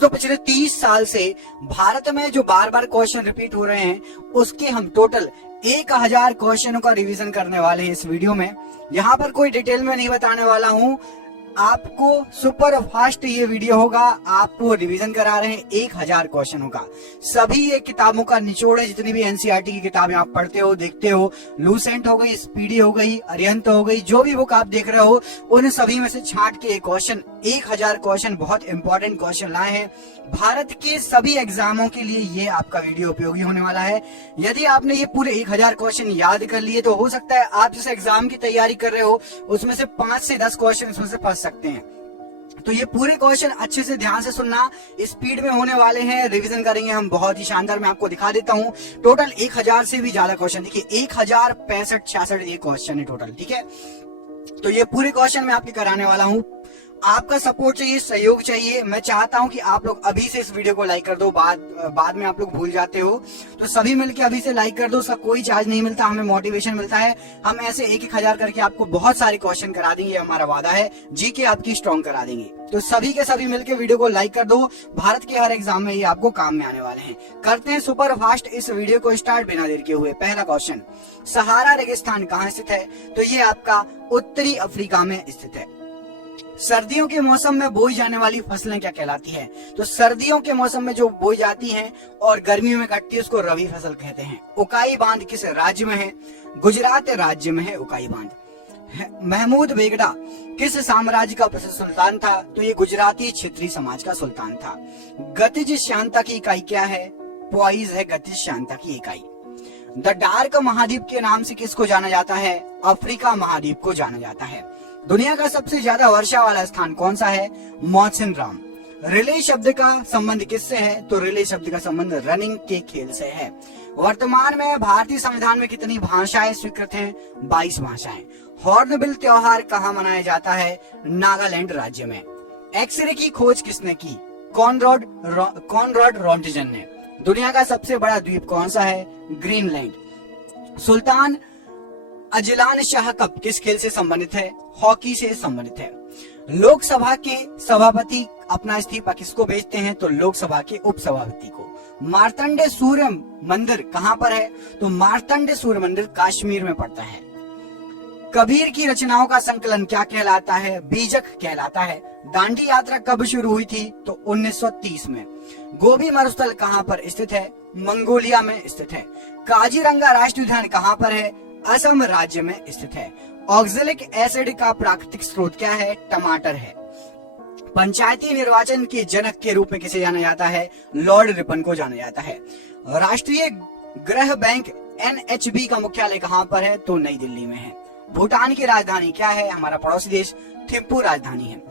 दोस्तों पिछले 30 साल से भारत में जो बार बार क्वेश्चन रिपीट हो रहे हैं उसके हम टोटल 1000 क्वेश्चनों का रिवीजन करने वाले हैं इस वीडियो में। यहाँ पर कोई डिटेल में नहीं बताने वाला हूँ, आपको सुपर फास्ट ये वीडियो होगा। आपको रिवीजन करा रहे हैं 1000 क्वेश्चनों का। सभी ये किताबों का निचोड़ है, जितनी भी एनसीईआरटी की किताबें आप पढ़ते हो देखते हो, लूसेंट हो गई, स्पीडी हो गई, अरिहंत हो गई, जो भी बुक आप देख रहे हो उन सभी में से छांट के क्वेश्चन 1000 क्वेश्चन बहुत इंपॉर्टेंट क्वेश्चन लाए हैं भारत के सभी एग्जामों के लिए। ये आपका वीडियो उपयोगी होने वाला है। यदि आपने ये पूरे 1000 क्वेश्चन याद कर लिए तो हो सकता है आप जिस एग्जाम की तैयारी कर रहे हो उसमें से 5 से 10 क्वेश्चन उसमें से फंस सकते हैं। तो ये पूरे क्वेश्चन अच्छे से ध्यान से सुनना, स्पीड में होने वाले हैं, रिवीजन करेंगे हम बहुत ही शानदार। मैं आपको दिखा देता हूं टोटल 1000 से भी ज्यादा क्वेश्चन। देखिए 1065-66 ये क्वेश्चन है टोटल, ठीक है। तो ये पूरे क्वेश्चन मैं आपके कराने वाला हूं। आपका सपोर्ट चाहिए, सहयोग चाहिए। मैं चाहता हूं कि आप लोग अभी से इस वीडियो को लाइक कर दो, बाद में आप लोग भूल जाते हो, तो सभी मिलके अभी से लाइक कर दो। उसका कोई चार्ज नहीं मिलता, हमें मोटिवेशन मिलता है। हम ऐसे 1000 करके आपको बहुत सारे क्वेश्चन करा देंगे, हमारा वादा है। जीके आपकी स्ट्रॉन्ग करा देंगे। तो सभी के सभी मिलके वीडियो को लाइक कर दो। भारत के हर एग्जाम में ये आपको काम में आने वाले हैं। करते हैं सुपर फास्ट इस वीडियो को स्टार्ट बिना देर के हुए। पहला क्वेश्चन, सहारा रेगिस्तान कहाँ स्थित है? तो ये आपका उत्तरी अफ्रीका में स्थित है। सर्दियों के मौसम में बोई जाने वाली फसलें क्या कहलाती है? तो सर्दियों के मौसम में जो बोई जाती हैं और गर्मियों में कटती है उसको रबी फसल कहते हैं। उकाई बांध किस राज्य में है? गुजरात राज्य में है उकाई बांध। महमूद बेगड़ा किस साम्राज्य का प्रसिद्ध सुल्तान था? तो ये गुजराती क्षेत्रीय समाज का सुल्तान था। गतिज श्यानता की इकाई क्या है? पॉइज है गतिज श्यानता की इकाई। द डार्क महाद्वीप के नाम से किसको जाना जाता है? अफ्रीका महाद्वीप को जाना जाता है। दुनिया का सबसे ज्यादा वर्षा वाला स्थान कौन सा है? मौसिन राम। रिले शब्द का संबंध किससे है? तो रिले शब्द का संबंध रनिंग के खेल से है। वर्तमान में भारतीय संविधान में कितनी भाषाएं स्वीकृत हैं? 22 भाषाएं। हॉर्नबिल त्योहार कहाँ मनाया जाता है? नागालैंड राज्य में। एक्सरे की खोज किसने की? कॉनरॉड रॉन्टजन ने। दुनिया का सबसे बड़ा द्वीप कौन सा है? Greenland. Sultan Azlan Shah cup किस खेल से संबंधित है? हॉकी से संबंधित है। लोकसभा के सभापति अपना इस्तीफा किसको भेजते हैं? तो लोकसभा के उपसभापति को। मार्तंड सूर्य मंदिर कहाँ पर है? तो मार्तंड सूर्य मंदिर कश्मीर में पड़ता है। कबीर की रचनाओं का संकलन क्या कहलाता है? बीजक कहलाता है। दांडी यात्रा कब शुरू हुई थी? तो 1930 में। गोबी मरुस्थल कहाँ पर स्थित है? मंगोलिया में स्थित है। काजीरंगा राष्ट्रीय उद्यान कहाँ पर है? असम राज्य में स्थित है। ऑक्जेलिक एसिड का प्राकृतिक स्रोत क्या है? टमाटर है। पंचायती निर्वाचन के जनक के रूप में किसे जाना जाता है? लॉर्ड रिपन को जाना जाता है। राष्ट्रीय गृह बैंक NHB का मुख्यालय कहाँ पर है? तो नई दिल्ली में है। भूटान की राजधानी क्या है? हमारा पड़ोसी देश थिम्पू राजधानी है।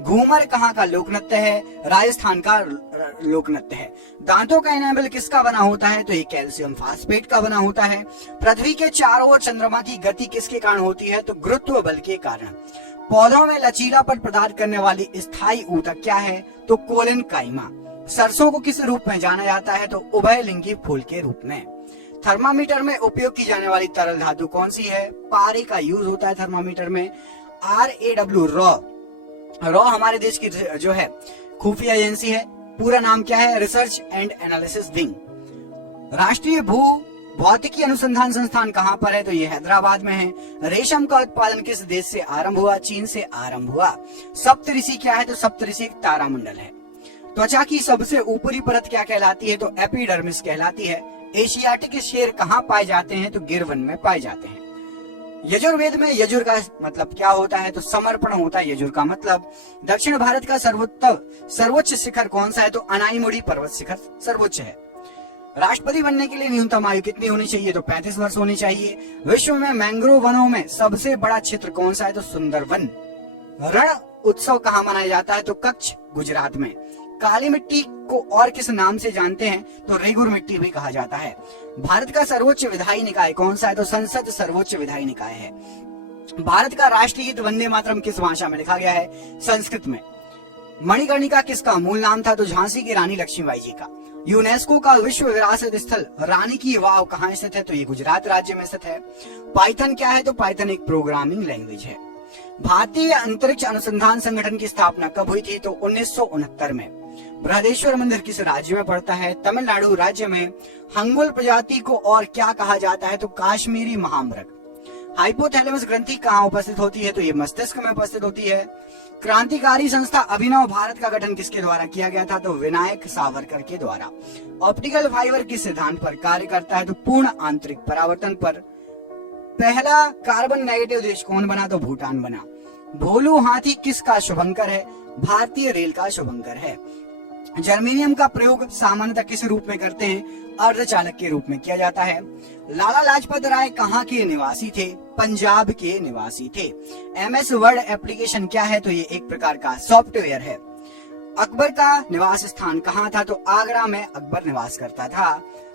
घूमर कहाँ का लोक नृत्य है? राजस्थान का लोक नृत्य है। दांतों का एनामेल किसका बना होता है? तो ये कैल्शियम फास्फेट का बना होता है। पृथ्वी के चारों ओर चंद्रमा की गति किसके कारण होती है? तो गुरुत्व बल के कारण। पौधों में लचीलापन प्रदान करने वाली स्थायी ऊतक क्या है? तो कोलिन काइमा। सरसों को किस रूप में जाना जाता है? तो उभयलिंगी फूल के रूप में। थर्मामीटर में उपयोग की जाने वाली तरल धातु कौन सी है? पारे का यूज होता है थर्मामीटर में। RAW रॉ हमारे देश की जो है खुफिया एजेंसी है। पूरा नाम क्या है? Research and analysis wing. राष्ट्रीय भू भौतिकी अनुसंधान संस्थान कहाँ पर है? तो ये हैदराबाद में है। रेशम का उत्पादन किस देश से आरंभ हुआ? चीन से आरंभ हुआ। सप्तऋषि क्या है? तो सप्तऋषि एक तारामंडल है। त्वचा की सबसे ऊपरी परत क्या कहलाती है? तो एपिडर्मिस कहलाती है। एशियाटिक शेर कहाँ पाए जाते हैं? तो गिर वन में पाए जाते हैं। यजुर्वेद में यजुर का मतलब क्या होता है? तो समर्पण होता है यजुर का मतलब। दक्षिण भारत का सर्वोच्च शिखर कौन सा है? तो अनाईमुड़ी पर्वत शिखर सर्वोच्च है। राष्ट्रपति बनने के लिए न्यूनतम आयु कितनी होनी चाहिए? तो 35 वर्ष होनी चाहिए। विश्व में मैंग्रोव वनों में सबसे बड़ा क्षेत्र कौन सा है? तो सुंदरवन। रण उत्सव कहाँ मनाया जाता है? तो कच्छ गुजरात में। काली मिट्टी को और किस नाम से जानते हैं? तो रेगुर मिट्टी भी कहा जाता है। भारत का सर्वोच्च विधायी निकाय कौन सा है? तो संसद सर्वोच्च विधायी निकाय है। भारत का राष्ट्रीय गीत वंदे मातरम किस भाषा में लिखा गया है? संस्कृत में। मणिकर्णिका किसका मूल नाम था? तो झांसी की रानी लक्ष्मीबाई जी का। यूनेस्को का विश्व विरासत स्थल रानी की वाव कहाँ स्थित है? तो ये गुजरात राज्य में स्थित है। पाइथन क्या है? तो पाइथन एक प्रोग्रामिंग लैंग्वेज है। भारतीय अंतरिक्ष अनुसंधान संगठन की स्थापना कब हुई थी? तो 1969 में। बृहदेश्वर मंदिर किस राज्य में पड़ता है? तमिलनाडु राज्य में। हंगुल प्रजाति को और क्या कहा जाता है? तो काश्मीरी महामृग। हाइपोथैलेमस ग्रंथि कहाँ उपस्थित होती है? तो ये मस्तिष्क में उपस्थित होती है। क्रांतिकारी संस्था अभिनव भारत का गठन किसके द्वारा किया गया था? तो विनायक सावरकर के द्वारा। ऑप्टिकल फाइबर किस सिद्धांत पर कार्य करता है? तो पूर्ण आंतरिक परावर्तन पर। पहला कार्बन नेगेटिव देश कौन बना? तो भूटान बना। भोलू हाथी किसका शुभंकर है? भारतीय रेल का शुभंकर है। जर्मेनियम का प्रयोग सामान्यतः किस रूप में करते हैं? अर्धचालक के रूप में किया जाता है। लाला लाजपत राय कहाँ के निवासी थे? पंजाब के निवासी थे। MS वर्ड एप्लीकेशन क्या है? तो ये एक प्रकार का सॉफ्टवेयर है। अकबर का निवास स्थान कहाँ था? तो आगरा में अकबर निवास करता था।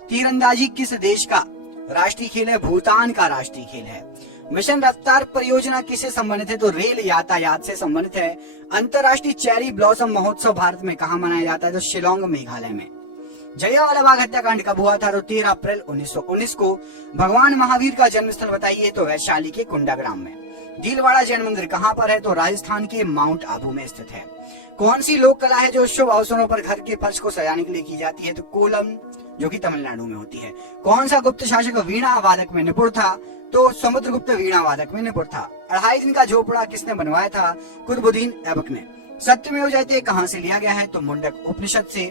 तीरंदाजी किस देश का राष्ट्रीय खेल है? भूटान का राष्ट्रीय खेल है। मिशन रफ्तार परियोजना किससे संबंधित है? तो रेल यातायात से संबंधित है। अंतरराष्ट्रीय चेरी ब्लॉसम महोत्सव भारत में कहाँ मनाया जाता है? तो शिलोंग मेघालय में। जलियांवाला बाग हत्याकांड कब हुआ था? तो 13 अप्रैल 1919 को। भगवान महावीर का जन्म स्थल बताइए? तो वैशाली के कुंडाग्राम में। दिलवाड़ा जैन मंदिर कहाँ पर है? तो राजस्थान के माउंट आबू में स्थित है। कौन सी लोक कला है जो शुभ अवसरों पर घर के फर्श को सजाने के लिए की जाती है? तो कोलम, जो कि तमिलनाडु में होती है। कौन सा गुप्त शासक वीणा वादक में निपुण था? तो समुद्रगुप्त वीणा वादक में निपुण था। 2.5 दिन का झोपड़ा किसने बनवाया था? कुतुबुद्दीन ऐबक ने। सत्यमेव जयते कहाँ से लिया गया है? तो मुंडक उपनिषद से।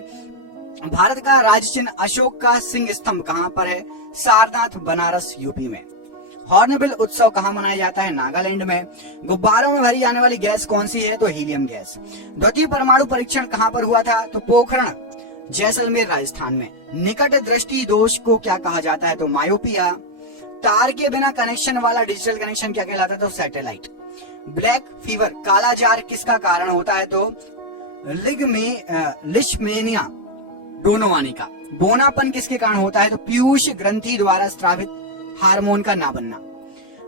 भारत का राज्य चिन्ह अशोक का सिंह स्तंभ कहाँ पर है? सारनाथ, बनारस, यूपी में। हॉर्नबिल उत्सव कहाँ मनाया जाता है? नागालैंड में। गुब्बारों में भरी जाने वाली गैस कौन सी है? तो हीलियम गैस। द्वितीय परमाणु परीक्षण कहाँ पर हुआ था? तो पोखरण, जैसलमेर, राजस्थान में। निकट दृष्टि दोष को क्या कहा जाता है? तो मायोपिया। तार के बिना कनेक्शन वाला डिजिटल कनेक्शन क्या कहलाता है? तो सैटेलाइट। ब्लैक फीवर, काला जार किसका कारण होता है? तो लिशमेनिया डोनोवानी का। बोनापन किसके कारण होता है? तो पीयूष ग्रंथि द्वारा स्रावित हार्मोन का ना बनना।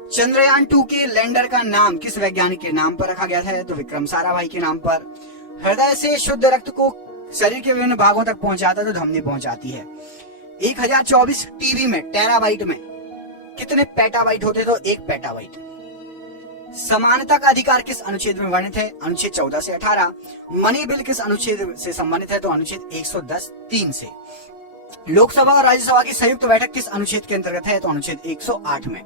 चंद्रयान 2 के लैंडर का नाम किस वैज्ञानिक के नाम पर रखा गया था? तो विक्रम साराभाई के नाम पर। हृदय से शुद्ध रक्त को शरीर के विभिन्न भागों तक पहुंचाता है तो धमनी पहुंचाती है। 1024 टीबी में टेराबाइट में कितने पेटाबाइट होते? तो 1 पेटाबाइट। समानता का अधिकार किस अनुच्छेद में वर्णित है? अनुच्छेद 14 से 18। मनी बिल किस अनुच्छेद से संबंधित है? तो अनुच्छेद 110(3) से। लोकसभा और राज्यसभा की संयुक्त बैठक किस अनुच्छेद के अंतर्गत है? तो अनुच्छेद 108 में।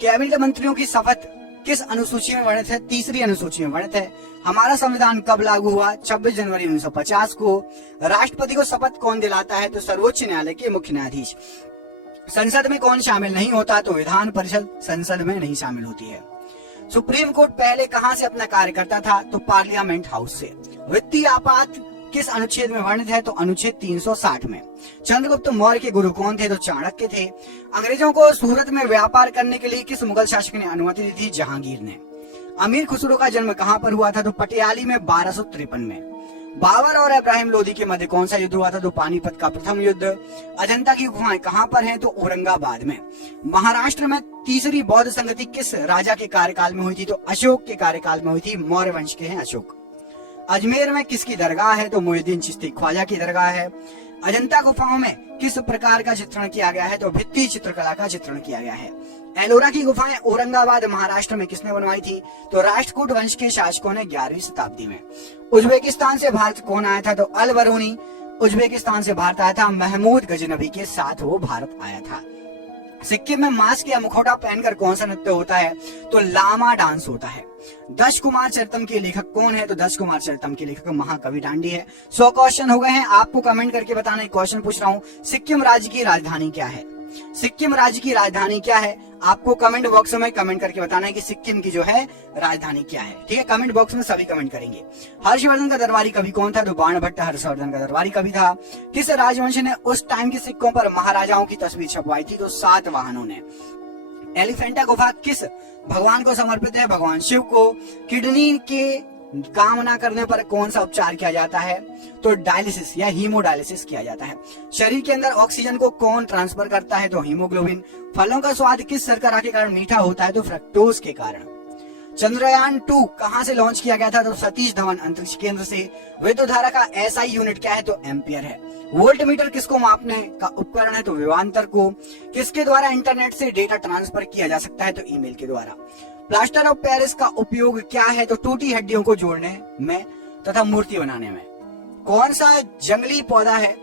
कैबिनेट मंत्रियों की शपथ किस अनुसूची में वर्णित है? 3री अनुसूची में वर्णित है। हमारा संविधान कब लागू हुआ? 26 जनवरी 1950 को। राष्ट्रपति को शपथ कौन दिलाता है? तो सर्वोच्च न्यायालय के मुख्य न्यायाधीश। संसद में कौन शामिल नहीं होता? तो विधान परिषद संसद में नहीं शामिल होती है। सुप्रीम कोर्ट पहले कहां से अपना कार्य करता था? तो पार्लियामेंट हाउस से। वित्तीय आपात किस अनुच्छेद में वर्णित है? तो अनुच्छेद 360 में। चंद्रगुप्त मौर्य के गुरु कौन थे? तो चाणक्य थे। अंग्रेजों को सूरत में व्यापार करने के लिए किस मुगल शासक ने अनुमति दी थी? जहांगीर ने। अमीर खुसरो का जन्म कहां पर हुआ था? तो पटियाली में 1253 में। बाबर और इब्राहिम लोदी के मध्य कौन सा युद्ध हुआ था? तो पानीपत का प्रथम युद्ध। अजंता की गुफाएं कहां पर हैं? तो औरंगाबाद में। महाराष्ट्र में 3री बौद्ध संगति किस राजा के कार्यकाल में हुई थी? तो अशोक के कार्यकाल में हुई थी। मौर्य वंश के हैं अशोक। अजमेर में किसकी दरगाह है? तो मुहिद्दीन चिश्ती ख्वाजा की दरगाह है। अजंता गुफाओं में किस प्रकार का चित्रण किया गया है? तो भित्ति चित्रकला का चित्रण किया गया है। एलोरा की गुफाएं औरंगाबाद महाराष्ट्र में किसने बनवाई थी? तो राष्ट्रकूट वंश के शासकों ने 11वीं शताब्दी में। उज्बेकिस्तान से भारत कौन आया था? तो अल बरूनी उज्बेकिस्तान से भारत आया था। महमूद गजनबी के साथ वो भारत आया था। सिक्किम में मास्क या मुखौटा पहनकर कौन सा नृत्य होता है? तो लामा डांस होता है। 10 कुमार चरितम के लेखक कौन है? तो 10 कुमार चरितम के लेखक महाकवि डांडी है। 100 क्वेश्चन हो गए हैं। आपको कमेंट करके बताना। एक क्वेश्चन पूछ रहा हूँ, सिक्किम राज्य की राजधानी क्या है? सिक्किम राज्य की राजधानी क्या है? आपको कमेंट बॉक्स में कमेंट करके बताना है कि सिक्किम की जो है राजधानी क्या है। ठीक है, कमेंट बॉक्स में सभी कमेंट करेंगे। हर्षवर्धन का दरबारी कवि कौन था? तो बाणभट्ट हर्षवर्धन का दरबारी कवि था। किस राजवंश ने उस टाइम के सिक्कों पर महाराजाओं की तस्वीर छपवाई थी? तो सातवाहनों ने। एलिफेंटा गुफा किस भगवान को समर्पित है? भगवान शिव को। किडनी के काम ना करने पर कौन सा उपचार किया जाता है? तो डायलिसिस या हीमोडायलिसिस किया जाता है। शरीर के अंदर ऑक्सीजन को कौन ट्रांसफर करता है? तो हीमोग्लोबिन। फलों का स्वाद किस शर्करा के कारण मीठा होता है? तो फ्रक्टोज के कारण। चंद्रयान 2 कहां से लॉन्च किया गया था? तो सतीश धवन अंतरिक्ष केंद्र से। विद्युत धारा का SI यूनिट क्या है? तो एम्पियर है। वोल्ट मीटर किसको मापने का उपकरण है? तो विभवांतर को। किसके द्वारा इंटरनेट से डेटा ट्रांसफर किया जा सकता है? तो ईमेल के द्वारा। प्लास्टर ऑफ पेरिस का उपयोग क्या है? तो टूटी हड्डियों को जोड़ने में तथा मूर्ति बनाने में। कौन सा जंगली पौधा है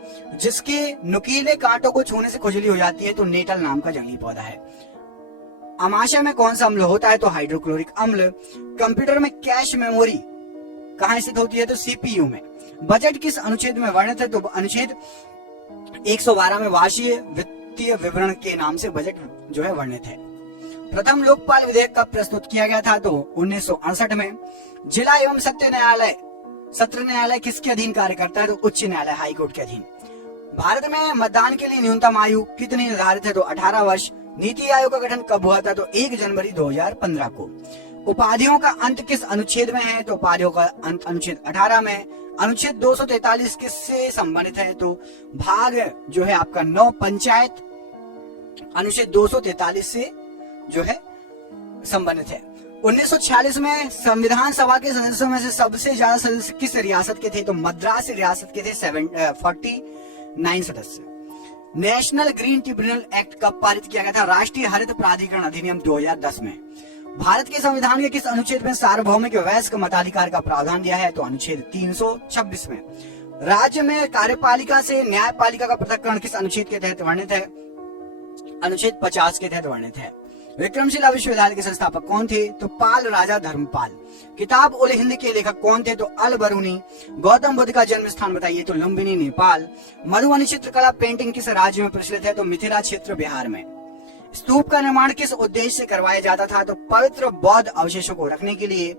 जिसके नुकीले कांटों को छूने से खुजली हो जाती है? तो नेटल नाम का जंगली पौधा है। अमाशय में कौन सा अम्ल होता है? तो हाइड्रोक्लोरिक अम्ल। कंप्यूटर में कैश मेमोरी कहाँ स्थित होती है? तो सीपीयू में। बजट किस अनुच्छेद में वर्णित है? तो अनुच्छेद 112 में वार्षिक वित्तीय विवरण के नाम से बजट जो है वर्णित है। प्रथम लोकपाल विधेयक कब प्रस्तुत किया गया था? तो 1968 में। जिला एवं सत्र न्यायालय किसके अधीन कार्य करता है? तो उच्च न्यायालय, हाई कोर्ट के अधीन। भारत में मतदान के लिए न्यूनतम आयु कितनी निर्धारित है? तो 18 वर्ष। नीति आयोग का गठन कब हुआ था? तो 1 जनवरी 2015 को। उपाधियों का अंत किस अनुच्छेद में है? तो उपाधियों का अंत अनुच्छेद 18 में। अनुच्छेद 243 किससे संबंधित है? तो भाग जो है आपका 9 पंचायत अनुच्छेद 243 से जो है संबंधित है। 1946 में संविधान सभा के सदस्यों में से सबसे ज्यादा सदस्य किस रियासत के थे? तो मद्रास रियासत के थे 49 सदस्य। नेशनल ग्रीन ट्रिब्यूनल एक्ट कब पारित किया गया था? राष्ट्रीय हरित प्राधिकरण अधिनियम 2010 में। भारत के संविधान के किस अनुच्छेद में सार्वभौमिक वयस्क मताधिकार का प्रावधान दिया है? तो अनुच्छेद 326 में। राज्य में कार्यपालिका से न्यायपालिका का पृथक्करण किस अनुच्छेद के तहत वर्णित है? अनुच्छेद 50 के तहत वर्णित है। विक्रमशिला विश्वविद्यालय के संस्थापक कौन थे? तो पाल राजा धर्मपाल। किताब उल हिंद के लेखक कौन थे? तो अल बरूनी। गौतम बुद्ध का जन्म स्थान बताइए? तो लुम्बिनी नेपाल। मधुबनी चित्रकला पेंटिंग किस राज्य में प्रचलित है? तो मिथिला क्षेत्र बिहार में। स्तूप का निर्माण किस उद्देश्य से करवाया जाता था? तो पवित्र बौद्ध अवशेषों को रखने के लिए।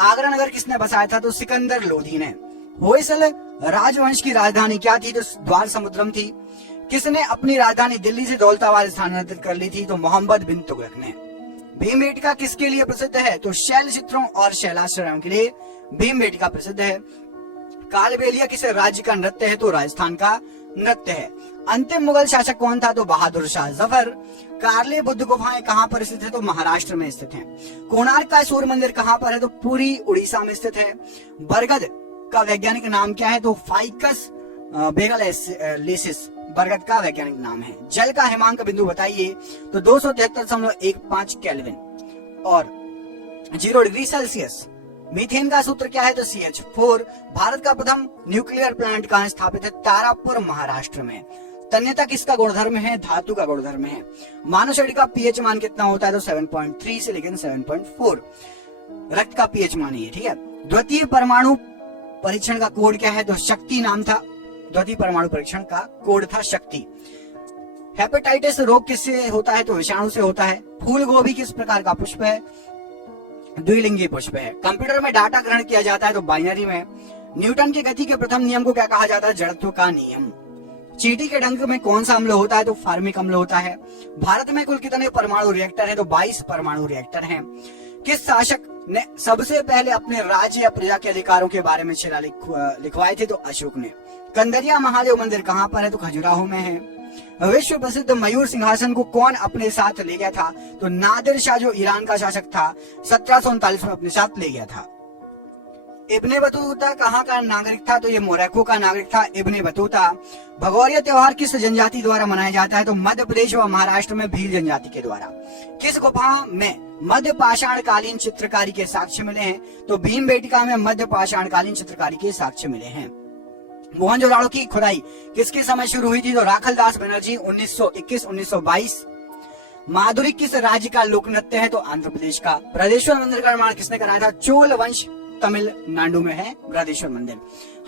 आगरा नगर किसने बसाया था? तो सिकंदर लोधी ने। होयसल राजवंश की राजधानी क्या थी? तो द्वार समुद्रम थी। किसने अपनी राजधानी दिल्ली से दौलताबाद स्थानांतरित कर ली थी? तो मोहम्मद बिन तुगलक ने। भीमबेटका किसके लिए प्रसिद्ध है? तो शैल चित्रों और शैलाश्रयों के लिए भीमबेटका प्रसिद्ध है। कालबेलिया किस राज्य का नृत्य है? तो राजस्थान का नृत्य है। अंतिम मुगल शासक कौन था? तो बहादुर शाह जफर। कार्ले बुद्ध गुफाएं कहाँ पर स्थित है? तो महाराष्ट्र में स्थित है। कोणार्क का सूर्य मंदिर कहाँ पर है? तो पूरी उड़ीसा में स्थित है। बरगद का वैज्ञानिक नाम क्या है? तो फाइकस बेगलेसिस बरगद का वैज्ञानिक नाम है। जल का हिमांक बिंदु बताइए? तो 273.15 केल्विन और 0 डिग्री सेल्सियस। मीथेन का सूत्र क्या है? तो CH4। भारत का प्रथम न्यूक्लियर प्लांट कहाँ स्थापित है? तारापुर महाराष्ट्र में। तन्यता किसका गुणधर्म है? धातु का गुणधर्म है। मानव शरीर का पीएच मान कितना होता है? तो 7.3 से लेकर 7.4 रक्त का पीएच मान है, ठीक है। द्वितीय परमाणु परीक्षण का कोड क्या है? तो शक्ति नाम था। द्वितीय परमाणु परीक्षण का कोड था शक्ति। हेपेटाइटिस रोग किससे होता है? तो विषाणु से होता है। फूल गोभी किस प्रकार का पुष्प है? द्विलिंगी पुष्प है। कंप्यूटर में डाटा ग्रहण किया जाता है तो बाइनरी में। न्यूटन की गति के प्रथम नियम को क्या कहा जाता है? जड़त्व का नियम। चींटी के डंक में कौन सा अम्ल होता है? तो फार्मिक अम्ल होता है। भारत में कुल कितने परमाणु रिएक्टर है? तो 22 परमाणु रिएक्टर हैं। किस शासक ने सबसे पहले अपने राज्य या प्रजा के अधिकारों के बारे में शिलालेख लिखवाए थे? तो अशोक ने। कंदरिया महादेव मंदिर कहाँ पर है? तो खजुराहो में है। विश्व प्रसिद्ध मयूर सिंहासन को कौन अपने साथ ले गया था? तो नादिर शाह जो ईरान का शासक था 1739 में अपने साथ ले गया था। इब्ने बतूता कहाँ का नागरिक था? तो ये मोरक्को का नागरिक था इब्ने बतूता। भगोरिया त्योहार किस जनजाति द्वारा मनाया जाता है? तो मध्य प्रदेश व महाराष्ट्र में भील जनजाति के द्वारा। किस गुफा में मध्य पाषाण कालीन चित्रकारी के साक्ष्य मिले हैं? तो भीमबेटका में मध्य पाषाण कालीन चित्रकारी के साक्ष्य मिले हैं। मोहनजोदाड़ो की खुदाई किसके समय शुरू हुई थी? तो राखलदास बनर्जी 1921-1922। माधुरी किस राज्य का लोक नृत्य है? तो आंध्र प्रदेश का। बृहदेश्वर मंदिर का निर्माण किसने कराया था? चोल वंश तमिलनाडु में है बृहदेश्वर मंदिर।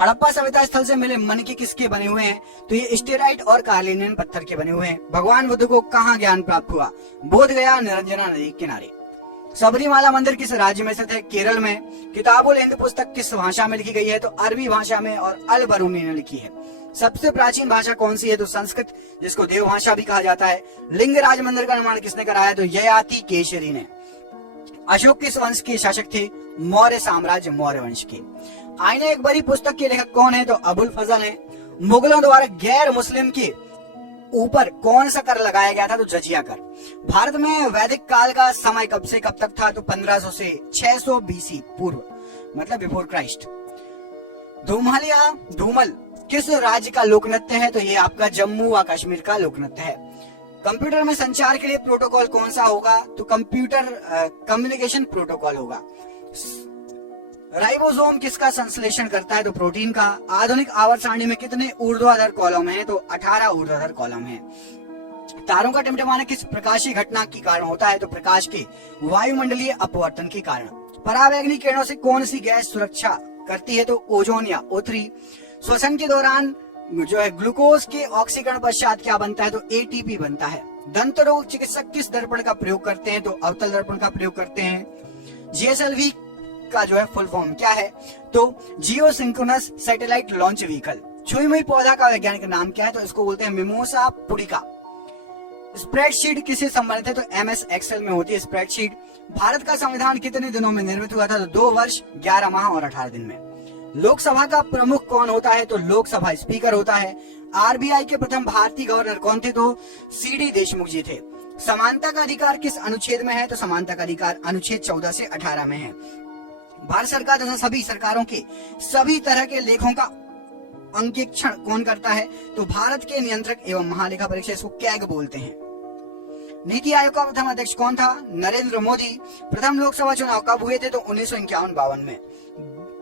हड़प्पा सभ्यता स्थल से मिले मणके किसके बने हुए हैं? तो ये स्टेराइट और कार्लिनियन पत्थर के बने हुए हैं। भगवान बुद्ध को कहाँ ज्ञान प्राप्त हुआ? बोध गया निरंजना नदी के किनारे। सबरीमाला मंदिर किस राज्य में स्थित है? केरल में। किताबुल हिंद पुस्तक किस भाषा में लिखी गई है? तो अरबी भाषा में और अल बरूनी ने लिखी है। सबसे प्राचीन भाषा कौन सी है? तो संस्कृत, जिसको देव भाषा भी कहा जाता है। लिंगराज मंदिर का निर्माण किसने कराया? तो ययाति केशरी ने। अशोक किस वंश के शासक थे? मौर्य साम्राज्य मौर्य वंश के। आईने अकबरी पुस्तक के लेखक कौन है? तो अबुल फजल है। मुगलों द्वारा गैर मुस्लिम के ऊपर कौन सा कर लगाया गया था? तो जजिया कर। भारत में वैदिक काल का समय कब से कब तक था? तो 1500 से 600 BC पूर्व, मतलब बिफोर क्राइस्ट। धूमल किस राज्य का लोक नृत्य है? तो ये आपका जम्मू व कश्मीर का लोक नृत्य है। कंप्यूटर में संचार के लिए प्रोटोकॉल कौन सा होगा? तो कंप्यूटर कम्युनिकेशन प्रोटोकॉल होगा। राइबोसोम किसका संश्लेषण करता है? तो प्रोटीन का। आधुनिक आवर्त सारणी में कितने ऊर्ध्वाधर कॉलम हैं? तो 18 ऊर्ध्वाधर कॉलम हैं। तारों का टिमटिमाना किस प्रकाशीय घटना के कारण होता है? तो प्रकाश के वायुमंडलीय अपवर्तन के कारण। परावैंगनी किरणों से कौन सी गैस सुरक्षा करती है? तो ओजोन या O3। श्वसन के दौरान जो है ग्लूकोज के ऑक्सीकरण पश्चात क्या बनता है? तो ATP बनता है। दंत रोग चिकित्सक किस दर्पण का प्रयोग करते हैं? तो अवतल दर्पण का प्रयोग करते हैं। GSLV का जो है फुल फॉर्म क्या है? तो जियो सिंक्रोनस सैटेलाइट लॉन्च व्हीकल। छुई मुई पौधा का वैज्ञानिक नाम क्या है? तो इसको बोलते हैं मिमोसा पुडिका। स्प्रेडशीट किससे संबंधित है? तो MS एक्सेल में होती है स्प्रेडशीट। भारत का संविधान कितने दिनों में निर्मित हुआ था? तो 2 वर्ष 11 माह और 18 दिन में। लोकसभा का प्रमुख कौन होता है? तो लोकसभा स्पीकर होता है। RBI के प्रथम भारतीय गवर्नर कौन थे? तो CD देशमुख जी थे। समानता का अधिकार किस अनुच्छेद में है? तो समानता का अधिकार अनुच्छेद 14 से 18 में है। भारत सरकार तथा सभी सरकारों के सभी तरह के लेखों का अंकेक्षण कौन करता है? तो भारत के नियंत्रक एवं महालेखा परीक्षक, इसको कैग बोलते हैं। नीति आयोग का प्रथम अध्यक्ष कौन था? नरेंद्र मोदी। प्रथम लोकसभा चुनाव कब हुए थे? तो 1951-52 में।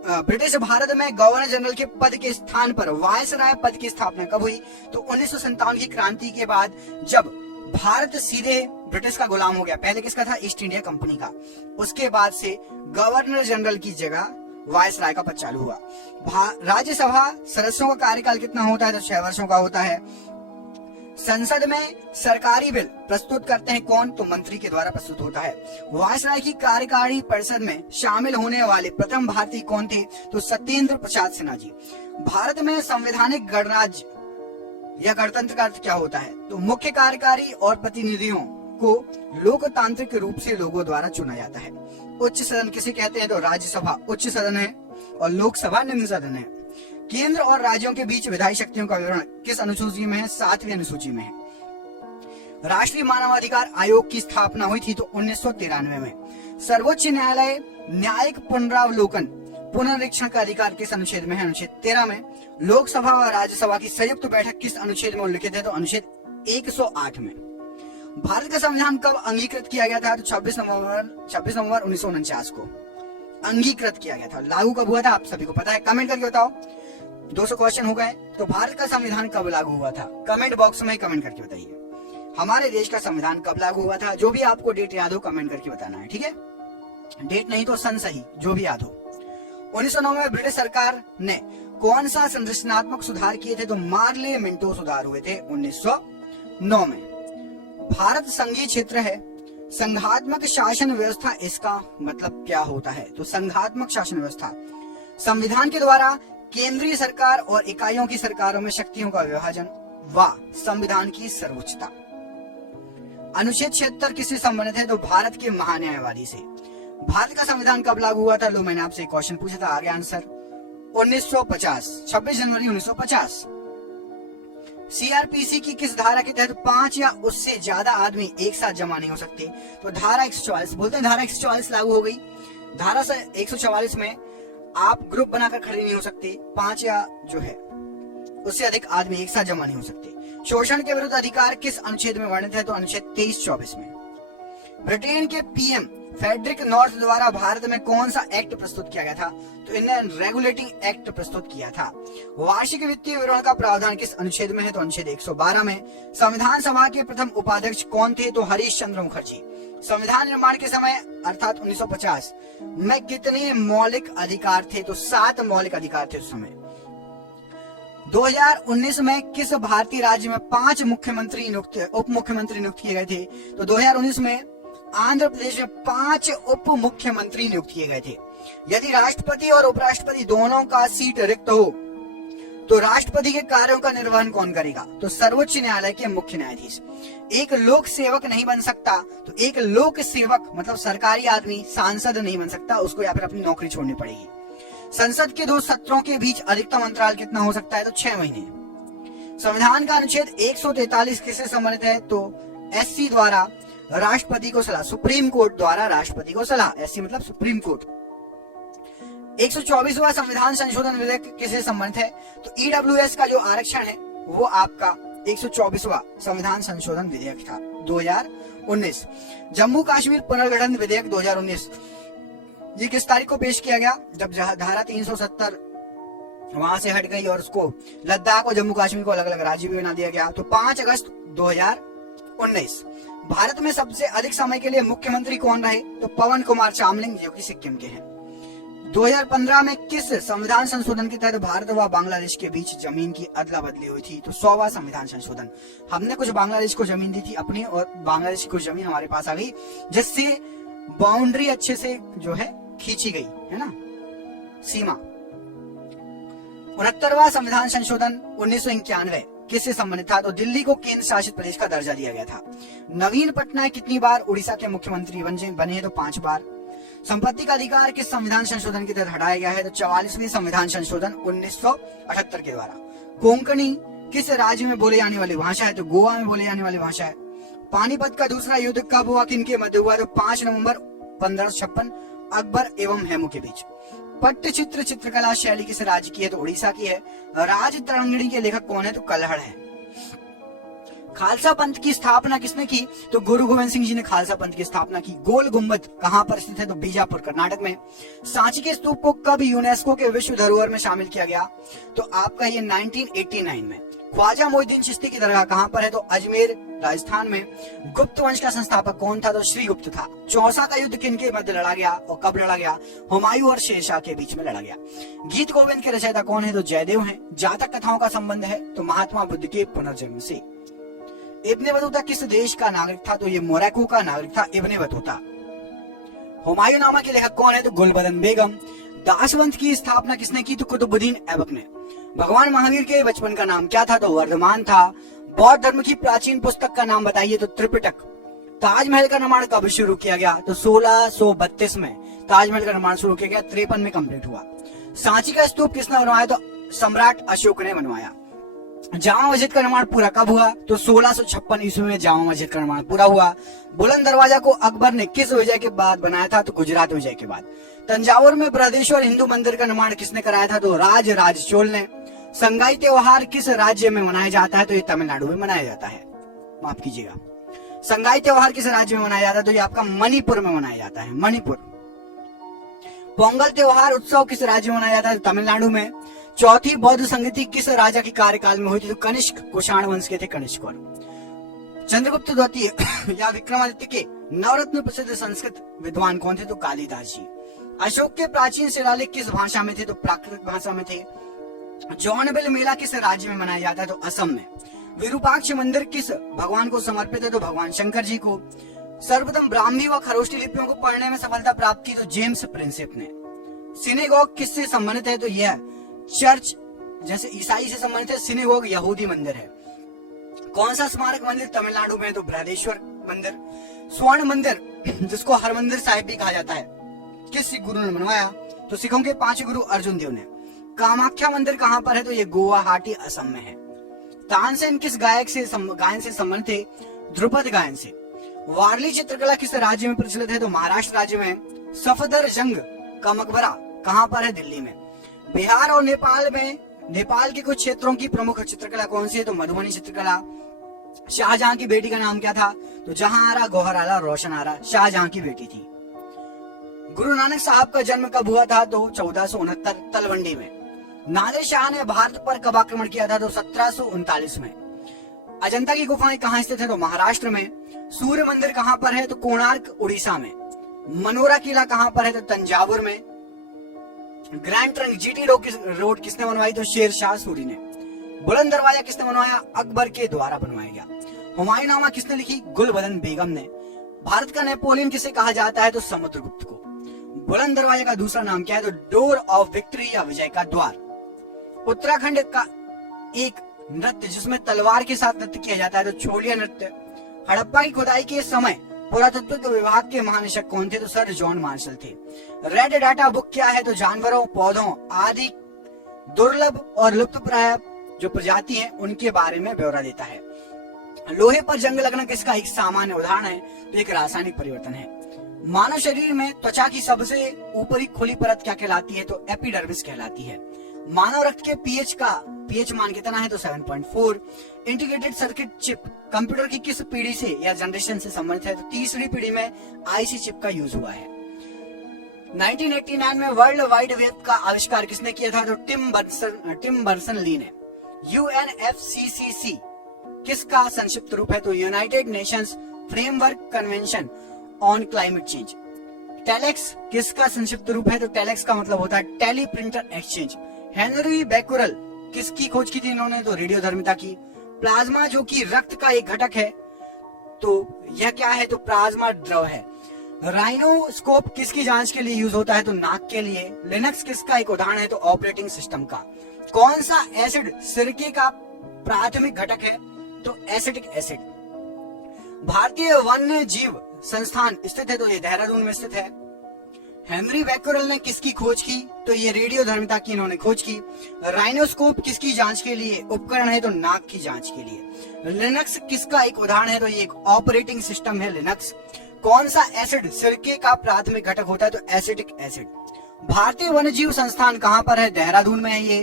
ब्रिटिश भारत में गवर्नर जनरल के पद के स्थान पर वायसराय पद की स्थापना कब हुई? तो 1957 की क्रांति के बाद, जब भारत सीधे ब्रिटिश का गुलाम हो गया। पहले किसका था? ईस्ट इंडिया कंपनी का। उसके बाद से गवर्नर जनरल की जगह वायसराय का पद चालू हुआ। राज्यसभा सदस्यों का कार्यकाल कितना होता है? तो 6 वर्षों का होता है। संसद में सरकारी बिल प्रस्तुत करते हैं कौन? तो मंत्री के द्वारा प्रस्तुत होता है। वायसराय की कार्यकारी परिषद में शामिल होने वाले प्रथम भारतीय कौन थे? तो सत्येंद्र प्रसाद सिन्हा जी। भारत में संवैधानिक गणराज्य या गणतंत्र का अर्थ क्या होता है? तो मुख्य कार्यकारी और प्रतिनिधियों को लोकतांत्रिक रूप से लोगों द्वारा चुना जाता है। उच्च सदन किसे कहते हैं? तो राज्यसभा उच्च सदन है और लोकसभा निम्न सदन है। केंद्र और राज्यों के बीच विधायी शक्तियों का विवरण किस अनुसूची में है? 7वीं अनुसूची में है। राष्ट्रीय मानवाधिकार आयोग की स्थापना हुई थी तो 1993 में। सर्वोच्च न्यायालय न्यायिक पुनरावलोकन पुनरीक्षण का अधिकार किस अनुच्छेद में है? अनुच्छेद 13 में। लोकसभा व राज्यसभा की संयुक्त बैठक किस अनुच्छेद में उल्लिखित है? तो अनुच्छेद 108 में। भारत का संविधान कब अंगीकृत किया गया था? तो 26 नवंबर 1949 को अंगीकृत किया गया था। लागू कब हुआ था? आप सभी को पता है, कमेंट करके बताओ। 200 क्वेश्चन हो गए। तो भारत का संविधान कब लागू हुआ था? कमेंट बॉक्स में कमेंट करके बताइए। हमारे देश का संविधान कब लागू हुआ था? जो भी आपको डेट याद हो कमेंट करके बताना है, ठीक है? डेट नहीं तो सन सही, जो भी याद हो। 1909 में ब्रिटिश सरकार ने कौन सा संरचनात्मक सुधार किए थे? तो मार्ले मिंटो सुधार हुए थे 1909 में। भारत संघीय क्षेत्र है। संघात्मक शासन व्यवस्था, इसका मतलब क्या होता है? तो संघात्मक शासन व्यवस्था संविधान के द्वारा केंद्रीय सरकार और इकाइयों की सरकारों में शक्तियों का विभाजन व संविधान की सर्वोच्चता। अनुच्छेद 76 किससे संबंधित है? तो भारत के महान्यायवादी से। भारत का संविधान कब लागू हुआ था? लो, मैंने आपसे एक क्वेश्चन पूछा था, आगे आंसर 1950, 26 जनवरी 1950। CRPC की किस धारा के तहत 5 या उससे ज्यादा आदमी एक साथ जमा नहीं हो सकते? तो धारा 144, बोलते हैं धारा 144 लागू हो गई। धारा 144 में आप ग्रुप बनाकर खड़े नहीं हो सकते, 5 या जो है उससे अधिक आदमी एक साथ जमा नहीं हो सकते। शोषण के विरुद्ध अधिकार किस अनुच्छेद में वर्णित है? तो अनुच्छेद 23-24 में। ब्रिटेन के PM फेडरिक नॉर्थ द्वारा भारत में कौन सा एक्ट प्रस्तुत किया गया था? तो इंडियन रेगुलेटिंग एक्ट प्रस्तुत किया था। वार्षिक वित्तीय विवरण का प्रावधान किस अनुच्छेद में है? तो अनुच्छेद 112 में। संविधान सभा के प्रथम उपाध्यक्ष कौन थे? तो हरीश चंद्र मुखर्जी। संविधान निर्माण के समय अर्थात 1950 में कितने मौलिक अधिकार थे? तो 7 मौलिक अधिकार थे उस समय। 2019 में किस भारतीय राज्य में 5 मुख्यमंत्री उप मुख्यमंत्री नियुक्त किए गए थे? तो 2019 में आंध्र प्रदेश में 5 उप मुख्यमंत्री नियुक्त किए गए थे। यदि राष्ट्रपति और उपराष्ट्रपति दोनों का सीट रिक्त हो तो राष्ट्रपति के कार्यों का निर्वहन कौन करेगा? तो सर्वोच्च न्यायालय के मुख्य न्यायाधीश। एक लोक सेवक नहीं बन सकता, तो एक लोक सेवक मतलब सरकारी आदमी सांसद नहीं बन सकता, उसको या फिर अपनी नौकरी छोड़नी पड़ेगी। संसद के 2 सत्रों के बीच अधिकतम अंतराल कितना हो सकता है? तो 6 महीने। संविधान का अनुच्छेद 143 किससे संबंधित है? तो SC द्वारा राष्ट्रपति को सलाह, सुप्रीम कोर्ट द्वारा राष्ट्रपति को सलाह, SC मतलब सुप्रीम कोर्ट। 124वां संविधान संशोधन विधेयक किससे संबंधित है? तो EWS का जो आरक्षण है वो आपका 124वां संविधान संशोधन विधेयक था 2019। जम्मू कश्मीर पुनर्गठन विधेयक 2019, ये किस तारीख को पेश किया गया? जब धारा 370 वहां से हट गई और उसको लद्दाख और जम्मू कश्मीर को अलग अलग राज्य भी बना दिया गया। तो 5 अगस्त 2019। भारत में सबसे अधिक समय के लिए मुख्यमंत्री कौन रहे? तो पवन कुमार चामलिंग, जो कि सिक्किम के हैं। 2015 में किस संविधान संशोधन के तहत भारत व बांग्लादेश के बीच जमीन की अदला बदली हुई थी? तो 100वां संविधान संशोधन। हमने कुछ बांग्लादेश को जमीन दी थी अपनी, और बांग्लादेश की कुछ जमीन हमारे पास आ गई, जिससे बाउंड्री अच्छे से जो है खींची गई है ना, सीमा। 69वां संविधान संशोधन 1991 किससे संबंधित था? तो दिल्ली को केंद्र शासित प्रदेश का दर्जा दिया गया था। नवीन पटनायक कितनी बार उड़ीसा के मुख्यमंत्री बने हैं? तो 5 बार। संपत्ति का अधिकार किस संविधान संशोधन के तहत हटाया गया है? तो 44वें संविधान संशोधन 1978 के द्वारा। कोंकणी किस राज्य में बोले जाने वाली भाषा है? तो गोवा में बोले जाने वाली भाषा है। पानीपत का दूसरा युद्ध कब हुआ, किनके मध्य हुआ? तो 5 नवंबर 1556 अकबर एवं हेमू के बीच। पट्टचित्र चित्रकला शैली किस राज्य की है? तो उड़ीसा की है। राज तरंगिणी के लेखक कौन है? तो कल्हड़ है। खालसा पंथ की स्थापना किसने की? तो गुरु गोविंद सिंह जी ने खालसा पंथ की स्थापना की। गोल गुम्बद कहां पर स्थित है? तो बीजापुर कर्नाटक में। सांची के स्तूप को कब यूनेस्को के विश्व धरोहर में शामिल किया गया? तो आपका ये 1989 में। ख्वाजा मोइनुद्दीन चिश्ती की दरगाह कहां पर है? तो अजमेर राजस्थान में। गुप्त वंश का संस्थापक कौन था? तो श्रीगुप्त था। चौसा का युद्ध किनके मध्य लड़ा गया और कब लड़ा गया? हुमायूं और शेरशाह के बीच में लड़ा गया। गीत गोविंद के रचयिता कौन है? तो जयदेव हैं। जातक कथाओं का संबंध है तो महात्मा बुद्ध के पुनर्जन्म से। इब्ने बतूता किस देश का नागरिक था? तो ये मोरक्को का नागरिक था इब्ने बतूता। हुमायूं नामा के लेखक कौन है? तो गुलबदन बेगम। दासवंत की स्थापना किसने की? तो कुतुबुद्दीन ऐबक ने। भगवान महावीर के बचपन का नाम क्या था? तो वर्धमान था। बौद्ध धर्म की प्राचीन पुस्तक का नाम बताइए? तो त्रिपिटक। ताजमहल का निर्माण कब शुरू किया गया? तो 1632 में ताजमहल का निर्माण शुरू किया गया, 53 में कंप्लीट हुआ। सांची का स्तूप किसने बनवाया? तो सम्राट अशोक ने बनवाया। जामा मस्जिद का निर्माण पूरा कब हुआ? तो 1656 ईस्वी में जामा मस्जिद का निर्माण पूरा हुआ। बुलंद दरवाजा को अकबर ने किस विजय के बाद बनाया था? तो गुजरात विजय के बाद। तंजावुर में बृहदेश्वर हिंदू मंदिर का निर्माण किसने कराया था? तो राज चोल ने। संगाई त्योहार किस राज्य में मनाया जाता है? तो ये तमिलनाडु में मनाया जाता है, माफ कीजिएगा। संगाई त्योहार किस राज्य में मनाया जाता है? तो ये आपका मणिपुर में मनाया जाता है, मणिपुर। पोंगल त्योहार उत्सव किस राज्य में मनाया जाता है? तमिलनाडु में। चौथी बौद्ध संगति किस राजा के कार्यकाल में हुई थी? तो कनिष्क, कुषाण वंश के थे कनिष्क। चंद्रगुप्त द्वितीय या विक्रमादित्य के नवरत्न प्रसिद्ध संस्कृत विद्वान कौन थे? तो कालिदास जी। अशोक के प्राचीन शिलालेख किस भाषा में थे? तो प्राकृत भाषा में थे। जौनबिल मेला किस राज्य में मनाया जाता है? तो असम में। विरूपाक्ष मंदिर किस भगवान को समर्पित है? तो भगवान शंकर जी को। सर्वप्रथम ब्राह्मी व खरोष्टी लिपियों को पढ़ने में सफलता प्राप्त की? तो जेम्स प्रिंसेप ने। सिनेगोग किससे संबंधित है? तो यह चर्च जैसे ईसाई से संबंधित है। सिनेगोग यहूदी मंदिर है। कौन सा स्मारक मंदिर तमिलनाडु में? तो बृहदेश्वर मंदिर। स्वर्ण मंदिर जिसको हरमंदिर साहिब भी कहा जाता है, किस सिख गुरु ने बनवाया? तो सिखों के 5 गुरु अर्जुन देव ने। कामाख्या मंदिर कहां पर है? तो ये गुवाहाटी असम में है। तानसेन किस गायन से संबंधित थे? ध्रुपद गायन से। वारली चित्रकला किस राज्य में प्रचलित है? तो महाराष्ट्र राज्य में। सफदरजंग का मकबरा कहां पर है? दिल्ली में। बिहार और नेपाल के कुछ क्षेत्रों की प्रमुख चित्रकला कौन सी है? तो मधुबनी चित्रकला। शाहजहां की बेटी का नाम क्या था? तो जहांआरा, गौहर आरा, रोशन आरा शाहजहां की बेटी थी। गुरु नानक साहब का जन्म कब हुआ था? तो 1469 तलवंडी में। नादिर शाह ने भारत पर कब आक्रमण किया था? तो 1739 में। अजंता की गुफाएं कहाँ स्थित है? तो महाराष्ट्र में। सूर्य मंदिर कहाँ पर है? तो कोणार्क उड़ीसा में। मनोरा किला कहाँ पर है? तो तंजावुर में। ग्रैंड ट्रंक जीटी रोड किसने बनवाई? तो शेर शाह सूरी ने। बुलंद दरवाजा किसने बनवाया? अकबर के द्वारा बनवाया गया। हुमायूं नामा किसने लिखी? गुलबदन बेगम ने। भारत का नेपोलियन किसे कहा जाता है? तो समुद्रगुप्त को। बुलंद दरवाजे का दूसरा नाम क्या है? तो डोर ऑफ विक्ट्री या विजय का द्वार। उत्तराखंड का एक नृत्य जिसमें तलवार के साथ नृत्य किया जाता है तो छोलिया नृत्य। हड़प्पा की खुदाई के समय पुरातत्व विभाग के महानिदेशक कौन थे? तो सर जॉन मार्शल थे। रेड डाटा बुक क्या है? तो जानवरों, पौधों आदि दुर्लभ और लुप्तप्राय जो प्रजाति है उनके बारे में ब्यौरा देता है। लोहे पर जंग लगना किसका एक सामान्य उदाहरण है? तो एक रासायनिक परिवर्तन है। मानव शरीर में त्वचा की सबसे ऊपरी खुली परत क्या कहलाती है? तो एपिडर्मिस कहलाती है। मानव रक्त के पीएच मान कितना है? तो 7.4। इंटीग्रेटेड सर्किट चिप कंप्यूटर की किस पीढ़ी से या जनरेशन से संबंधित है? तो तीसरी पीढ़ी में आईसी चिप का यूज हुआ है। 1989 में वर्ल्ड वाइड वेब का आविष्कार किसने किया था? तो टिम बर्सन ली ने। UNFCCC किसका संक्षिप्त रूप है? तो United Nations framework convention on climate change. Telex किसका संक्षिप्त रूप है? तो टेलेक्स का मतलब होता है teleprinter exchange. Henry Becquerel किसकी खोज की थी इन्होंने? तो रेडियोधर्मिता की। प्लाज्मा जो कि रक्त का एक घटक है, तो यह क्या है? तो प्लाज्मा द्रव है। राइनोस्कोप किसकी जांच के लिए यूज होता है? तो नाक के लिए। लिनक्स किसका एक उदाहरण है? तो ऑपरेटिंग सिस्टम का। कौन सा एसिड सिरके का प्राथमिक घटक है? तो एसिटिक एसिड। भारतीय वन्य जीव संस्थान स्थित है, तो ये देहरादून में स्थित है। हेनरी बैकुरल ने किसकी खोज की? तो ये रेडियोधर्मिता की इन्होंने खोज की। राइनोस्कोप किसकी जांच के लिए उपकरण है? तो नाक की जांच के लिए। लिनक्स किसका एक उदाहरण है? तो ये एक ऑपरेटिंग सिस्टम है लिनक्स। कौन सा एसिड सिरके का प्राथमिक घटक होता है? तो एसिटिक एसिड। भारतीय वन्यजीव संस्थान कहाँ पर है? देहरादून में है ये।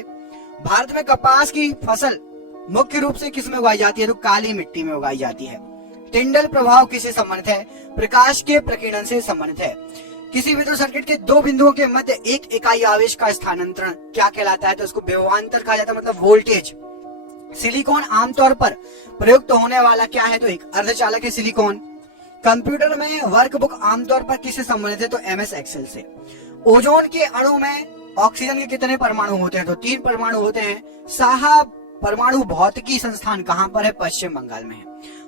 भारत में कपास की फसल मुख्य रूप से किस में उगाई जाती है? तो काली मिट्टी में उगाई जाती है। टिंडल प्रभाव किससे संबंधित है? प्रकाश के प्रकीर्णन से संबंधित है। किसी विद्युत सर्किट के दो बिंदुओं के मध्य एक इकाई आवेश का स्थानांतरण क्या कहलाता है? तो उसको विभवांतर कहा जाता है, मतलब वोल्टेज। सिलिकॉन आमतौर पर प्रयुक्त होने वाला क्या है? तो एक अर्धचालक है सिलिकॉन। कंप्यूटर में वर्कबुक आमतौर पर किससे संबंधित है? तो MS एक्सेल से। ओजोन के अणु में ऑक्सीजन के कितने परमाणु होते हैं? तो 3 परमाणु होते हैं। साहा परमाणु भौतिकी संस्थान कहाँ पर है? पश्चिम बंगाल में है।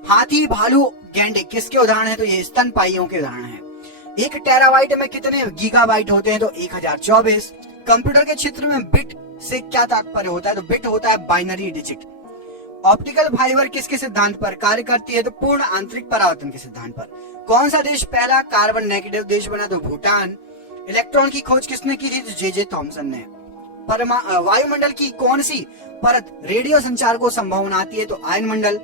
हाथी, भालू, गैंडे किसके उदाहरण है? तो ये स्तनपायियों के उदाहरण है। 1 टेराबाइट में कितने गीगाबाइट होते हैं? तो 1024। कंप्यूटर के क्षेत्र में बिट से क्या तात्पर्य होता है? तो बिट होता है बाइनरी डिजिट। ऑप्टिकल फाइबर किसके सिद्धांत पर कार्य करती है? तो पूर्ण आंतरिक परावर्तन के सिद्धांत पर। कौन सा देश पहला कार्बन नेगेटिव देश बना? तो भूटान। इलेक्ट्रॉन की खोज किसने की थी? तो जे थॉमसन ने। वायुमंडल की कौन सी परत रेडियो संचार को संभव बनाती है? तो आयनमंडल।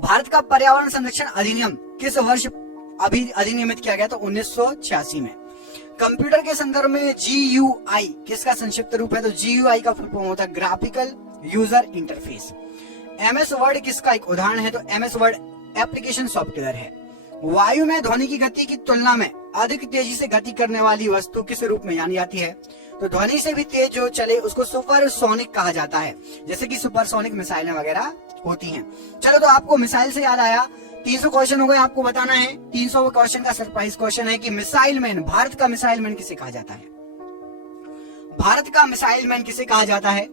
भारत का पर्यावरण संरक्षण अधिनियम किस वर्ष अधिनियमित किया गया? तो 1986 में। कंप्यूटर के संदर्भ में GUI किसका संक्षिप्त रूप है? तो GUI का फुल फॉर्म होता है graphical user interface. MS word किसका एक उदाहरण है? तो MS वर्ड एप्लीकेशन सॉफ्टवेयर है। वायु में ध्वनि की गति की तुलना में अधिक तेजी से गति करने वाली वस्तु किस रूप में जानी जाती है? तो ध्वनि से भी तेज जो चले उसको सुपरसोनिक कहा जाता है, जैसे कि सुपरसोनिक मिसाइलें वगैरह होती हैं। चलो, तो आपको मिसाइल से याद आया। 300 क्वेश्चन हो गए, आपको बताना है। 300 क्वेश्चन का सरप्राइज क्वेश्चन है कि मिसाइल मैन, भारत का मिसाइल मैन किसे कहा जाता है? भारत का मिसाइल मैन किसे कहा जाता है?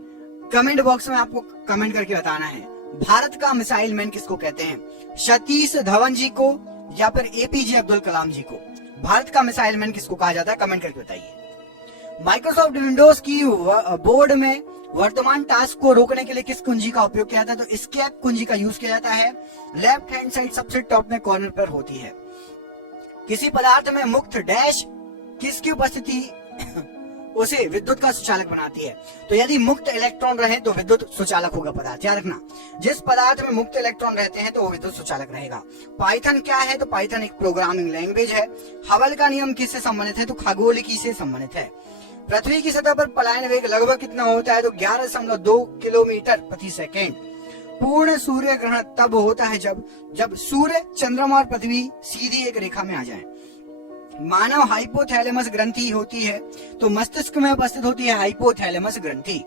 कमेंट बॉक्स में आपको कमेंट करके बताना है। भारत का मिसाइल मैन किसको कहते हैं? सतीश धवन जी को या फिर APJ अब्दुल कलाम जी को? भारत का मिसाइल मैन किसको कहा जाता है? कमेंट करके बताइए। माइक्रोसॉफ्ट विंडोज की बोर्ड में वर्तमान टास्क को रोकने के लिए किस कुंजी का उपयोग किया जाता है? तो एस्केप कुंजी का यूज किया जाता है। लेफ्ट हैंड साइड सबसे टॉप में कॉर्नर पर होती है। किसी पदार्थ में मुक्त डैश किसकी उपस्थिति उसे विद्युत का सुचालक बनाती है? तो यदि मुक्त इलेक्ट्रॉन रहे तो विद्युत सुचालक होगा पदार्थ। याद रखना, जिस पदार्थ में मुक्त इलेक्ट्रॉन रहते हैं तो वो विद्युत सुचालक रहेगा। पाइथन क्या है? तो पाइथन एक प्रोग्रामिंग लैंग्वेज है। हबल का नियम किससे संबंधित है? तो खगोलिकी से संबंधित है। पृथ्वी की सतह पर पलायन वेग लगभग कितना होता है? तो 11.2 किलोमीटर प्रति सेकेंड। पूर्ण सूर्य ग्रहण तब होता है जब सूर्य, चंद्रमा और पृथ्वी सीधी एक रेखा में आ जाए। मानव हाइपोथैलेमस ग्रंथि होती है, तो मस्तिष्क में उपस्थित होती है हाइपोथैलेमस ग्रंथि।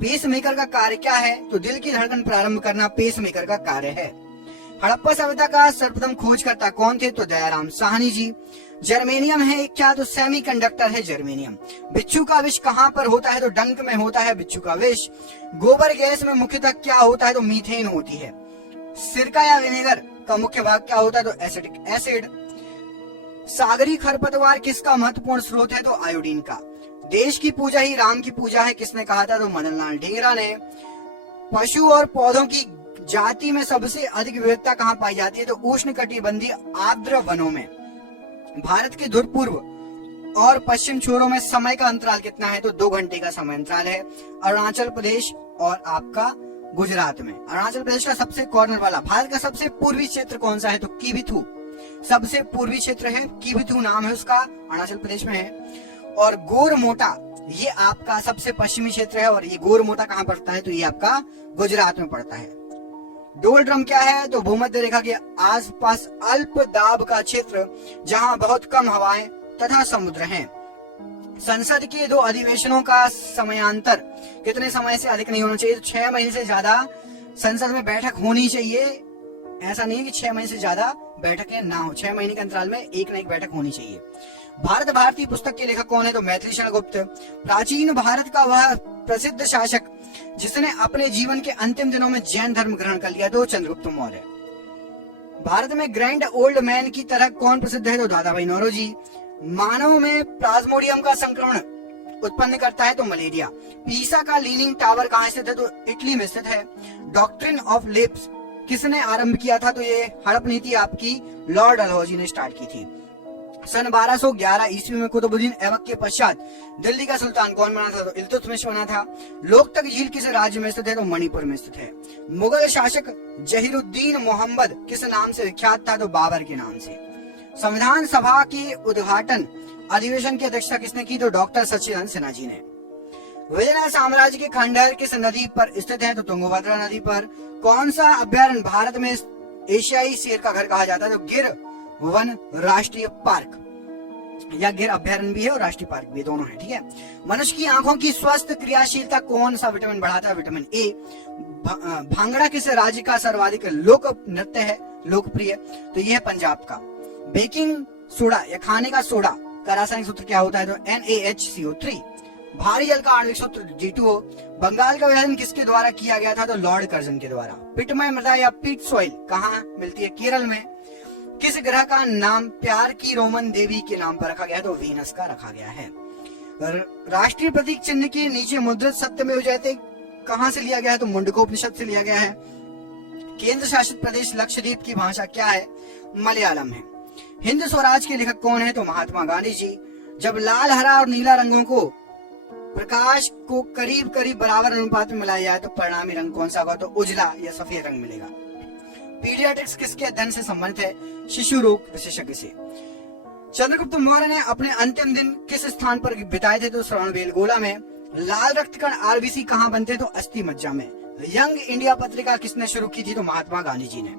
पेसमेकर का कार्य क्या है? तो दिल की धड़कन प्रारंभ करना पेसमेकर का कार्य है। हड़प्पा सभ्यता का सर्वप्रथम खोजकर्ता कौन थे? तो दयाराम साहनी जी। जर्मेनियम है क्या? तो सेमीकंडक्टर है जर्मेनियम। बिच्छू का विष कहाँ पर होता है? तो डंक में होता है बिच्छू का विष। गोबर गैस में मुख्यतः क्या होता है? तो मीथेन होती है। सिरका या विनेगर का मुख्य भाग क्या होता है? तो एसिटिक एसिड। सागरी खरपतवार किसका महत्वपूर्ण स्रोत है? तो आयोडीन का। देश की पूजा ही राम की पूजा है किसने कहा था? तो मदन लाल ढींगरा ने। पशु और पौधों की जाति में सबसे अधिक विविधता कहाँ पाई जाती है? तो उष्णकटिबंधीय आर्द्र वनों में। भारत के ध्रुव पूर्व और पश्चिम छोरों में समय का अंतराल कितना है? तो 2 घंटे का समय अंतराल है। अरुणाचल प्रदेश और आपका गुजरात में। अरुणाचल प्रदेश का सबसे कॉर्नर वाला। भारत का सबसे पूर्वी क्षेत्र कौन सा है? तो किबिथु सबसे पूर्वी क्षेत्र है, किबिथु नाम है उसका, अरुणाचल प्रदेश में है। और गोरमोटा ये आपका सबसे पश्चिमी क्षेत्र है, और ये गोरमोटा कहाँ पड़ता है? तो ये आपका गुजरात में पड़ता है। डोलड्रम क्या है? तो भूमध्य रेखा के आसपास अल्प दाब का क्षेत्र जहां बहुत कम हवाएं तथा समुद्र हैं। संसद के 2 अधिवेशनों का समयांतर कितने समय से अधिक नहीं होना चाहिए? तो 6 महीने से ज्यादा संसद में बैठक होनी चाहिए। ऐसा नहीं है कि 6 महीने से ज्यादा बैठकें ना हो, 6 महीने के अंतराल में एक न एक बैठक होनी चाहिए। भारत भारती पुस्तक के लेखक कौन है? तो मैथिली शरण गुप्त। प्राचीन भारत का वह प्रसिद्ध शासक जिसने अपने जीवन के अंतिम दिनों में जैन धर्म ग्रहण कर लिया, तो चंद्रगुप्त मौर्य। भारत में ग्रैंड ओल्ड मैन की तरह कौन प्रसिद्ध है? तो दादा भाई नौरोजी। मानव में प्लाज्मोडियम का संक्रमण उत्पन्न करता है, तो मलेरिया। पीसा का लीनिंग टावर कहाँ स्थित है? तो इटली में स्थित है। डॉक्ट्रिन ऑफ लिप्स किसने आरंभ किया था? तो ये हड़प नीति आपकी लॉर्ड डलहौजी ने स्टार्ट की थी। सन 1211 ईस्वी में कुतुबुद्दीन ऐबक के पश्चात दिल्ली का सुल्तान कौन बना था? तो इल्तुतमिश बना था। लोकतक झील किस राज्य में स्थित है? तो मणिपुर में स्थित है। मुगल शासक जहीरुद्दीन मोहम्मद किस नाम से विख्यात था? तो बाबर के नाम से। संविधान सभा के उद्घाटन अधिवेशन की अध्यक्षता किसने की? तो डॉक्टर सच्चिदानंद सिन्हा जी ने। विजयनगर साम्राज्य के खंडहर किस नदी पर स्थित है? तो तुंगभद्रा नदी पर। कौन सा अभ्यारण्य भारत में एशियाई शेर का घर कहा जाता है? तो गिर वन राष्ट्रीय पार्क, या गिर अभ्यारण्य भी है और राष्ट्रीय पार्क भी, दोनों है, ठीक है। मनुष्य की आंखों की स्वस्थ क्रियाशीलता कौन सा विटामिन बढ़ाता है? Vitamin A. भांगड़ा किस राज्य का सर्वाधिक लोक नृत्य है, लोकप्रिय? तो यह है पंजाब का। बेकिंग सोडा या खाने का सोडा का रासायनिक सूत्र क्या होता है? तो NaHCO3। भारी जल का आणविक सूत्र G2O। बंगाल का विभाजन किसके द्वारा किया गया था? तो लॉर्ड कर्जन के द्वारा। पिटमय मृदा या पीट सॉइल कहाँ मिलती है? केरल में। किस ग्रह का नाम प्यार की रोमन देवी के नाम पर रखा गया? तो वीनस का रखा गया है। राष्ट्रीय प्रतीक चिन्ह के नीचे मुद्रित सत्यमेव जयते कहां से लिया गया है? तो मुंडकोपनिषद से लिया गया है। केंद्र शासित प्रदेश लक्षद्वीप की भाषा क्या है? मलयालम है। हिंद स्वराज के लेखक कौन है? तो महात्मा गांधी जी। जब लाल, हरा और नीला रंगों को प्रकाश को करीब करीब बराबर अनुपात में मिलाया जाए तो परिणामी रंग कौन सा होगा? तो उजला या सफेद रंग मिलेगा। पीडियाट्रिक्स किसके अध्ययन से संबंधित है? शिशु रोग विशेषज्ञ से। चंद्रगुप्त मौर्य ने अपने अंतिम दिन किस स्थान पर बिताए थे? तो श्रवणबेलगोला में। लाल रक्तकण RBC कहाँ बनते? तो अस्थि मज्जा में। यंग इंडिया पत्रिका किसने शुरू की थी? तो महात्मा गांधी जी ने।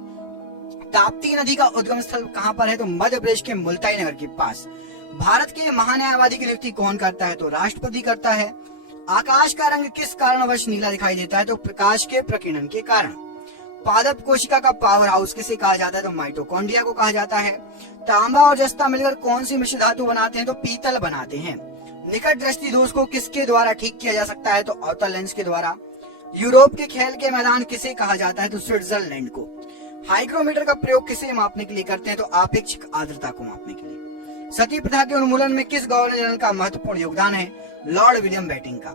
ताप्ती नदी का उद्गम स्थल कहाँ पर है? तो मध्य प्रदेश के मुल्ताई नगर के पास। भारत के महान्यायवादी की नियुक्ति कौन करता है? तो राष्ट्रपति करता है। आकाश का रंग किस कारणवश नीला दिखाई देता है? तो प्रकाश के प्रकीर्णन के कारण। पादप कोशिका का पावर हाउस किसे कहा जाता है? तो माइटोकॉन्ड्रिया को कहा जाता है। तांबा और जस्ता मिलकर कौन सी मिश्र धातु बनाते हैं? तो पीतल बनाते हैं। निकट दृष्टि दोष को किसके द्वारा ठीक किया जा सकता है? तो अवतल लेंस के द्वारा। यूरोप के खेल के मैदान किसे कहा जाता है? तो स्विट्जरलैंड को। हाइग्रोमीटर का प्रयोग किसे मापने के लिए करते हैं? तो आपेक्षिक आर्द्रता को मापने के लिए। सती प्रथा के उन्मूलन में किस गवर्नर जनरल का महत्वपूर्ण योगदान है? लॉर्ड विलियम बेंटिंग का।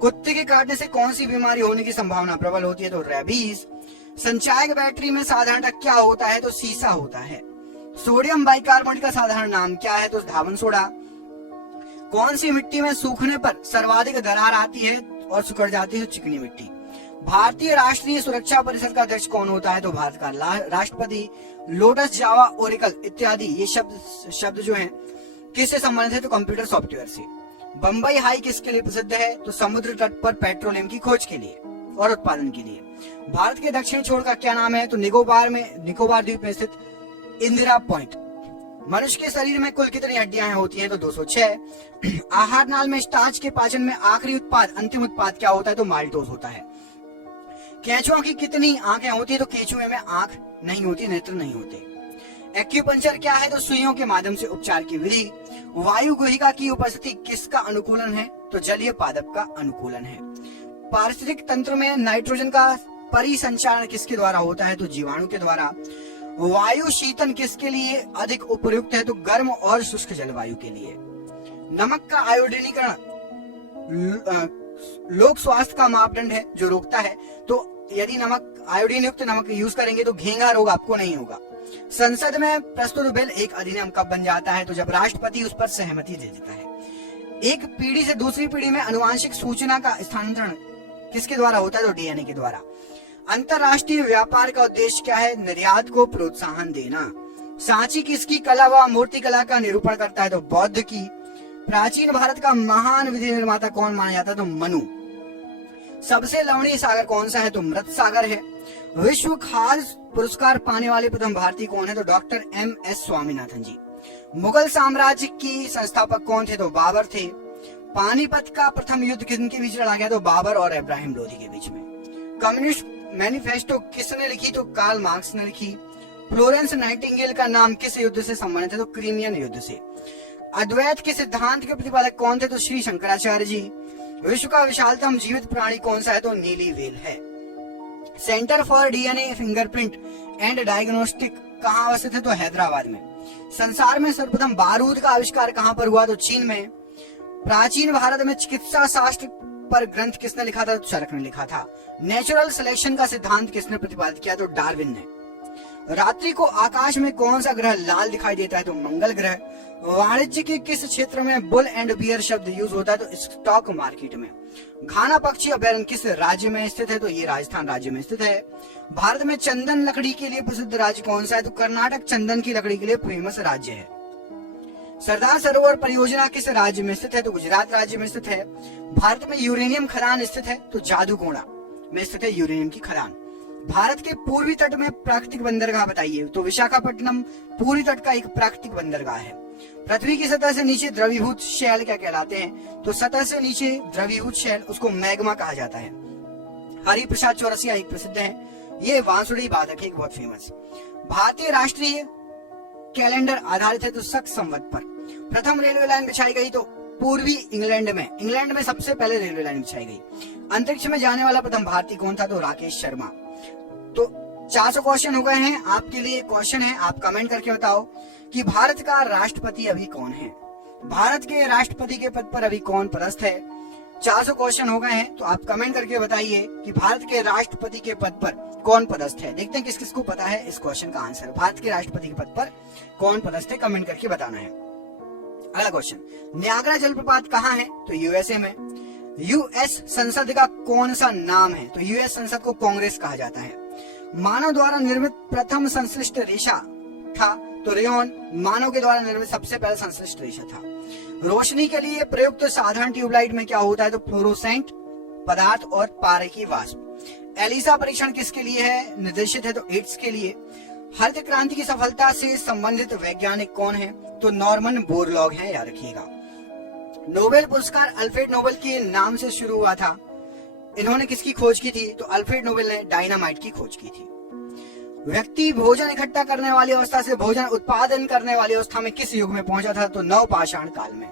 कुत्ते के काटने से कौन सी बीमारी होने की संभावना प्रबल होती है? तो रेबीज। संचायक बैटरी में साधारणतः क्या होता है? तो सीसा होता है। सोडियम बाइकार्बोनेट का साधारण नाम क्या है? तो धावन सोडा। कौन सी मिट्टी में सूखने पर सर्वाधिक दरार आती है और सिकुड़ जाती है? चिकनी मिट्टी। भारतीय राष्ट्रीय सुरक्षा परिषद का अध्यक्ष कौन होता है? तो भारत का राष्ट्रपति। लोटस, जावा, ओरेकल इत्यादि ये शब्द जो हैं किससे संबंधित है? तो कंप्यूटर सॉफ्टवेयर से। बंबई हाई किसके लिए प्रसिद्ध है? तो समुद्र तट पर पेट्रोलियम की खोज के लिए और उत्पादन के लिए। भारत के दक्षिणी छोर का क्या नाम है? तो निकोबार द्वीप में स्थित इंदिरा पॉइंट। मनुष्य के शरीर में कुल कितनी हड्डियां होती हैं? तो 206। आहार नाल में स्टार्च के पाचन में आखिरी उत्पाद, अंतिम उत्पाद क्या होता है? तो माल्टोज होता है। केंचुआ की कितनी आंखें होती है? तो केंचुए में आंख नहीं होती, नेत्र नहीं होते। एक्यूपंक्चर क्या है? तो सुइयों के माध्यम से उपचार की विधि। वायु गुहिका की उपस्थिति किसका अनुकूलन है? तो जलीय पादप का अनुकूलन है। पारिस्थितिक तंत्र में नाइट्रोजन का परिसंचारण किसके द्वारा होता है? तो जीवाणु के द्वारा। वायु शीतन किसके लिए अधिक उपयुक्त है? तो गर्म और शुष्क जलवायु के लिए। नमक का आयोडीनीकरण लोक स्वास्थ्य का मापदंड है जो रोकता है, तो यदि आयोडीन युक्त नमक यूज करेंगे तो घेंघा रोग आपको नहीं होगा। संसद में प्रस्तुत बिल एक अधिनियम कब बन जाता है? तो जब राष्ट्रपति उस पर सहमति दे देता है। एक पीढ़ी से दूसरी पीढ़ी में अनुवांशिक सूचना का स्थानांतरण किसके द्वारा होता है? तो DNA के द्वारा। अंतरराष्ट्रीय व्यापार का उद्देश्य क्या है? निर्यात को प्रोत्साहन देना। सांची किसकी कला व मूर्ति कला का निरूपण करता है? तो बौद्ध की। प्राचीन भारत का महान विधि निर्माता कौन माना जाता है? तो मनु। सबसे लवणीय सागर कौन सा है? तो मृत सागर है। विश्व खाद्य पुरस्कार पाने वाले प्रथम भारतीय कौन है? तो डॉक्टर MS स्वामीनाथन जी। मुगल साम्राज्य की संस्थापक कौन थे? तो बाबर थे। पानीपत का प्रथम युद्ध किनके बीच लड़ा गया? तो बाबर और इब्राहिम लोधी के बीच में। कम्युनिस्ट मैनिफेस्टो किसने लिखी? तो कार्ल मार्क्स ने लिखी। फ्लोरेंस नाइटिंगेल का नाम किस युद्ध से संबंधित है? तो क्रीमियन युद्ध से। अद्वैत के सिद्धांत के प्रतिपादक कौन थे? तो श्री शंकराचार्य जी। विश्व का विशालतम जीवित प्राणी कौन सा है? तो नीली व्हेल है। Centre for DNA fingerprint and diagnostic कहाँ अवस्थित है? तो हैदराबाद में। संसार में सर्वप्रथम बारूद का आविष्कार कहाँ पर हुआ? तो चीन में। प्राचीन भारत में चिकित्सा शास्त्र पर ग्रंथ किसने लिखा था? तो चरक ने लिखा था। नेचुरल सिलेक्शन का सिद्धांत किसने प्रतिपादित किया? तो डार्विन ने। रात्रि को आकाश में कौन सा ग्रह लाल दिखाई देता है? तो मंगल ग्रह। वाणिज्य के किस क्षेत्र में बुल एंड बियर शब्द यूज होता है? तो स्टॉक मार्केट में। घाना पक्षी अभयारण्य किस राज्य में स्थित है? तो ये राजस्थान राज्य में स्थित है। भारत में चंदन लकड़ी के लिए प्रसिद्ध राज्य कौन सा है? तो कर्नाटक चंदन की लकड़ी के लिए फेमस राज्य है। सरदार सरोवर परियोजना किस राज्य में स्थित है? तो गुजरात राज्य में स्थित है। भारत में यूरेनियम खदान स्थित है? तो जादूगोड़ा में स्थित है यूरेनियम की खदान। भारत के पूर्वी तट में प्राकृतिक बंदरगाह बताइए। तो विशाखापट्टनम पूर्वी तट का एक प्राकृतिक बंदरगाह है। पृथ्वी की सतह से नीचे द्रवीभूत शैल क्या कहलाते हैं? तो सतह से नीचे द्रवीभूत शैल उसको मैग्मा कहा जाता है। हरिप्रसाद चौरसिया एक प्रसिद्ध है, ये बांसुरी वादक है, बहुत फेमस। भारतीय राष्ट्रीय कैलेंडर आधारित है तो शक संवत पर। प्रथम रेलवे लाइन बिछाई गई तो पूर्वी इंग्लैंड में सबसे पहले रेलवे लाइन बिछाई गई। अंतरिक्ष में जाने वाला प्रथम भारतीय कौन था? तो राकेश शर्मा। तो 400 क्वेश्चन हो गए हैं। आपके लिए क्वेश्चन है, आप कमेंट करके बताओ कि भारत का राष्ट्रपति अभी कौन है? भारत के राष्ट्रपति के पद पर अभी कौन पदस्थ है? 400 क्वेश्चन हो गए हैं, तो आप कमेंट करके बताइए कि भारत के राष्ट्रपति के पद पर कौन पदस्थ है। देखते हैं किस किस को पता है इस क्वेश्चन का आंसर। भारत के राष्ट्रपति के पद पर कौन पदस्थ है, कमेंट करके बताना है। अगला क्वेश्चन, न्यागरा जलप्रपात कहाँ है? तो यूएसए में। यूएस संसद का कौन सा नाम है? तो यूएस संसद को कांग्रेस कहा जाता है। मानव द्वारा निर्मित प्रथम संश्लिष्ट रेशा था? तो रेयॉन मानव के द्वारा निर्मित सबसे पहला संश्लिष्ट रेशा था। रोशनी के लिए प्रयुक्त साधारण ट्यूबलाइट में क्या होता है? तो फ्लोरोसेंट पदार्थ और पारे की वाष्प। एलिसा परीक्षण किसके लिए है निर्देशित है? तो एड्स के लिए। हरित क्रांति की सफलता से संबंधित वैज्ञानिक कौन है? तो नॉर्मन बोरलॉग है, याद रखिएगा। नोबेल पुरस्कार अल्फ्रेड नोबेल के नाम से शुरू हुआ था। इन्होंने किसकी खोज की थी? तो अल्फ्रेड नोबेल ने डायनामाइट की खोज की थी। व्यक्ति भोजन इकट्ठा करने वाली अवस्था से भोजन उत्पादन करने वाली अवस्था में किस युग में पहुंचा था? तो नवपाषाण काल में।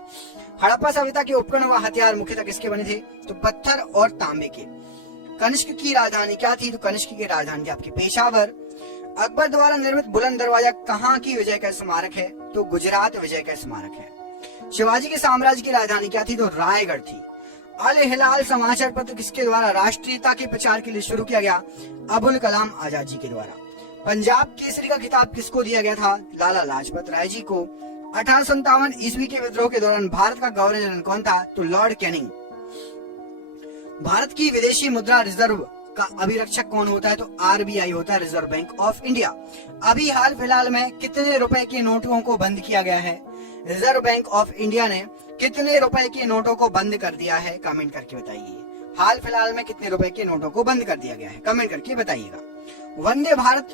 हड़प्पा सभ्यता के उपकरण व हथियार मुख्यतः किसके बने थे? तो पत्थर और तांबे के। कनिष्क की राजधानी क्या थी? तो कनिष्क की राजधानी थी आपकी पेशावर। अकबर द्वारा निर्मित बुलंद दरवाजा कहाँ की विजय का स्मारक है? तो गुजरात विजय का स्मारक है। शिवाजी के साम्राज्य की राजधानी क्या थी? तो रायगढ़ थी। अल हिलाल समाचार पत्र किसके द्वारा राष्ट्रीयता के प्रचार के लिए शुरू किया गया? अबुल कलाम आजाद जी के द्वारा। पंजाब केसरी का खिताब किसको दिया गया था? लाला लाजपत राय जी को। 1857 ईस्वी के विद्रोह के दौरान भारत का गवर्नर जनरल कौन था? तो लॉर्ड कैनिंग। भारत की विदेशी मुद्रा रिजर्व का अभिरक्षक कौन होता है? तो आरबीआई होता है, रिजर्व बैंक ऑफ इंडिया। अभी हाल फिलहाल में कितने रुपए के नोटों को बंद किया गया है? रिजर्व बैंक ऑफ इंडिया ने कितने रुपए के नोटों को बंद कर दिया है? कमेंट करके बताइए। हाल फिलहाल में कितने रुपए के नोटों को बंद कर दिया गया है? कमेंट करके बताइएगा। वंदे भारत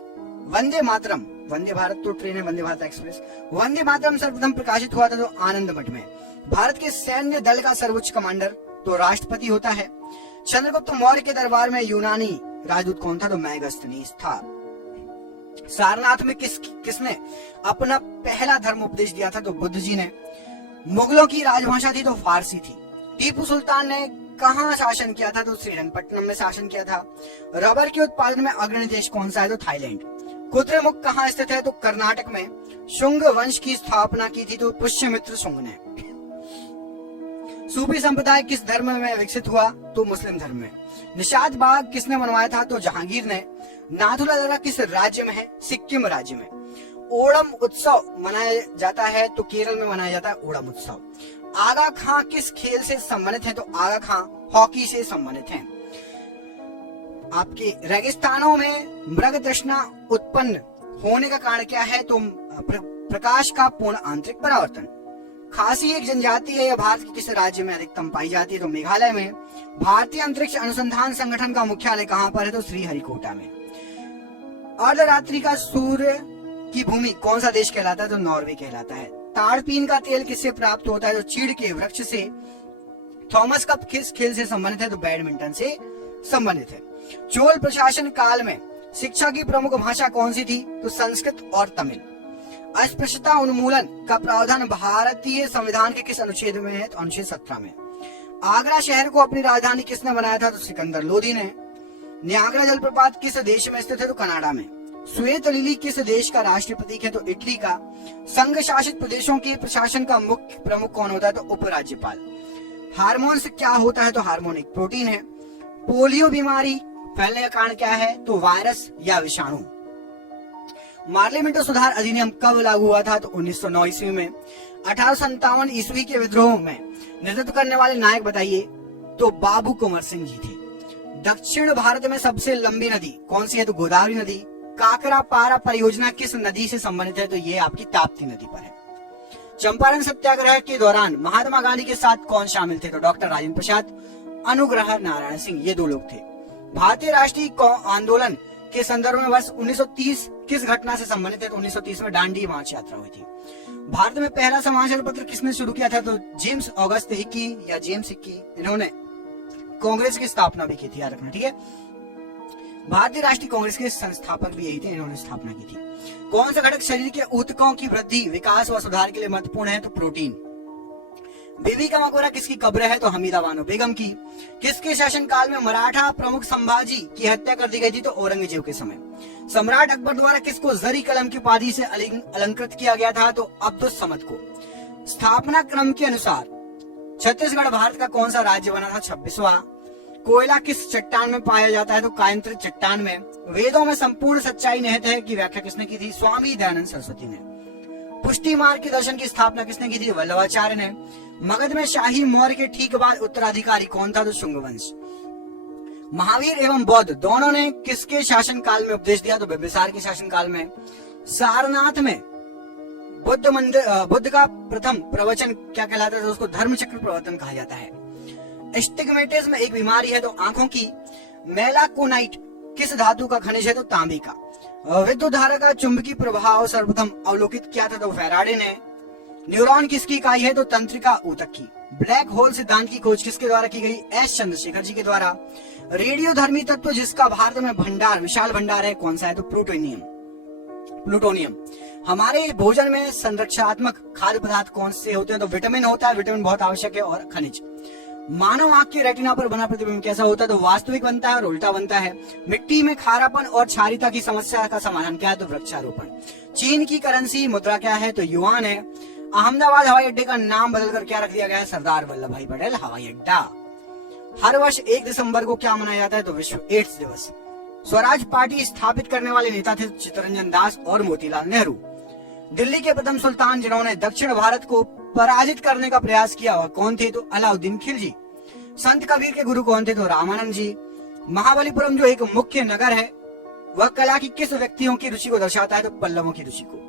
तो ट्रेन है, वंदे भारत एक्सप्रेस। वंदे मातरम सर्वप्रथम प्रकाशित हुआ था तो आनंद मठ में। भारत के सैन्य दल का सर्वोच्च कमांडर तो राष्ट्रपति होता है। चंद्रगुप्त मौर्य के दरबार में यूनानी राजदूत कौन था? तो मेगास्थनीज था। सारनाथ में किसने अपना पहला धर्म उपदेश दिया था? तो बुद्ध जी ने। मुगलों की राजभाषा थी तो फारसी थी। टीपू सुल्तान ने कहाँ शासन किया था? तो श्रीरंगपट्टनम में शासन किया था। रबर के उत्पादन में अग्रणी देश कौन सा है? तो थाईलैंड। कुद्रेमुख कहाँ स्थित है? तो कर्नाटक में। शुंग वंश की स्थापना की थी तो पुष्यमित्र शुंग ने। सूफी संप्रदाय किस धर्म में विकसित हुआ? तो मुस्लिम धर्म में। निषाद बाग किसने बनवाया था? तो जहांगीर ने। नाथुला दर्रा किस राज्य में है? सिक्किम राज्य में। ओणम उत्सव मनाया जाता है तो केरल में मनाया जाता है ओणम उत्सव। आगा खां किस खेल से संबंधित है? तो आगा खां हॉकी से संबंधित हैं। आपके रेगिस्तानों में मृग तृष्णा उत्पन्न होने का कारण क्या है? तो प्रकाश का पूर्ण आंतरिक परावर्तन। खासी एक जनजाति है, यह भारत के किस राज्य में अधिकतम पाई जाती है? तो मेघालय में। भारतीय अंतरिक्ष अनुसंधान संगठन का मुख्यालय कहाँ पर है? तो श्रीहरिकोटा में। अर्धरात्रि का सूर्य की भूमि कौन सा देश कहलाता है? तो नॉर्वे कहलाता है। ताड़पीन का तेल किससे प्राप्त होता है? तो चीड़ के वृक्ष से। थॉमस कप किस खेल से संबंधित है? तो बैडमिंटन से संबंधित है। चोल प्रशासन काल में शिक्षा की प्रमुख भाषा कौन सी थी? तो संस्कृत और तमिल। अस्पृश्यता उन्मूलन का प्रावधान भारतीय संविधान के किस अनुच्छेद में है? तो अनुच्छेद 17 में। आगरा शहर को अपनी राजधानी किसने बनाया था? तो सिकंदर लोदी ने। न्यागरा जलप्रपात किस देश में स्थित है? तो कनाडा में। श्वेत लिली किस देश का राष्ट्रीय प्रतीक है? तो इटली का। संघ शासित प्रदेशों के प्रशासन का मुख्य प्रमुख कौन होता है? तो उपराज्यपाल। हार्मोन्स क्या होता है? तो हार्मोन एक प्रोटीन है। पोलियो बीमारी फैलने का कारण क्या है? तो वायरस या विषाणु। पार्लियामेंट सुधार अधिनियम कब लागू हुआ था? तो 1909 ईस्वी में। 1857 ईस्वी के विद्रोह में नेतृत्व करने वाले नायक बताइए? तो बाबू कुंवर सिंह जी थे। दक्षिण भारत में सबसे लंबी नदी कौन सी है? तो गोदावरी नदी। काकरा पारा परियोजना किस नदी से संबंधित है? तो ये आपकी ताप्ती नदी पर है। चंपारण सत्याग्रह के दौरान महात्मा गांधी के साथ कौन शामिल थे? तो डॉक्टर राजेंद्र प्रसाद, अनुग्रह नारायण सिंह, ये दो लोग थे। भारतीय राष्ट्रीय आंदोलन के संदर्भ में वर्ष 1930 किस घटना से संबंधित है? तो 1930 में दांडी मार्च यात्रा हुई थी। भारत में पहला समाचार पत्र किसने शुरू किया था? तो जेम्स ऑगस्ट हिक्की या जेम्स हिक्की, इन्होंने कांग्रेस की स्थापना भी की थी, याद रखना, ठीक है। भारतीय राष्ट्रीय कांग्रेस के संस्थापक भी यही थे, इन्होंने स्थापना की थी। कौन सा घटक शरीर के ऊतकों की वृद्धि, विकास व सुधार के लिए महत्वपूर्ण है? तो प्रोटीन। बीबी का मकबरा किसकी कब्र है? तो हमीदा बानो बेगम की। किसके शासनकाल में मराठा प्रमुख संभाजी की हत्या कर दी गई थी? तो औरंगजेब के समय। सम्राट अकबर द्वारा किसको जरी कलम की उपाधि से अलंकृत किया गया था? तो अब्दुल समद को। स्थापना क्रम के अनुसार छत्तीसगढ़ भारत का कौन सा राज्य बना था? 26वां। कोयला किस चट्टान में पाया जाता है? तो कायंत्र चट्टान में। वेदों में संपूर्ण सच्चाई निहित है की व्याख्या किसने की थी? स्वामी दयानंद सरस्वती ने। पुष्टि मार्ग के दर्शन की स्थापना किसने की थी? वल्लभाचार्य ने। मगध में शाही मौर्य के ठीक बाद उत्तराधिकारी कौन था? तो शुंग वंश। महावीर एवं बौद्ध दोनों ने किसके शासन काल में उपदेश दिया? तो बिंबिसार के शासन काल में। सारनाथ में बुद्ध का प्रथम प्रवचन क्या कहलाता है? तो उसको धर्मचक्र प्रवर्तन कहा जाता है। एस्टिग्मेटिज्म एक बीमारी है, तो आंखों की। मेलाकोनाइट किस धातु का खनिज है? तो तांबे का। विद्युत धारा का चुंबकीय प्रभाव सर्वप्रथम अवलोकित किया था? तो फैराडे ने। न्यूरॉन किसकी इकाई है? तो तंत्रिका ऊतक की। ब्लैक होल सिद्धांत की खोज किसके द्वारा की गई? एस चंद्रशेखर जी के द्वारा। रेडियोधर्मी तत्व जिसका भारत में विशाल भंडार है, कौन सा है? तो प्लूटोनियम। हमारे भोजन में संरक्षात्मक खाद्य पदार्थ कौन से होते हैं? तो विटामिन होता है, विटामिन बहुत आवश्यक है, और खनिज। मानव आंख के रेटिना पर बना प्रतिबिंब कैसा होता है? तो वास्तविक बनता है और उल्टा बनता है। मिट्टी में खारापन और क्षारीयता की समस्या का समाधान क्या है? तो वृक्षारोपण। चीन की करेंसी मुद्रा क्या है? तो युआन है। अहमदाबाद हवाई अड्डे का नाम बदलकर क्या रख दिया गया है? सरदार वल्लभ भाई पटेल हवाई अड्डा। हर वर्ष 1 दिसंबर को क्या मनाया जाता है? तो विश्व एड्स दिवस। स्वराज पार्टी स्थापित करने वाले नेता थे चित्तरंजन दास और मोतीलाल नेहरू। दिल्ली के प्रथम सुल्तान जिन्होंने दक्षिण भारत को पराजित करने का प्रयास किया वह कौन थे? तो अलाउद्दीन खिलजी। संत कबीर के गुरु कौन थे? तो रामानंद जी। महाबलीपुरम जो एक मुख्य नगर है वह कला की किस व्यक्तियों की रुचि को दर्शाता है? तो पल्लवों की रुचि को।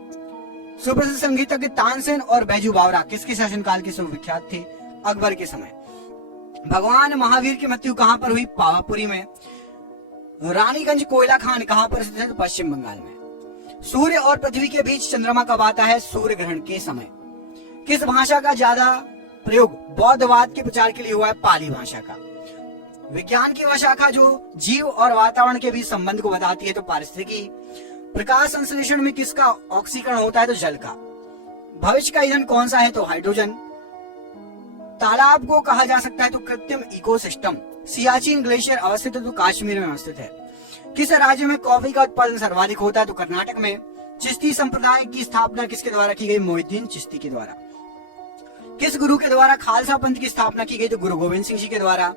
सुप्रसिद्ध संगीतज्ञ तानसेन और बैजू बावरा किसके शासनकाल के सुविख्यात थे? अकबर के समय। भगवान महावीर की मृत्यु कहां पर हुई? पावापुरी में। रानीगंज कोयला खान कहां पर स्थित है? तो पश्चिम बंगाल में। सूर्य और पृथ्वी के बीच चंद्रमा कब आता है? सूर्य ग्रहण के समय। किस भाषा का ज्यादा प्रयोग बौद्धवाद के प्रचार के लिए हुआ है? पाली भाषा का। विज्ञान की वह शाखा जो जीव और वातावरण के बीच संबंध को बताती है? तो पारिस्थितिकी। प्रकाश संश्लेषण में किसका ऑक्सीकरण होता है? तो जल का। भविष्य का ईंधन कौन सा है? तो हाइड्रोजन। तालाब को कहा जा सकता है? तो कृत्रिम इकोसिस्टम। सियाचिन ग्लेशियर अवस्थित है? तो कश्मीर में अवस्थित है। किस राज्य में कॉफी का उत्पादन सर्वाधिक होता है? तो कर्नाटक में। चिश्ती संप्रदाय की स्थापना किसके द्वारा की गई? मोइनुद्दीन चिश्ती के द्वारा। किस गुरु के द्वारा खालसा पंथ की स्थापना की गई? तो गुरु गोविंद सिंह जी के द्वारा।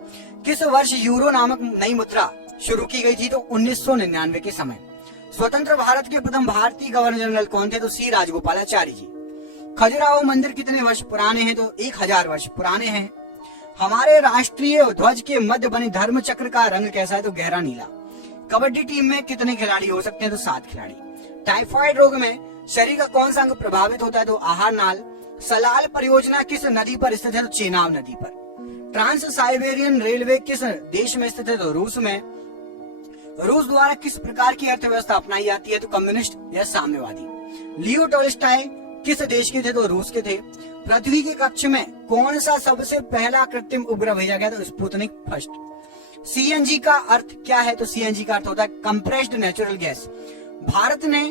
किस वर्ष यूरो नामक नई मुद्रा शुरू की गई थी? तो 1999 के समय। स्वतंत्र भारत के प्रथम भारतीय गवर्नर जनरल कौन थे? तो सी राजगोपालाचारी जी। खजुराहो मंदिर कितने वर्ष पुराने हैं? तो 1000 वर्ष पुराने हैं। हमारे राष्ट्रीय ध्वज के मध्य बने धर्म चक्र का रंग कैसा है? तो गहरा नीला। कबड्डी टीम में कितने खिलाड़ी हो सकते हैं? तो 7 खिलाड़ी। टाइफाइड रोग में शरीर का कौन सा अंग प्रभावित होता है? तो आहार नाल। सलाल परियोजना किस नदी पर स्थित है? तो चेनाब नदी पर। ट्रांस साइबेरियन रेलवे किस देश में स्थित है? तो रूस में। रूस द्वारा किस प्रकार की अर्थव्यवस्था अपनाई जाती है? तो कम्युनिस्ट या साम्यवादी। लियो टोल्स्टॉय किस देश के थे? तो रूस के थे। पृथ्वी के कक्ष में कौन सा सबसे पहला कृत्रिम उपग्रह भेजा गया? तो स्पुतनिक फर्स्ट। सीएनजी का अर्थ क्या है? तो सीएनजी का अर्थ होता है कंप्रेस्ड नेचुरल गैस। भारत ने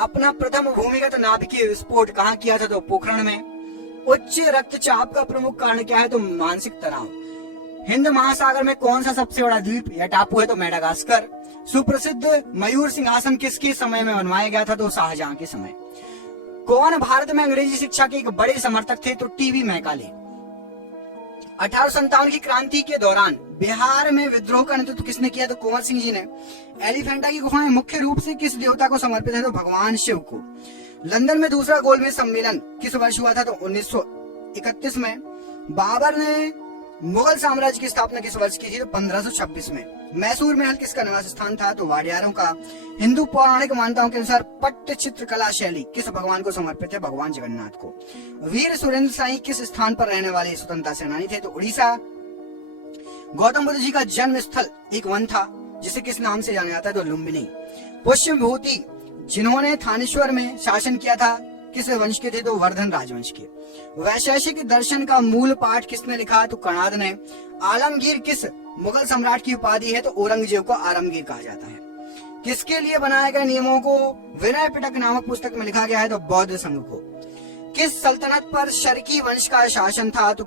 अपना प्रथम भूमिगत नाभिकीय विस्फोट कहाँ किया था? तो पोखरण में। उच्च रक्तचाप का प्रमुख कारण क्या है? तो मानसिक तनाव। हिंद महासागर में कौन सा सबसे बड़ा द्वीप या टापू है? तो मेडागास्कर। सुप्रसिद्ध मयूर सिंहासन किसके समय में बनवाया गया था? तो शाहजहां के समय। कौन भारत में अंग्रेजी शिक्षा के एक बड़े समर्थक थे? तो टीवी मैकाले। 1857 की क्रांति के दौरान बिहार में विद्रोह का नेतृत्व किसने किया? तो कुंवर सिंह जी ने। एलिफेंटा की गुफाएं मुख्य रूप से किस देवता को समर्पित है? तो भगवान शिव को। लंदन में दूसरा गोलमेज सम्मेलन किस वर्ष हुआ था? तो 1931 में। बाबर ने मुगल साम्राज्य की स्थापना किस वर्ष की थी? तो 1526 में। मैसूर महल किसका निवास स्थान था? तो वाडियारों का। हिंदू पौराणिक मान्यताओं के अनुसार पट्टचित्र कला शैली किस भगवान को समर्पित है? भगवान जगन्नाथ को। वीर सुरेंद्र साई किस स्थान पर रहने वाले स्वतंत्रता सेनानी थे? तो उड़ीसा। गौतम बुद्ध जी का जन्म स्थल एक वन था जिसे किस नाम से जाना जाता है? तो लुम्बिनी। पुष्य विभूति जिन्होंने थानेश्वर में शासन किया था किस वंश के थे? तो वर्धन राजवंश के। वैशेषिक दर्शन का मूल पाठ किसने लिखा? तो कणाद ने। आलमगीर किस मुगल सम्राट की उपाधि है? तो औरंगजेब को आलमगीर कहा जाता है। किसके लिए बनाए गए नियमों को विनय पिटक नामक पुस्तक में लिखा गया है? तो बौद्ध संघ को। किस सल्तनत पर शर्की वंश का शासन था? तो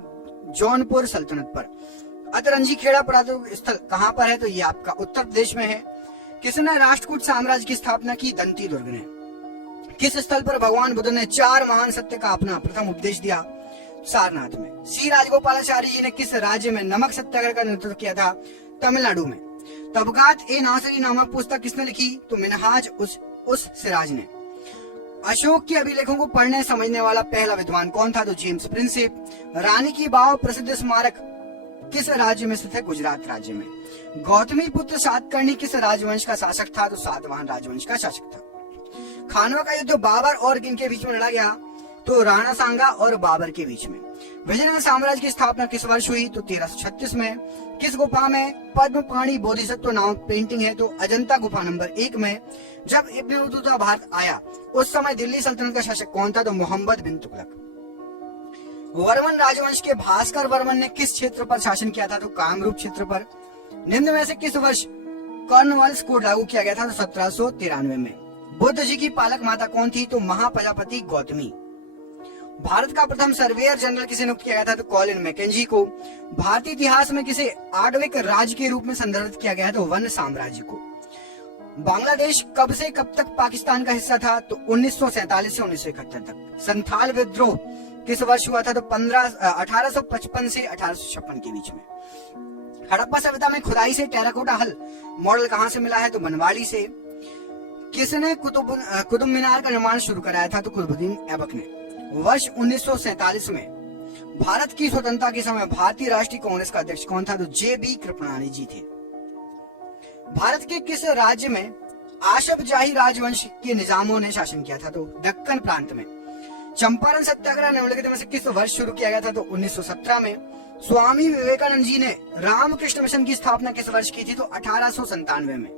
जौनपुर सल्तनत पर। अतरंजी खेड़ा पुरातत्व स्थल कहाँ पर है? तो ये आपका उत्तर प्रदेश में है। किसने राष्ट्रकूट साम्राज्य की स्थापना की? दंती दुर्ग ने। किस स्थल पर भगवान बुद्ध ने 4 महान सत्य का अपना प्रथम उपदेश दिया? सारनाथ में। सी राजगोपालाचारी जी ने किस राज्य में नमक सत्याग्रह का नेतृत्व किया था? तमिलनाडु में। तबकात ए नासरी नामक पुस्तक किसने लिखी? तो मिनहाज उस सिराज ने। अशोक के अभिलेखों को पढ़ने समझने वाला पहला विद्वान कौन था? तो जेम्स प्रिंसेप। रानी की बाव प्रसिद्ध स्मारक किस राज्य में स्थित है? गुजरात राज्य में। गौतमी पुत्र सातकर्णी किस राजवंश का शासक था? तो सातवाहन राजवंश का शासक था। खानवा का युद्ध बाबर और किन के बीच में लड़ा गया? तो राणा सांगा और बाबर के बीच में। विजयनगर साम्राज्य की स्थापना किस वर्ष हुई? तो 1336 में। किस गुफा में पद्म पाणी बोधिसत्व नामक पेंटिंग है? तो अजंता गुफा नंबर 1 में। जब इब्न बतूता भारत आया उस समय दिल्ली सल्तनत का शासक कौन था? तो मोहम्मद बिन तुगलक। वर्मन राजवंश के भास्कर वर्मन ने किस क्षेत्र पर शासन किया था? तो कामरूप क्षेत्र पर। निम्न में से किस वर्ष कॉर्नवालिस कोड लागू किया गया था? तो 1793 में। बुद्ध जी की पालक माता कौन थी? तो महाप्रजापति गौतमी। भारत का प्रथम सर्वेयर जनरल किसे नियुक्त किया गया था? तो कॉलिन मैकेंजी को। भारतीय इतिहास में किसे आठवें राज्य के रूप में संदर्भित किया गया है? तो वन साम्राज्य को। बांग्लादेश कब से कब तक पाकिस्तान का हिस्सा था? तो 1947 से 1971 तक। संथाल विद्रोह किस वर्ष हुआ था? तो 1855 से 1856 के बीच में। हड़प्पा सभ्यता में खुदाई से टेराकोटा हल मॉडल कहां से मिला है? तो बनवाड़ी से। किसने कुतुब मीनार का निर्माण शुरू कराया था? तो कुतुबुद्दीन ऐबक ने। वर्ष 1947 में भारत की स्वतंत्रता के समय भारतीय राष्ट्रीय कांग्रेस का अध्यक्ष कौन था? तो जे.बी. कृपलानी जी थे। भारत के किस राज्य में आशफ जाही राजवंश के निजामों ने शासन किया था? तो दक्कन प्रांत में। चंपारण सत्याग्रह निम्नलिखित में से किस वर्ष शुरू किया गया था? तो 1917 में। स्वामी विवेकानंद जी ने रामकृष्ण मिशन की स्थापना किस वर्ष की थी? तो 1897 में।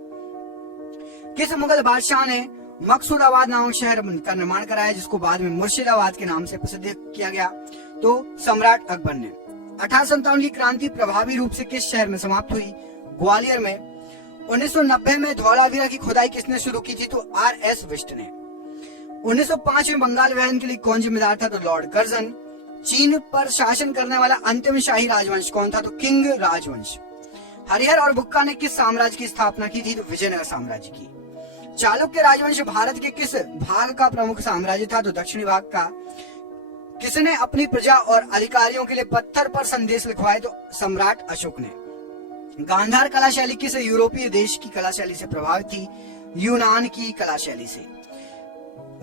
किस मुगल बादशाह ने मकसूदाबाद नामक शहर का निर्माण कराया जिसको बाद में मुर्शिदाबाद के नाम से प्रसिद्ध किया गया? तो सम्राट अकबर ने। 1857 की क्रांति प्रभावी रूप से किस शहर में समाप्त हुई? ग्वालियर में। 1990 में धौलावीरा की खुदाई किसने शुरू की थी? तो R.S. विष्ट ने। 1905 में बंगाल विभाजन के लिए कौन जिम्मेदार था? तो लॉर्ड कर्जन। चीन पर शासन करने वाला अंतिम शाही राजवंश कौन था? तो किंग राजवंश। हरिहर और बुक्का ने किस साम्राज्य की स्थापना की थी? तो विजयनगर साम्राज्य की। चालुक्य राजवंश भारत के किस भाग का प्रमुख साम्राज्य था? तो दक्षिणी भाग का। किसने अपनी प्रजा और अधिकारियों के लिए पत्थर पर संदेश लिखवाए? तो सम्राट अशोक ने। गांधार कला शैली किस यूरोपीय देश की कला शैली से प्रभावित थी? यूनान की कला शैली से।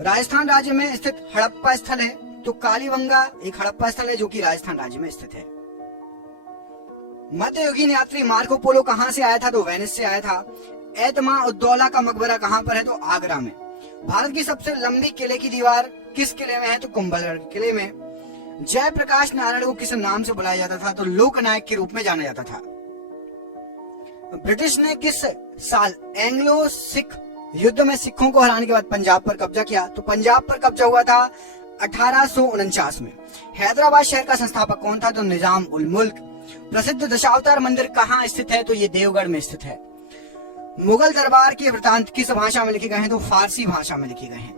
राजस्थान राज्य में स्थित हड़प्पा स्थल है तो कालीबंगा एक हड़प्पा स्थल है जो कि राजस्थान राज्य में स्थित है। मध्ययुगीन यात्री मार्को पोलो कहां से आया था? तो वेनिस से आया था। एतमा उद्दौला का मकबरा कहां पर है? तो आगरा में। भारत की सबसे लंबी किले की दीवार किस किले में है? तो कुंभलगढ़ किले में। जयप्रकाश नारायण को किस नाम से बुलाया जाता था? तो लोकनायक के रूप में जाना जाता था। ब्रिटिश ने किस साल एंग्लो सिख युद्ध में सिखों को हराने के बाद पंजाब पर कब्जा किया? तो पंजाब पर कब्जा हुआ था 1849 में। हैदराबाद शहर का संस्थापक कौन था? तो निजाम उल मुल्क। प्रसिद्ध दशावतार मंदिर कहाँ स्थित है? तो ये देवगढ़ में स्थित है। मुगल दरबार के वृतांत किस भाषा में लिखे गए हैं? तो फारसी भाषा में लिखे गए हैं।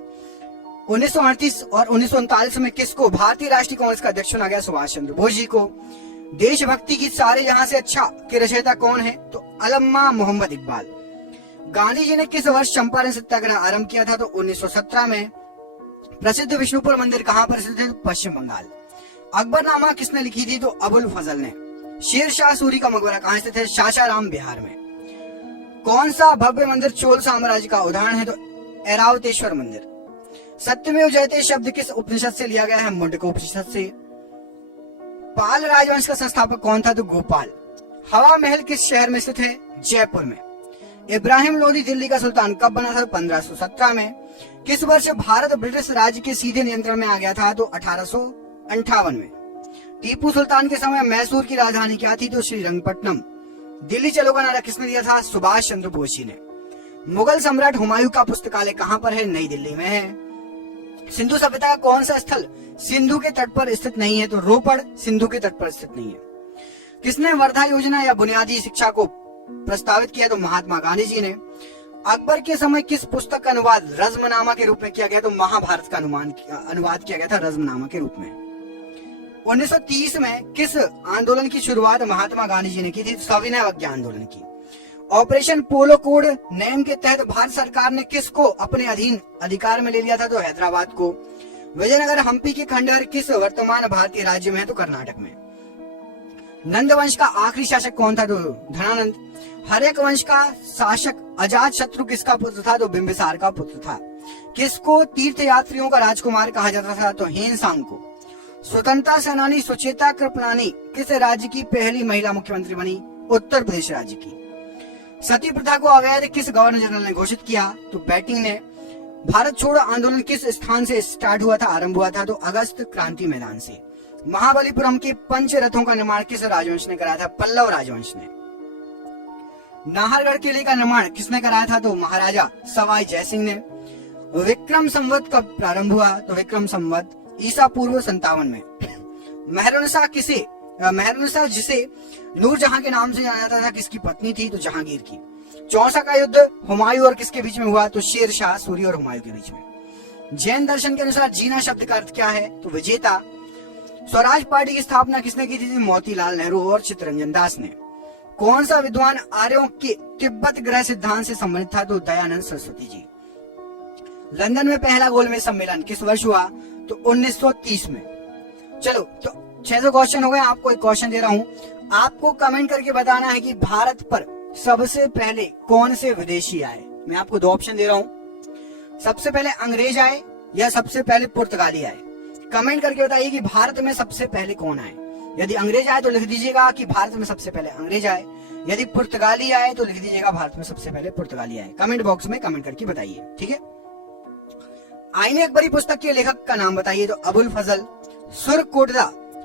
1938 और 1939 में किसको भारतीय राष्ट्रीय कांग्रेस का अध्यक्ष चुना गया? सुभाष चंद्र बोस जी को। देशभक्ति गीत सारे जहां से अच्छा के रचयिता कौन है? तो अल्लामा मोहम्मद इकबाल। गांधी जी ने किस वर्ष चंपारण सत्याग्रह आरंभ किया था? तो 1917 में। प्रसिद्ध विष्णुपुर मंदिर कहाँ पर स्थित है? तो पश्चिम बंगाल। अकबरनामा किसने लिखी थी? तो अबुल फजल ने। शेर शाह सूरी का मकबरा कहाँ स्थित है? सासाराम बिहार में। कौन सा भव्य मंदिर चोल साम्राज्य का उदाहरण है? तो ऐरावतेश्वर मंदिर। सत्यमेव जयते शब्द किस उपनिषद से लिया गया है? मुंडक उपनिषद से। पाल राजवंश का संस्थापक कौन था? तो गोपाल। हवा महल किस शहर में स्थित है? जयपुर में। इब्राहिम लोदी दिल्ली का सुल्तान कब बना था? 1517 में। किस वर्ष भारत ब्रिटिश राज्य के सीधे नियंत्रण में आ गया था? तो 1858 में। टीपू सुल्तान के समय मैसूर की राजधानी क्या थी? तो श्रीरंगपट्टनम। दिल्ली चलो का नारा किसने दिया था? सुभाष चंद्र बोस जी ने। मुगल सम्राट हुमायूं का पुस्तकालय कहाँ पर है? नई दिल्ली में है। सिंधु सभ्यता का कौन सा स्थल सिंधु के तट पर स्थित नहीं है? तो रोपड़ सिंधु के तट पर स्थित नहीं है। किसने वर्धा योजना या बुनियादी शिक्षा को प्रस्तावित किया? तो महात्मा गांधी जी ने। अकबर के समय किस पुस्तक का अनुवाद रज्मनामा के रूप में किया गया? तो महाभारत का अनुवाद किया गया था रज्मनामा के रूप में। 1930 में किस आंदोलन की शुरुआत महात्मा गांधी जी ने की थी? सविनय अवज्ञा आंदोलन की। ऑपरेशन पोलो कोड नेम के तहत भारत सरकार ने किसको अपने अधीन अधिकार में ले लिया था? तो हैदराबाद को। विजयनगर हम्पी के खंडहर किस वर्तमान भारतीय राज्य में है? तो कर्नाटक में। नंद वंश का आखिरी शासक कौन था? तो धनानंद। हर्यक वंश का शासक अजात शत्रु किसका पुत्र था? तो बिंबिसार का पुत्र था। किसको तीर्थ यात्रियों का राजकुमार कहा जाता था? तो हेनसांग को। स्वतंत्रता सेनानी सुचेता कृपलानी किस राज्य की पहली महिला मुख्यमंत्री बनी? उत्तर प्रदेश राज्य की। सती प्रथा को अवैध किस गवर्नर जनरल ने घोषित किया? तो बैटिंग ने। भारत छोड़ो आंदोलन किस स्थान से स्टार्ट हुआ था, आरंभ हुआ था? तो अगस्त क्रांति मैदान से। महाबलीपुरम के पंच रथों का निर्माण किस राजवंश ने कराया था? पल्लव राजवंश ने। नाहरगढ़ किले का निर्माण किसने कराया था? तो महाराजा सवाई जयसिंह ने। विक्रम संवत कब प्रारंभ हुआ? तो विक्रम संवत ईसा पूर्व 57 में। मेहरुनिसा जिसे नूरजहां के नाम से जाना जाता था किसकी पत्नी थी? तो जहांगीर की। चौसा का युद्ध हुमायूं और किसके बीच में हुआ? तो शेर शाह सूरी और हुमायूं के बीच में। जैन दर्शन के अनुसार जीना शब्द का अर्थ क्या है? तो विजेता। स्वराज पार्टी की स्थापना किसने की थी? मोतीलाल नेहरू और चित्तरंजन दास ने। कौन सा विद्वान आर्यों के तिब्बत ग्रह सिद्धांत से संबंधित था? तो दयानंद सरस्वती जी। लंदन में पहला गोलमेज सम्मेलन किस वर्ष हुआ? तो 1930 में। चलो तो 600 क्वेश्चन हो गए। आपको एक क्वेश्चन दे रहा हूं, आपको कमेंट करके बताना है कि भारत पर सबसे पहले कौन से विदेशी आए। मैं आपको दो ऑप्शन दे रहा हूं, सबसे पहले अंग्रेज आए या सबसे पहले पुर्तगाली आए। कमेंट करके बताइए कि भारत में सबसे पहले कौन आए। यदि अंग्रेज आए तो लिख दीजिएगा कि भारत में सबसे पहले अंग्रेज आए, यदि पुर्तगाली आए तो लिख दीजिएगा भारत में सबसे पहले पुर्तगाली आए। कमेंट बॉक्स में कमेंट करके बताइए, ठीक है। आईने अकबरी पुस्तक के लेखक का नाम बताइए। तो अबुल फजल। सुरकोटला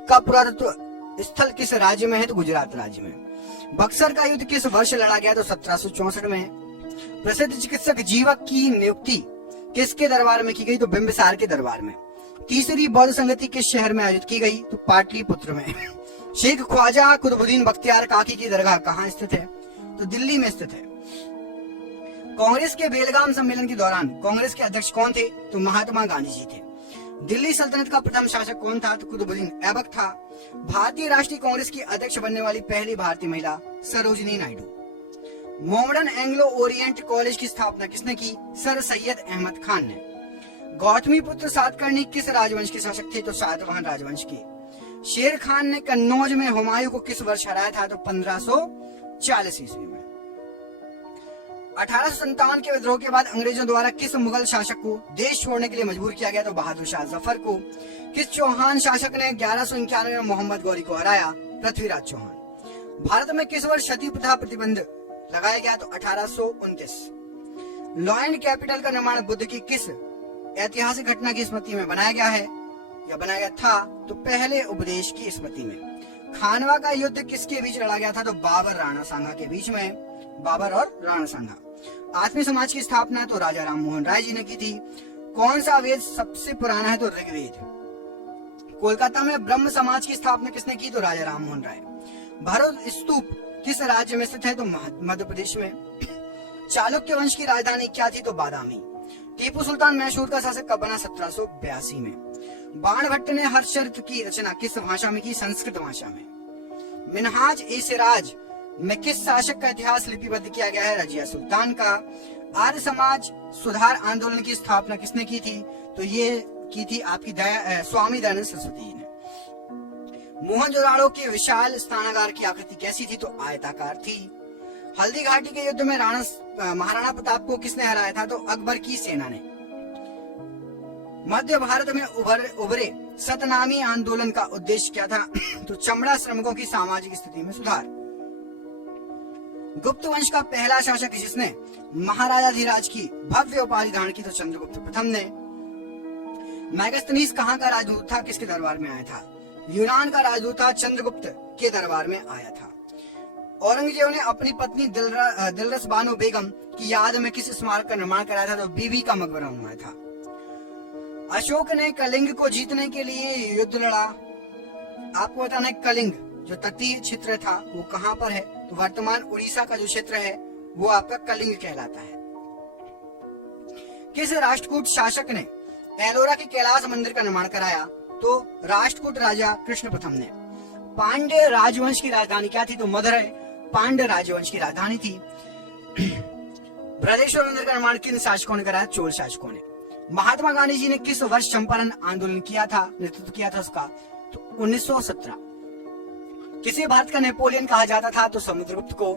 का पुरातत्व स्थल किस राज्य में है? तो गुजरात राज्य में। बक्सर का युद्ध किस वर्ष लड़ा गया? तो 1764 में। प्रसिद्ध चिकित्सक जीवक की नियुक्ति किसके दरबार में की गई? तो बिंबिसार के दरबार में। तीसरी बौद्ध संगति किस शहर में आयोजित की गई? तो पाटलिपुत्र में। शेख ख्वाजा कुतुबुद्दीन बख्तियार काकी की दरगाह कहाँ स्थित है? तो दिल्ली में स्थित है। कांग्रेस के बेलगाम सम्मेलन के दौरान कांग्रेस के अध्यक्ष कौन थे? तो महात्मा गांधी जी थे। दिल्ली सल्तनत का प्रथम शासक कौन था? तो कुतुबुद्दीन ऐबक था। भारतीय राष्ट्रीय कांग्रेस की अध्यक्ष बनने वाली पहली भारतीय महिला Sarojini Naidu. Mohammedan Anglo Orient college की स्थापना किसने की? सर सैयद अहमद खान ने। गौतमी पुत्र सातकर्णी किस राजवंश के शासक थे? तो सातवाहन राजवंश के। शेर खान ने कन्नौज में हुमायूं को किस वर्ष हराया था? तो 1540 ईस्वी में। 1857 के विद्रोह के बाद अंग्रेजों द्वारा किस मुगल शासक को देश छोड़ने के लिए मजबूर किया गया? तो बहादुर शाह जफर को। किस चौहान शासक ने 1191 में मोहम्मद गौरी को हराया? पृथ्वीराज चौहान। भारत में किस वर्ष सती प्रथा प्रतिबंध लगाया गया? तो 1829। लॉ एंड कैपिटल का निर्माण बुद्ध की किस ऐतिहासिक घटना की स्मृति में बनाया गया है या बनाया गया था? तो पहले उपदेश की स्मृति में। खानवा का युद्ध किसके बीच लड़ा गया था? तो बाबर राणा सांगा के बीच में। बाबर और राणा सांगा। आत्मीय समाज की स्थापना तो राजा राम मोहन राय जी ने की थी। कौन सा वेद सबसे पुराना है? तो ऋग्वेद। कोलकाता में ब्रह्म समाज की स्थापना किसने की? तो राजा राममोहन राय। भरत स्तूप किस राज्य में स्थित है? तो मध्य प्रदेश में। चालुक्य वंश की राजधानी क्या थी? तो बादामी। टीपू सुल्तान मैसूर का शासक कब बना? 1782 में। बाणभट्ट ने हर्षचरित्र की रचना किस भाषा में की? संस्कृत भाषा में। मिनहाज ए सिराज में किस शासक का इतिहास लिपिबद्ध किया गया है? रजिया सुल्तान का। आर्य समाज सुधार आंदोलन की स्थापना किसने की थी? तो ये की थी आपकी स्वामी दयानंद सरस्वती ने। मोहनजोदाड़ो के विशाल स्नानागार की आकृति कैसी थी? तो आयताकार थी। हल्दी घाटी के युद्ध में महाराणा प्रताप को किसने हराया था? तो अकबर की सेना ने। मध्य भारत में उभरे सतनामी आंदोलन का उद्देश्य क्या था? तो चमड़ा श्रमिकों की सामाजिक स्थिति में सुधार। गुप्त वंश का पहला शासक जिसने महाराजाधिराज की भव्य उपाधि धारण की? तो चंद्रगुप्त प्रथम ने। मैगस्थनीज कहाँ का राजदूत था? किसके दरबार में आया था? यूनान का राजदूत था, चंद्रगुप्त के दरबार में आया था। औरंगजेब ने अपनी पत्नी दिलरस बानो बेगम की याद में किस स्मारक का निर्माण कराया था? तो बीबी का मकबरा बनवाया था। अशोक ने कलिंग को जीतने के लिए युद्ध लड़ा। आपको बताना है कलिंग जो तटीय क्षेत्र था वो कहाँ पर है? तो वर्तमान उड़ीसा का जो क्षेत्र है वो आपका कलिंग कहलाता है। किस राष्ट्रकूट शासक ने एलोरा के कैलाश मंदिर का निर्माण कराया? तो राष्ट्रकूट राजा कृष्ण प्रथम ने। पांड्य राजवंश की राजधानी क्या थी? तो मदुरै पांड्य राजवंश की राजधानी थी। बृहदेश्वर मंदिर का निर्माण किन शासकों ने कराया? चोल शासकों ने। महात्मा गांधी जी ने किस वर्ष चंपारण आंदोलन किया था, नेतृत्व किया था उसका? तो 1917। किसे भारत का नेपोलियन कहा जाता था? तो समुद्रगुप्त को।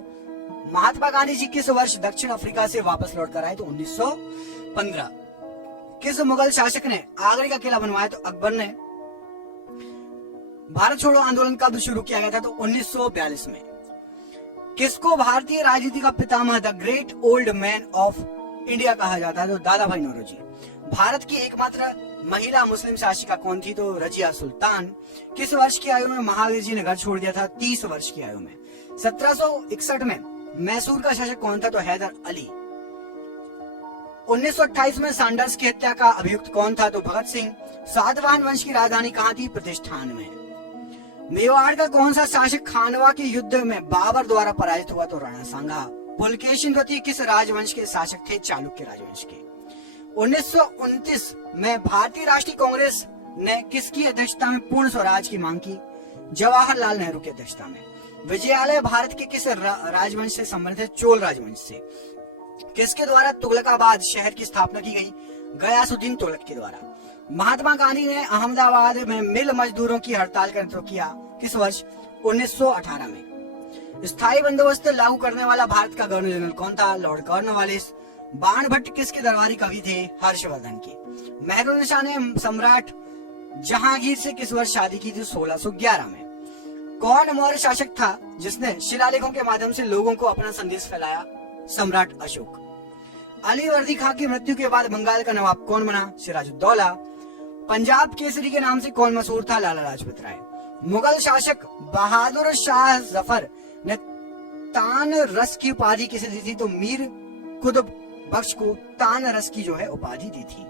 महात्मा गांधी जी किस वर्ष दक्षिण अफ्रीका से वापस लौट कर आए? तो 1915। किस मुगल शासक ने आगरे का किला बनवाया? तो अकबर ने। भारत छोड़ो आंदोलन कब शुरू किया गया था? तो 1942 में। किसको भारतीय राजनीति का पितामह the great old man of India कहा जाता है? तो दादा भाई नौरोजी। भारत की एकमात्र महिला मुस्लिम शासिका कौन थी? तो रजिया सुल्तान। किस वर्ष की आयु में महावीर जी ने घर छोड़ दिया था? 30 वर्ष की आयु में। 1761 में मैसूर का शासक कौन था? तो हैदर अली। 1928 में सैंडर्स की हत्या का अभियुक्त कौन था? तो भगत सिंह। सातवाहन वंश की राजधानी कहाँ थी? प्रतिष्ठान में। मेवाड़ का कौन सा शासक खानवा के युद्ध में बाबर द्वारा पराजित हुआ? तो राणा सांगा। पुलकेशिन द्वितीय किस राजवंश के शासक थे? चालुक्य राजवंश के। 1929 में भारतीय राष्ट्रीय कांग्रेस ने किसकी अध्यक्षता में पूर्ण स्वराज की मांग की? जवाहरलाल नेहरू की अध्यक्षता में। विजयालय भारत के किस राजवंश से संबंधित है? चोल राजवंश से। किसके द्वारा तुगलकाबाद शहर की स्थापना की गई? गयासुद्दीन तुगलक के द्वारा। महात्मा गांधी ने अहमदाबाद में मिल मजदूरों की हड़ताल का नेतृत्व किया? किस वर्ष? 1918 में। स्थायी बंदोबस्त लागू करने वाला भारत का गवर्नर जनरल कौन था? Lord Cornwallis. बाणभट्ट किसके दरबारी कवि थे? हर्षवर्धन के। मेहरुनिसा ने सम्राट जहांगीर से किस वर्ष शादी की थी? 1611 में। कौन मौर्य शासक था जिसने शिलालेखों के माध्यम से लोगों को अपना संदेश फैलाया? सम्राट अशोक। अली वर्दी खां की मृत्यु के बाद बंगाल का नवाब कौन बना? सिराजुद्दौला। पंजाब केसरी के नाम से कौन मशहूर था? लाला लाजपत राय। मुगल शासक बहादुर शाह जफर ने तान रस की उपाधि किसे दी थी? तो मीर कुतुब बख्श को तान रस की जो है उपाधि दी थी।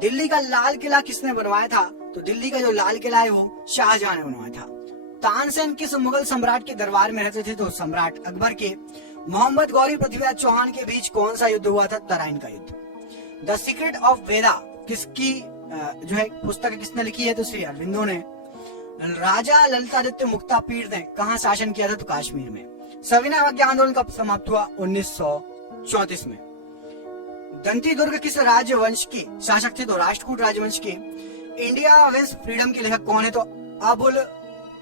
दिल्ली का लाल किला किसने बनवाया था? तो दिल्ली का जो लाल किला है वो शाहजहां ने बनवाया था। तानसेन किस मुगल सम्राट के दरबार में रहते थे? तो सम्राट अकबर के। मोहम्मद गौरी पृथ्वीराज चौहान के बीच कौन सा युद्ध हुआ था? तराइन का युद्ध। द सीक्रेट ऑफ वेदा किसकी जो है पुस्तक किसने लिखी है? तो श्री अरविंदो ने। राजा ललितादित्य मुक्तापीड़ ने कहाँ शासन किया था? तो कश्मीर में। सविनय अवज्ञा आंदोलन कब समाप्त हुआ? 1934 में। दंती दुर्ग किस राजवंश के शासक थे? तो राष्ट्रकूट राजवंश के। इंडिया विंस फ्रीडम के लेखक कौन है? तो Abul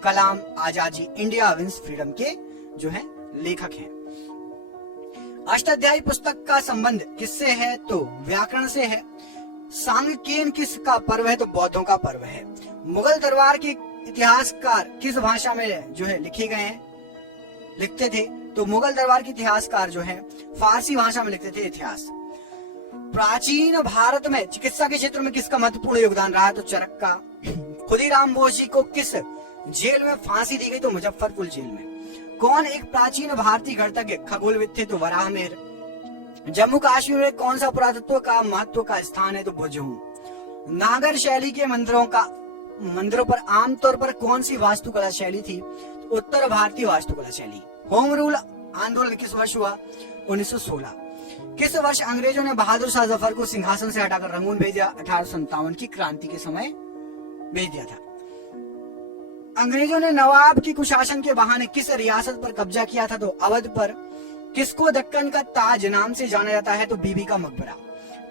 Kalam Azad ji India wins freedom के जो है लेखक हैं। अष्टाध्यायी पुस्तक का संबंध किससे है? तो व्याकरण से है। सांगकेन किसका पर्व है? तो बौद्धों का पर्व है। मुगल दरबार के इतिहासकार किस भाषा में जो है लिखे गए हैं, लिखते थे? तो मुगल दरबार के इतिहासकार जो है फारसी भाषा में लिखते थे इतिहास। प्राचीन भारत में चिकित्सा के क्षेत्र में किसका महत्वपूर्ण योगदान रहा? तो चरक का। खुदीराम बोस जी को किस जेल में फांसी दी गई? तो मुजफ्फरपुर जेल में। कौन एक प्राचीन भारतीय गणितज्ञ खगोलविद थे? तो वराहमिहिर। जम्मू कश्मीर में कौन सा पुरातत्व का महत्व का स्थान है? तो भुजहू। नागर शैली के मंदिरों पर आमतौर पर कौन सी वास्तुकला शैली थी? तो उत्तर भारतीय वास्तुकला शैली। होम रूल आंदोलन किस वर्ष हुआ? 1916। किस वर्ष अंग्रेजों ने बहादुर शाह जफर को सिंहासन से हटाकर रंगून भेज दिया? 1857 की क्रांति के समय भेज दिया था। अंग्रेजों ने नवाब की कुशासन के बहाने किस रियासत पर कब्जा किया था? तो अवध पर। किसको दक्कन का ताज नाम से जाना जाता है? तो बीबी का मकबरा।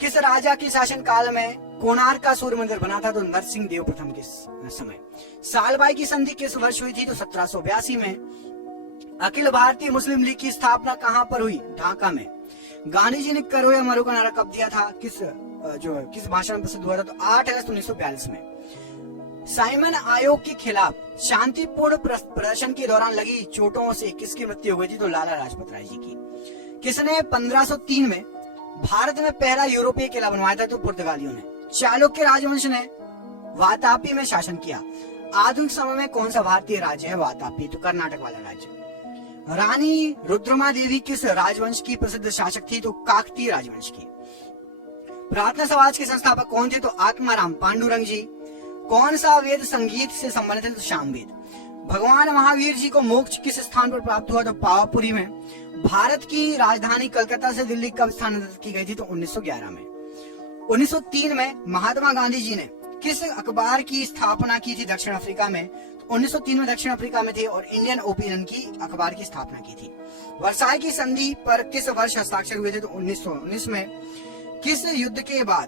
किस राजा के शासन काल में कोणार्क का सूर्य मंदिर बना था? तो नरसिंह देव प्रथम के समय। सालबाई की संधि किस वर्ष हुई थी? तो 1782 में। अखिल भारतीय मुस्लिम लीग की स्थापना कहां पर हुई? ढाका में। गांधी जी ने करो या मरो का नारा कब दिया था? किस भाषण में प्रसिद्ध हुआ था? तो 8 अगस्त 1942 में। साइमन आयोग के खिलाफ शांतिपूर्ण प्रदर्शन के दौरान लगी चोटों से किसकी मृत्यु हो गई थी? तो लाला लाजपत राय जी की। किसने 1503 में भारत में पहला यूरोपीय किला बनवाया था? तो पुर्तगालियों ने। चालुक्य राजवंश ने वातापी में शासन किया। आधुनिक समय में कौन सा भारतीय राज्य है वातापी? तो कर्नाटक वाला राज्य। रानी रुद्रमा देवी किस राजवंश की प्रसिद्ध शासक थी? तो काकतीय राजवंश की। प्रार्थना समाज के संस्थापक कौन थे? तो आत्माराम पांडुरंग जी। कौन सा वेद संगीत से संबंधित है? तो सामवेद। भगवान महावीर जी को मोक्ष किस स्थान पर प्राप्त हुआ? तो पावापुरी में। भारत की राजधानी कलकत्ता से दिल्ली कब स्थानांतरित की गई थी? तो 1911 में। 1903 में महात्मा गांधी जी ने किस अखबार की स्थापना की थी दक्षिण अफ्रीका में? 1903 में दक्षिण अफ्रीका में थे और इंडियन ओपिनियन की अखबार की स्थापना की थी। वर्साई की संधि पर किस वर्ष हस्ताक्षर हुए थे? तो 1919 में। किस युद्ध के बाद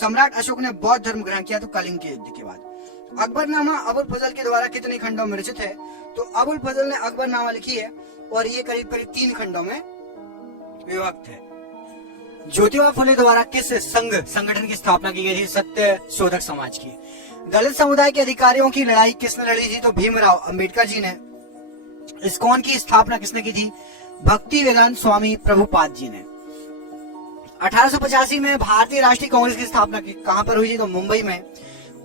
सम्राट अशोक ने बौद्ध धर्म ग्रहण किया? तो कलिंग के युद्ध के बाद। अकबरनामा अबुल फजल के द्वारा कितने खंडों में रचित है? तो अबुल फजल ने अकबरनामा लिखी है और ये करीब 3 खंडों में विभक्त है। ज्योतिबा फुले द्वारा किस संगठन की स्थापना की गई थी? सत्य शोधक समाज की। दलित समुदाय के अधिकारियों की लड़ाई किसने लड़ी थी? तो भीमराव अंबेडकर जी ने। इस्कॉन की स्थापना किसने की थी? भक्ति वेदांत स्वामी प्रभुपाद जी ने। 1885 में भारतीय राष्ट्रीय कांग्रेस की स्थापना कहां पर हुई थी? तो मुंबई में।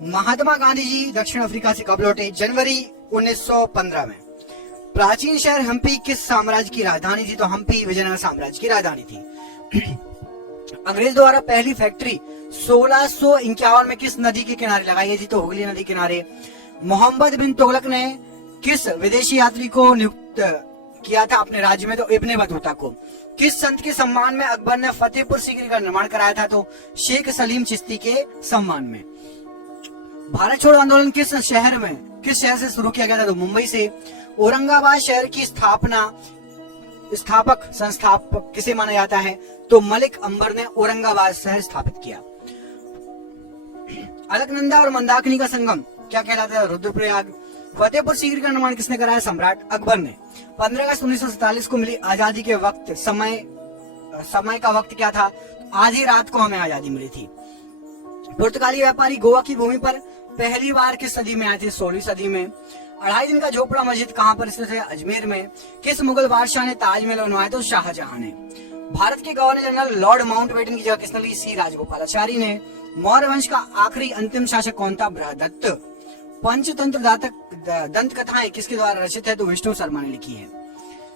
महात्मा गांधी जी दक्षिण अफ्रीका से कब लौटे? जनवरी 1915 में। प्राचीन शहर हम्पी किस साम्राज्य की राजधानी थी? तो हम्पी विजयनगर साम्राज्य की राजधानी थी। अंग्रेज द्वारा पहली फैक्ट्री 1651 में किस नदी के किनारे लगाई गई थी? तो हुगली नदी किनारे। मोहम्मद बिन तुगलक ने किस विदेशी यात्री को नियुक्त किया था अपने राज्य में? तो इब्ने बतूता को। किस संत के सम्मान में अकबर ने फतेहपुर सीकरी का निर्माण कराया था? तो शेख सलीम चिश्ती के सम्मान में। भारत छोड़ो आंदोलन किस शहर से शुरू किया गया था? तो मुंबई से। औरंगाबाद शहर की संस्थापक किसे माना जाता है? तो मलिक अंबर ने औरंगाबाद शहर स्थापित किया। अलकनंदा और मंदाकिनी का संगम क्या कहलाता है? रुद्रप्रयाग। फतेहपुर सीकरी का निर्माण किसने कराया? सम्राट अकबर ने। 15 अगस्त 1947 को मिली आजादी के वक्त समय का वक्त क्या था? आधी रात को हमें आजादी मिली थी। पुर्तगाली व्यापारी गोवा की भूमि पर पहली बार किस सदी में आए थे? 16वीं सदी में। 2.5 दिन का झोपड़ा मस्जिद कहां पर स्थित है? अजमेर में। किस मुगल बादशाह ने ताजमहल बनवाया? तो शाहजहां ने। भारत के गवर्नर जनरल लॉर्ड माउंटबेटन की जगह किसने ली? सी राजगोपालाचारी ने। मौर्य वंश का आखिरी अंतिम शासक कौन था? बृहदत्त। पंचतंत्र दंत कथाएं किसके द्वारा रचित है? तो विष्णु शर्मा ने लिखी है।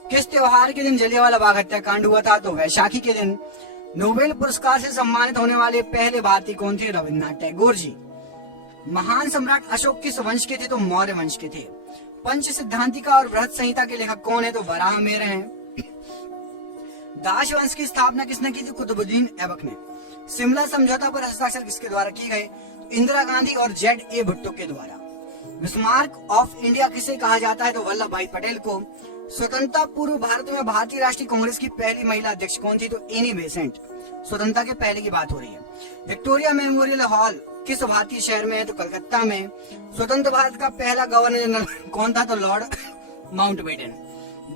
किस त्योहार के दिन जलियांवाला बाग हत्याकांड हुआ था? तो वैशाखी के दिन। नोबेल पुरस्कार से सम्मानित होने वाले पहले भारतीय कौन थे? रविन्द्रनाथ टैगोर जी। महान सम्राट अशोक किस वंश के थे? तो मौर्य वंश के थे। पंच सिद्धांतिका और बृहत संहिता के लेखक कौन है? तो वराह मिहिर हैं। दास वंश की स्थापना किसने की थी? कुतुबुद्दीन ऐबक ने। शिमला समझौता पर हस्ताक्षर किसके द्वारा किए गए? इंदिरा गांधी और Z.A. भुट्टो के द्वारा। बिस्मार्क ऑफ इंडिया किसे कहा जाता है? तो वल्लभ भाई पटेल को। स्वतंत्रता पूर्व भारत में भारतीय राष्ट्रीय कांग्रेस की पहली महिला अध्यक्ष कौन थी? तो एनी बेसेंट। स्वतंत्रता के पहले की बात हो रही है। विक्टोरिया मेमोरियल हॉल किस भारतीय शहर में है? तो कलकत्ता में। स्वतंत्र भारत का पहला गवर्नर जनरल कौन था? तो लॉर्ड माउंटबेटन।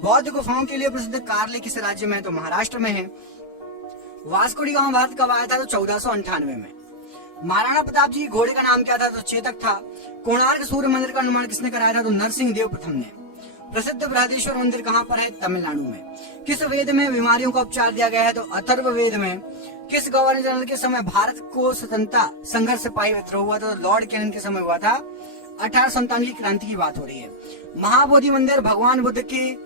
बौद्ध गुफाओं के लिए प्रसिद्ध कार्ले किस राज्य में है? तो महाराष्ट्र में है। वास्को डी गामा भारत कब आया था? तो 1498 में। महाराणा प्रताप जी घोड़े का नाम क्या था? तो चेतक था। कोणार्क सूर्य मंदिर का निर्माण किसने कराया था? तो नरसिंह देव प्रथम ने। प्रसिद्ध बृहदेश्वर मंदिर कहां पर है? तमिलनाडु में। किस वेद में बीमारियों का उपचार दिया गया है? तो अथर्व वेद में। किस गवर्नर जनरल के समय भारत को स्वतंत्रता संघर्ष सिपाही विद्रोह हुआ था? तो लॉर्ड कैनिंग के समय हुआ था। 1857 की क्रांति की बात हो रही है। महाबोधि मंदिर भगवान बुद्ध की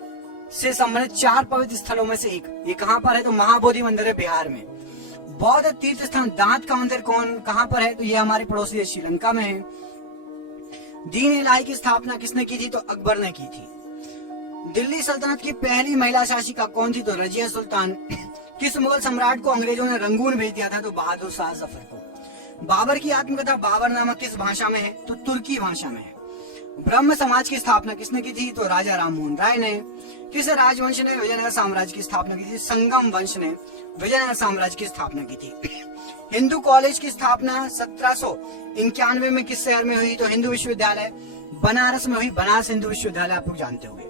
से संबंधित 4 पवित्र स्थलों में से एक। ये कहाँ पर है? तो महाबोधि मंदिर है बिहार में। बौद्ध तीर्थ स्थान दांत का मंदिर कहाँ पर है? तो ये हमारे पड़ोसी देश श्रीलंका में है। दीन इलाही की स्थापना किसने की थी? तो अकबर ने की थी। दिल्ली सल्तनत की पहली महिला शासिका कौन थी? तो रजिया सुल्तान। किस मुगल सम्राट को अंग्रेजों ने रंगून भेज दिया था? तो बहादुर शाह जफर को। बाबर की आत्मकथा बाबर नामक किस भाषा में है? तो तुर्की भाषा में है। ब्रह्म समाज की स्थापना किसने की थी? तो राजा राममोहन राय ने। किस राजवंश ने विजयनगर साम्राज्य की स्थापना की थी? संगम वंश ने विजयनगर साम्राज्य की स्थापना की थी। हिंदू कॉलेज की स्थापना 1791 में किस शहर में हुई? तो हिंदू विश्वविद्यालय बनारस में हुई। बनारस हिंदू विश्वविद्यालय आप लोग जानते होंगे,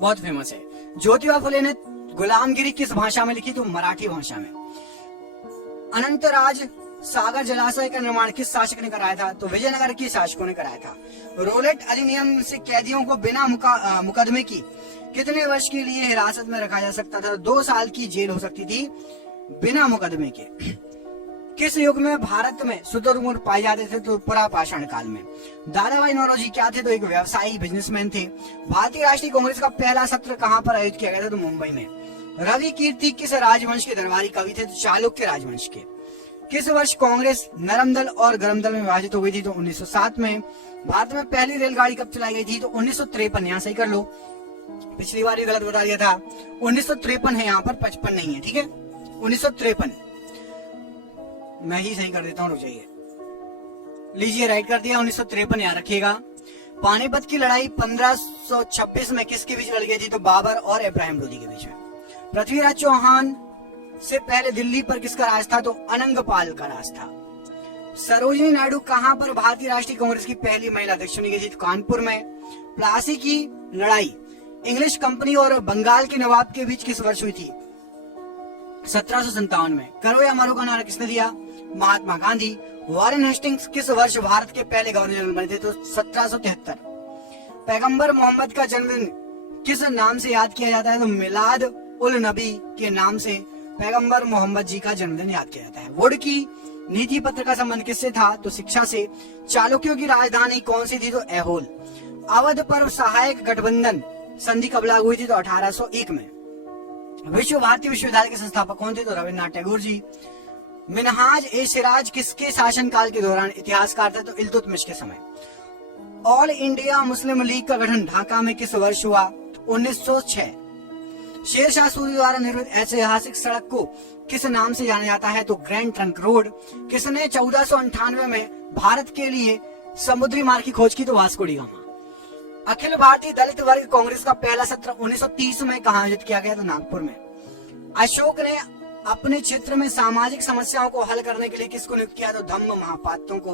बहुत फेमस है। ज्योतिबा फुले ने गुलामगिरी किस भाषा में लिखी? तो मराठी भाषा में। अनंतराज सागर जलाशय का निर्माण किस शासक ने कराया था? तो विजयनगर के शासकों ने कराया था। रोलेट अधिनियम से कैदियों को बिना मुकदमे की कितने वर्ष के लिए हिरासत में रखा जा सकता था? 2 साल की जेल हो सकती थी बिना मुकदमे के। किस युग में भारत में शुतुरमुर्ग पाए जाते थे? तो पुरापाषाण काल में। दादाभाई नौरोजी क्या थे? तो एक व्यवसायी बिजनेसमैन थे। भारतीय राष्ट्रीय कांग्रेस का पहला सत्र कहां पर आयोजित किया गया था? तो मुंबई में। रवि कीर्ति किस राजवंश के दरबारी कवि थे? तो चालुक्य राजवंश के। किस वर्ष कांग्रेस नरम दल और गरम दल में विभाजित हो गई थी? तो 1907 में। भारत में पहली रेलगाड़ी कब चलाई गई थी? तो 1953। यहाँ सही कर लो, पिछली बार भी गलत बता दिया था। 1953 है यहाँ पर, 55 नहीं है, ठीक है। 1953 मैं ही सही कर देता हूँ, रुक जाइए। लीजिए राइट कर दिया, 1953 याद रखिएगा। पानीपत की लड़ाई 1526 में किसके बीच लड़ गई थी? तो बाबर और इब्राहिम लोदी के बीच में। पृथ्वीराज चौहान से पहले दिल्ली पर किसका राज था? तो अनंगपाल का राज था। सरोजिनी नायडू कहां पर भारतीय राष्ट्रीय कांग्रेस की पहली महिला अध्यक्ष बनी गई थी? कानपुर में। प्लासी की लड़ाई इंग्लिश कंपनी और बंगाल के नवाब के बीच किस वर्ष हुई थी? 1757 में। करो या मरो का नारा किसने दिया? महात्मा गांधी। वॉरेन हेस्टिंग्स किस वर्ष भारत के पहले गवर्नर जनरल बने थे? तो 1773। पैगंबर मोहम्मद का जन्मदिन किस नाम से याद किया जाता है? तो मिलाद उल नबी के नाम से पैगंबर मोहम्मद जी का जन्मदिन याद किया जाता है। वुड की नीति पत्र का संबंध किससे था? तो शिक्षा से। चालुक्यों की राजधानी कौन सी थी? तो ऐहोल। अवध पर सहायक गठबंधन संधि कब लागू हुई थी? तो 1801 में। विश्व भारती विश्वविद्यालय के संस्थापक कौन थे? तो रविन्द्रनाथ टैगोर जी। मिनहाज ए सिराज किसके शासनकाल के दौरान इतिहासकार थे? तो इल्तुतमिश के समय। ऑल इंडिया मुस्लिम लीग का गठन ढाका में किस वर्ष हुआ? तो 1906। शेरशाह सूरी द्वारा निर्मित ऐतिहासिक सड़क को किस नाम से जाना जाता है? तो ग्रैंड ट्रंक रोड। किसने 1498 में भारत के लिए समुद्री मार्ग की खोज की? तो Vasco D gamma. Akhil Bharatiya दलित वर्ग कांग्रेस का पहला सत्र 1930 में कहां आयोजित किया गया? तो नागपुर में। अशोक ने अपने क्षेत्र में सामाजिक समस्याओं को हल करने के लिए किसको नियुक्त किया? तो धम्म महापात्रों को।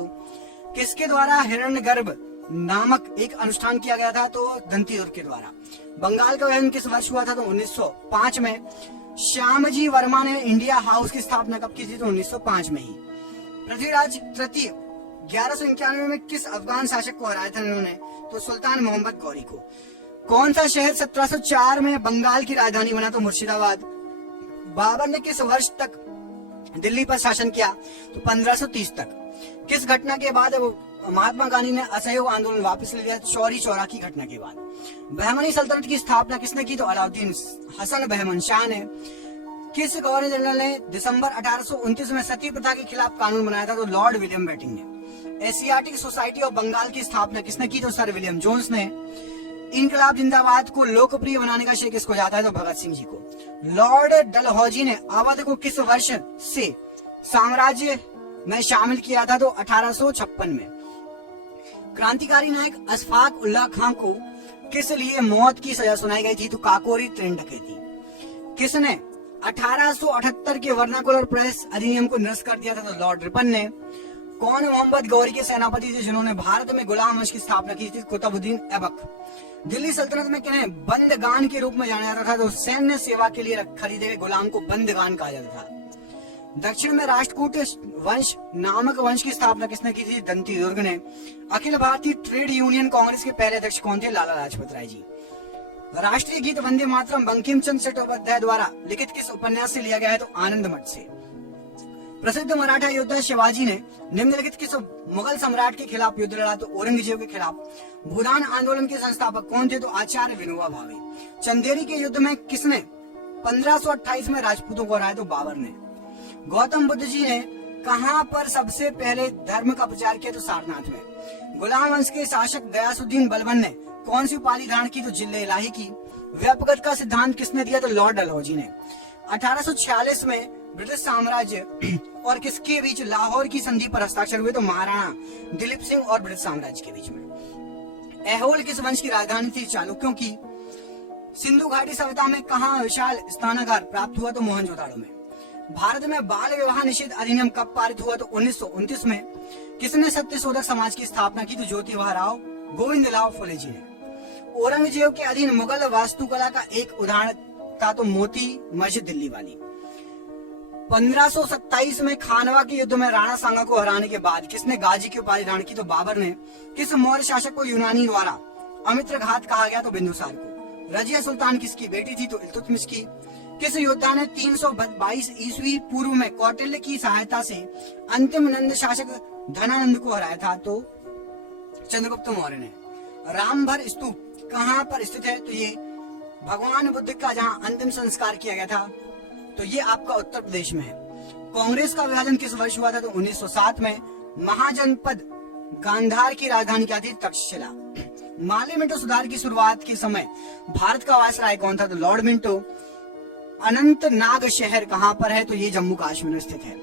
किसके द्वारा हिरण्यगर्भ नामक एक अनुष्ठान किया गया था? तो दंतीदुर्ग के द्वारा। बंगाल का विभाजन किस वर्ष हुआ था? तो 1905 में। श्यामजी वर्मा ने इंडिया हाउस की स्थापना कब की थी? तो 1905 में ही। पृथ्वीराज तृतीय 1191 में किस अफगान शासक को हराया था इन्होंने? तो सुल्तान मोहम्मद गौरी को। कौन सा शहर 1704 में बंगाल की राजधानी बना? तो मुर्शिदाबाद। बाबर ने किस वर्ष तक दिल्ली पर शासन किया? तो 1530 तक। किस घटना के बाद महात्मा गांधी ने असहयोग आंदोलन वापस ले लिया? चौरी चौरा की घटना के बाद। बहमनी सल्तनत की स्थापना किसने की? तो अलाउद्दीन हसन बहमन शाह ने। किस गवर्नर जनरल ने दिसंबर 1829 में सती प्रथा के खिलाफ कानून बनाया था? तो लॉर्ड विलियम बेटिंग ने। एशियाटिक सोसाइटी ऑफ बंगाल की स्थापना किसने की? तो सर विलियम जोन्स ने। इनकलाब जिंदाबाद को लोकप्रिय बनाने का श्रेय किसको जाता है? तो भगत सिंह जी को। लॉर्ड डलहौजी ने अवध को किस वर्ष से साम्राज्य में शामिल किया था? तो 1856 में। क्रांतिकारी नायक अशफाक उल्लाह खां को किस लिए मौत की सजा सुनाई गई थी? तो काकोरी ट्रेन डकैती। किसने 1878 के वर्नाकुलर प्रेस अधिनियम को निरस्त कर दिया था? तो लॉर्ड रिपन ने। कौन मोहम्मद गौरी के सेनापति थे जिन्होंने भारत में गुलाम वंश की स्थापना की थी? कुतुबुद्दीन ऐबक। दिल्ली सल्तनत में किन्हें बंदगान के रूप में जाना जाता था? तो सैन्य सेवा के लिए खरीदे गए गुलाम को बंदगान कहा जाता था। दक्षिण में राष्ट्रकूट वंश नामक वंश की स्थापना किसने की थी? दंतीदुर्ग ने। अखिल भारतीय ट्रेड यूनियन कांग्रेस के पहले अध्यक्ष कौन थे? लाला लाजपत राय जी। राष्ट्रीय गीत वंदे मातरम बंकिम चंद्र चट्टोपाध्याय द्वारा लिखित किस उपन्यास से लिया गया है? तो आनंद मठ से। प्रसिद्ध मराठा योद्धा शिवाजी ने निम्नलिखित किस मुगल सम्राट के खिलाफ युद्ध लड़ा? तो औरंगजेब के खिलाफ। भूदान आंदोलन के संस्थापक कौन थे? तो आचार्य विनोबा भावे। चंदेरी के युद्ध में किसने 1528 में राजपूतों को हराया? तो बाबर ने। गौतम बुद्ध जी ने कहां पर सबसे पहले धर्म का प्रचार किया? तो सारनाथ में। गुलाम वंश के शासक गयासुद्दीन बलबन ने कौन सी उपाधि धारण की? तो जिले इलाही की। व्यापकता का सिद्धांत किसने दिया? तो लॉर्ड डलहौजी ने। 1846 में ब्रिटिश साम्राज्य और किसके बीच लाहौर की संधि पर हस्ताक्षर हुए? तो महाराणा दिलीप सिंह और ब्रिटिश साम्राज्य के बीच में। ऐहोल किस वंश की राजधानी थी? चालुक्यों की। सिंधु घाटी सभ्यता में कहां विशाल स्नानागार प्राप्त हुआ? तो मोहनजोदाड़ो में। भारत में बाल विवाह निषेध अधिनियम कब पारित हुआ? तो 1929 में। किसने सत्यशोधक समाज की स्थापना की? तो ज्योतिबा राव गोविंदराव फुले जी ने। औरंगजेब के अधीन मुगल वास्तुकला का एक उदाहरण था? तो मोती मस्जिद दिल्ली वाली। 1527 में खानवा के युद्ध में राणा सांगा को हराने के बाद किसने गाजी की उपाधि धारण की? तो बाबर ने। किस मौर्य शासक को यूनानी द्वारा अमित्रघात कहा गया? तो बिंदुसार को। रजिया सुल्तान किसकी बेटी थी? तो इल्तुतमिश की। किस योद्धा ने 322 ईस्वी पूर्व में कौटिल्य की सहायता से अंतिम नंद शासक धनानंद को हराया था? तो चंद्रगुप्त मौर्य ने। रामभर स्तूप कहां पर स्थित है? तो ये भगवान बुद्ध का जहां अंतिम संस्कार किया गया था, तो ये आपका उत्तर प्रदेश में है। कांग्रेस का विभाजन किस वर्ष हुआ था? तो 1907 में। महाजनपद गांधार की राजधानी क्या थी? तक्षशिला। माले मिंटो सुधार की शुरुआत के समय भारत का वायसराय कौन था? तो लॉर्ड मिंटो। अनंतनाग शहर कहां पर है? तो ये जम्मू कश्मीर में स्थित है।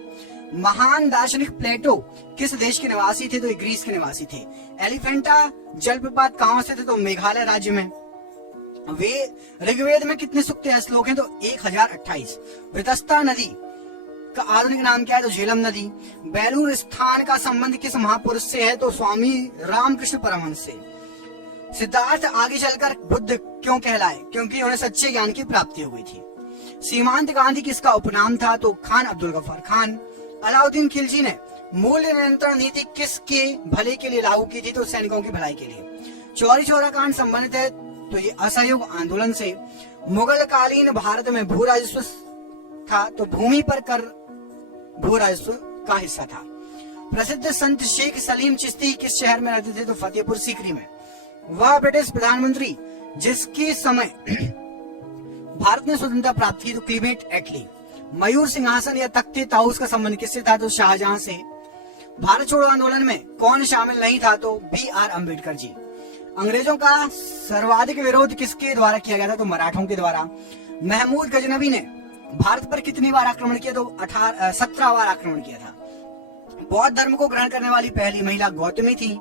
महान दार्शनिक प्लेटो किस देश के निवासी थे? तो ग्रीस के निवासी थे। एलिफेंटा जलप्रपात कहां स्थित है? तो मेघालय राज्य में। वे ऋग्वेद में कितने सूक्त या श्लोक हैं? तो 1028। वृतस्ता नदी का आधुनिक नाम क्या है? तो झेलम नदी। बेलूर स्थान का संबंध किस महापुरुष से है? तो स्वामी रामकृष्ण परमहंस से। सिद्धार्थ आगे चलकर बुद्ध क्यों कहलाए? क्योंकि उन्हें सच्चे ज्ञान की प्राप्ति हो गई थी। सीमांत गांधी किसका उपनाम था? तो खान अब्दुल गफ्फार खान। अलाउद्दीन खिलजी ने मूल्य नियंत्रण नीति किसके भले के लिए लागू की थी? तो सैनिकों की भलाई के लिए। चौरी चौरा कांड संबंधित है? तो ये असहयोग आंदोलन से। मुगल कालीन भारत में भू राजस्व था? तो भूमि पर कर भू राजस्व का हिस्सा था। प्रसिद्ध संत शेख सलीम चिश्ती किस शहर में रहते थे? तो फतेहपुर सीकरी में। वह ब्रिटिश प्रधानमंत्री जिसके समय भारत ने स्वतंत्रता प्राप्त की? तो क्लीमेंट एटली। मयूर सिंहासन या तख्ते ताउस का संबंध किससे था? तो शाहजहां से। भारत छोड़ो आंदोलन में कौन शामिल नहीं था? तो BR अम्बेडकर जी। अंग्रेजों का सर्वाधिक विरोध किसके द्वारा किया गया था? तो मराठों के द्वारा। महमूद गजनवी ने भारत पर कितनी बार आक्रमण किया? तो 17 बार आक्रमण किया था। बौद्ध धर्म को ग्रहण करने वाली पहली महिला गौतमी थी।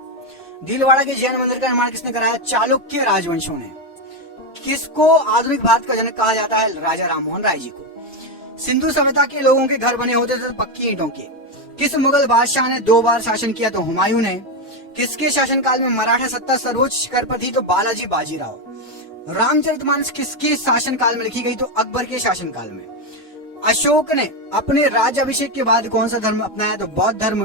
दिलवाड़ा के जैन मंदिर का निर्माण किसने कराया? चालुक्य राजवंशों ने। किसको आधुनिक भारत का जनक कहा जाता है? राजा राममोहन राय जी को। सिंधु सभ्यता के लोगों के घर बने होते थे पक्की ईंटों के। किस मुगल बादशाह ने 2 बार शासन किया? तो हुमायूं ने। किसके शासनकाल में मराठा सत्ता सर्वोच्च शिखर पर थी? तो बालाजी बाजीराव। रामचरितमानस किसके शासनकाल में लिखी गई? तो अकबर के शासनकाल में। अशोक ने अपने राज्याभिषेक के बाद कौन सा धर्म अपनाया? तो बौद्ध धर्म।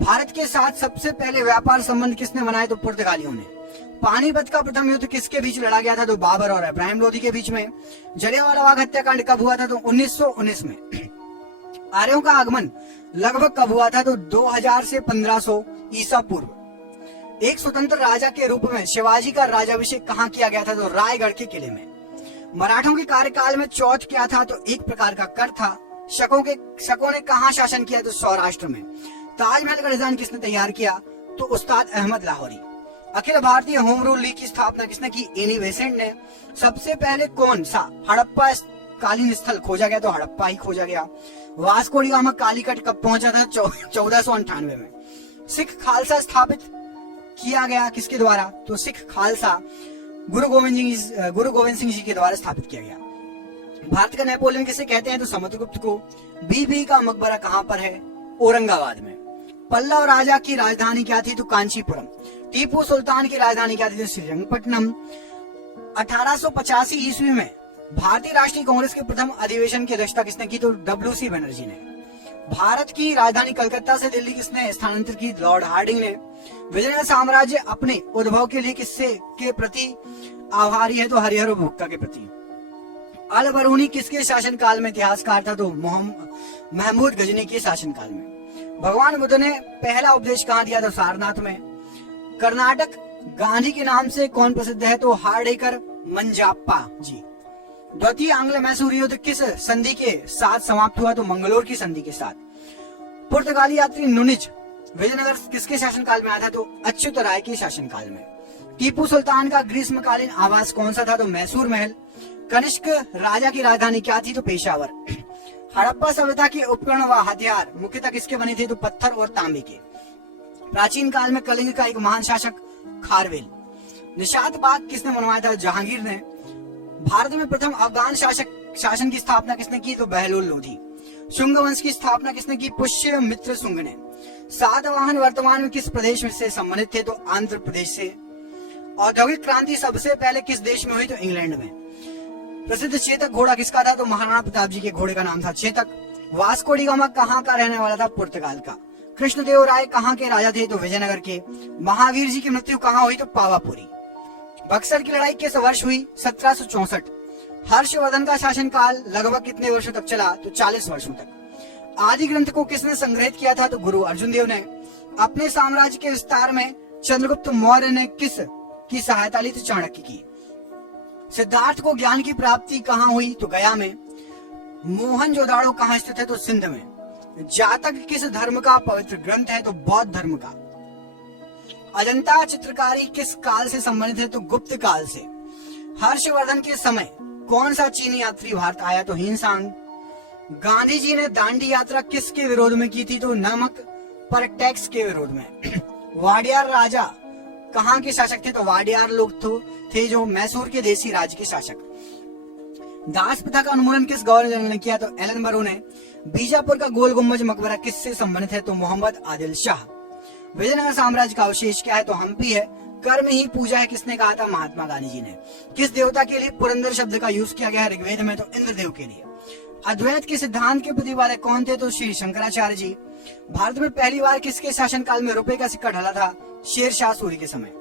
भारत के साथ सबसे पहले व्यापार संबंध किसने बनाए? तो पुर्तगालियों ने। पानीपत का प्रथम युद्ध किसके बीच लड़ा गया था? तो बाबर और इब्राहिम लोधी के बीच में। जलियांवाला बाग हत्याकांड कब हुआ था? तो 1919 में। आर्यों का आगमन लगभग कब हुआ था? तो 2000 से 1500 ईसा पूर्व। एक स्वतंत्र राजा के रूप में शिवाजी का राज्याभिषेक कहाँ किया गया था? तो रायगढ़ के किले में। मराठों के कार्यकाल में चौथ क्या था? तो एक प्रकार का कर था। शकों ने कहाँ शासन किया? तो सौराष्ट्र में। ताजमहल का डिजाइन किसने तैयार किया? तो उस्ताद Ahmad Lahori. Akhil Bharatiya home rule league की स्थापना किसने की? एनी बेसेंट ने। सबसे पहले कौन सा हड़प्पा कालीन स्थल खोजा गया? तो हड़प्पा ही खोजा गया। वास्को डी गामा कालीकट कब पहुंचा था? 1498 में। सिख खालसा स्थापित किया गया किसके द्वारा? तो सिख खालसा गुरु गोविंद सिंह जी के द्वारा स्थापित किया गया। भारत का नेपोलियन किसे कहते हैं? तो समुद्रगुप्त को। बीबी का मकबरा कहां पर है? औरंगाबाद में। पल्लव राजा की राजधानी क्या थी? तो कांचीपुरम। टीपू सुल्तान की राजधानी क्या थी? तो श्रीरंगपट्टनम। 1885 ईस्वी में भारतीय राष्ट्रीय कांग्रेस के प्रथम अधिवेशन की अध्यक्षता किसने की? तो WC बनर्जी ने। भारत की राजधानी कलकत्ता से दिल्ली किसने स्थानांतरित की? लॉर्ड हार्डिंग ने। विजयनगर साम्राज्य अपने उद्भव के लिए किससे के प्रति आभारी है? तो हरिहर भुक्का के प्रति। अल बरूनी किसके शासनकाल में इतिहासकार था? तो महमूद गजनी के शासनकाल में। भगवान बुद्ध ने पहला उपदेश कहाँ दिया? तो सारनाथ में। कर्नाटक गांधी के नाम से कौन प्रसिद्ध है? तो हार्डेकर मंजाप्पा जी। द्वितीय आंग्ल मैसूर युद्ध किस संधि के साथ समाप्त हुआ? तो मंगलोर की संधि के साथ। पुर्तगाली यात्री नुनिज विजयनगर किसके शासनकाल में आया था? तो अच्युत राय के शासनकाल में। टीपू सुल्तान का ग्रीष्मकालीन आवास कौन सा था? तो मैसूर महल। कनिष्क राजा की राजधानी क्या थी? तो पेशावर। हड़प्पा सभ्यता के उपकरण व हथियार मुख्यतः किसके बने थे? तो पत्थर और तांबे के। प्राचीन काल में कलिंग का एक महान शासक खारवेल। निशात बाग किसने बनवाया था? जहांगीर ने। भारत में प्रथम अफगान शासन की स्थापना किसने की? तो बहलोल लोधी। शुंग वंश की स्थापना किसने की? पुष्य मित्र शुंग ने। सातवाहन वर्तमान में किस प्रदेश से संबंधित थे? तो आंध्र प्रदेश से। औद्योगिक क्रांति सबसे पहले किस देश में हुई? तो इंग्लैंड में। प्रसिद्ध चेतक घोड़ा किसका था? तो महाराणा प्रताप जी के घोड़े का नाम था चेतक। वास्को डी गामा कहाँ का रहने वाला था? पुर्तगाल का। कृष्णदेव राय कहाँ के राजा थे? तो विजयनगर के। महावीर जी की मृत्यु कहाँ हुई? तो पावापुरी। बक्सर की लड़ाई किस वर्ष हुई? 1764। हर्षवर्धन का शासनकाल लगभग कितने वर्षों तक चला? तो 40 वर्षों तक। आदि ग्रंथ को किसने संग्रहित किया था? तो गुरु अर्जुन देव ने। अपने साम्राज्य के विस्तार में चंद्रगुप्त मौर्य ने किस की सहायता ली? तो चाणक्य की। सिद्धार्थ को ज्ञान की प्राप्ति कहाँ हुई? तो गया में। मोहनजोदाड़ो कहाँ स्थित है? तो सिंध में। जातक किस धर्म का पवित्र ग्रंथ है? तो बौद्ध धर्म का। अजंता चित्रकारी किस काल से संबंधित है? तो गुप्त काल से। हर्षवर्धन के समय कौन सा चीनी यात्री भारत आया? तो हिंसांग। गांधी जी ने दांडी यात्रा किसके विरोध में की थी? तो नमक पर टैक्स के विरोध में। वाडियार राजा कहाँ के शासक थे? तो वाडियार लोग थे जो मैसूर के देसी राज्य के शासक। दास प्रथा का उन्मूलन किस गवर्नर जनरल ने किया? तो एलन बरो ने। बीजापुर का गोल गुम्बज मकबरा किससे संबंधित है? तो मोहम्मद आदिल शाह। विजयनगर साम्राज्य का अवशेष क्या है? तो हम्पी है। कर्म ही पूजा है किसने कहा था? महात्मा गांधी जी ने। किस देवता के लिए पुरंदर शब्द का यूज किया गया है ऋग्वेद में? तो इंद्रदेव के लिए। अद्वैत के सिद्धांत के प्रतिपादक कौन थे? तो श्री शंकराचार्य जी। भारत में पहली बार किसके शासनकाल में रुपए का सिक्का ढला था? शेर शाह सूरी के समय।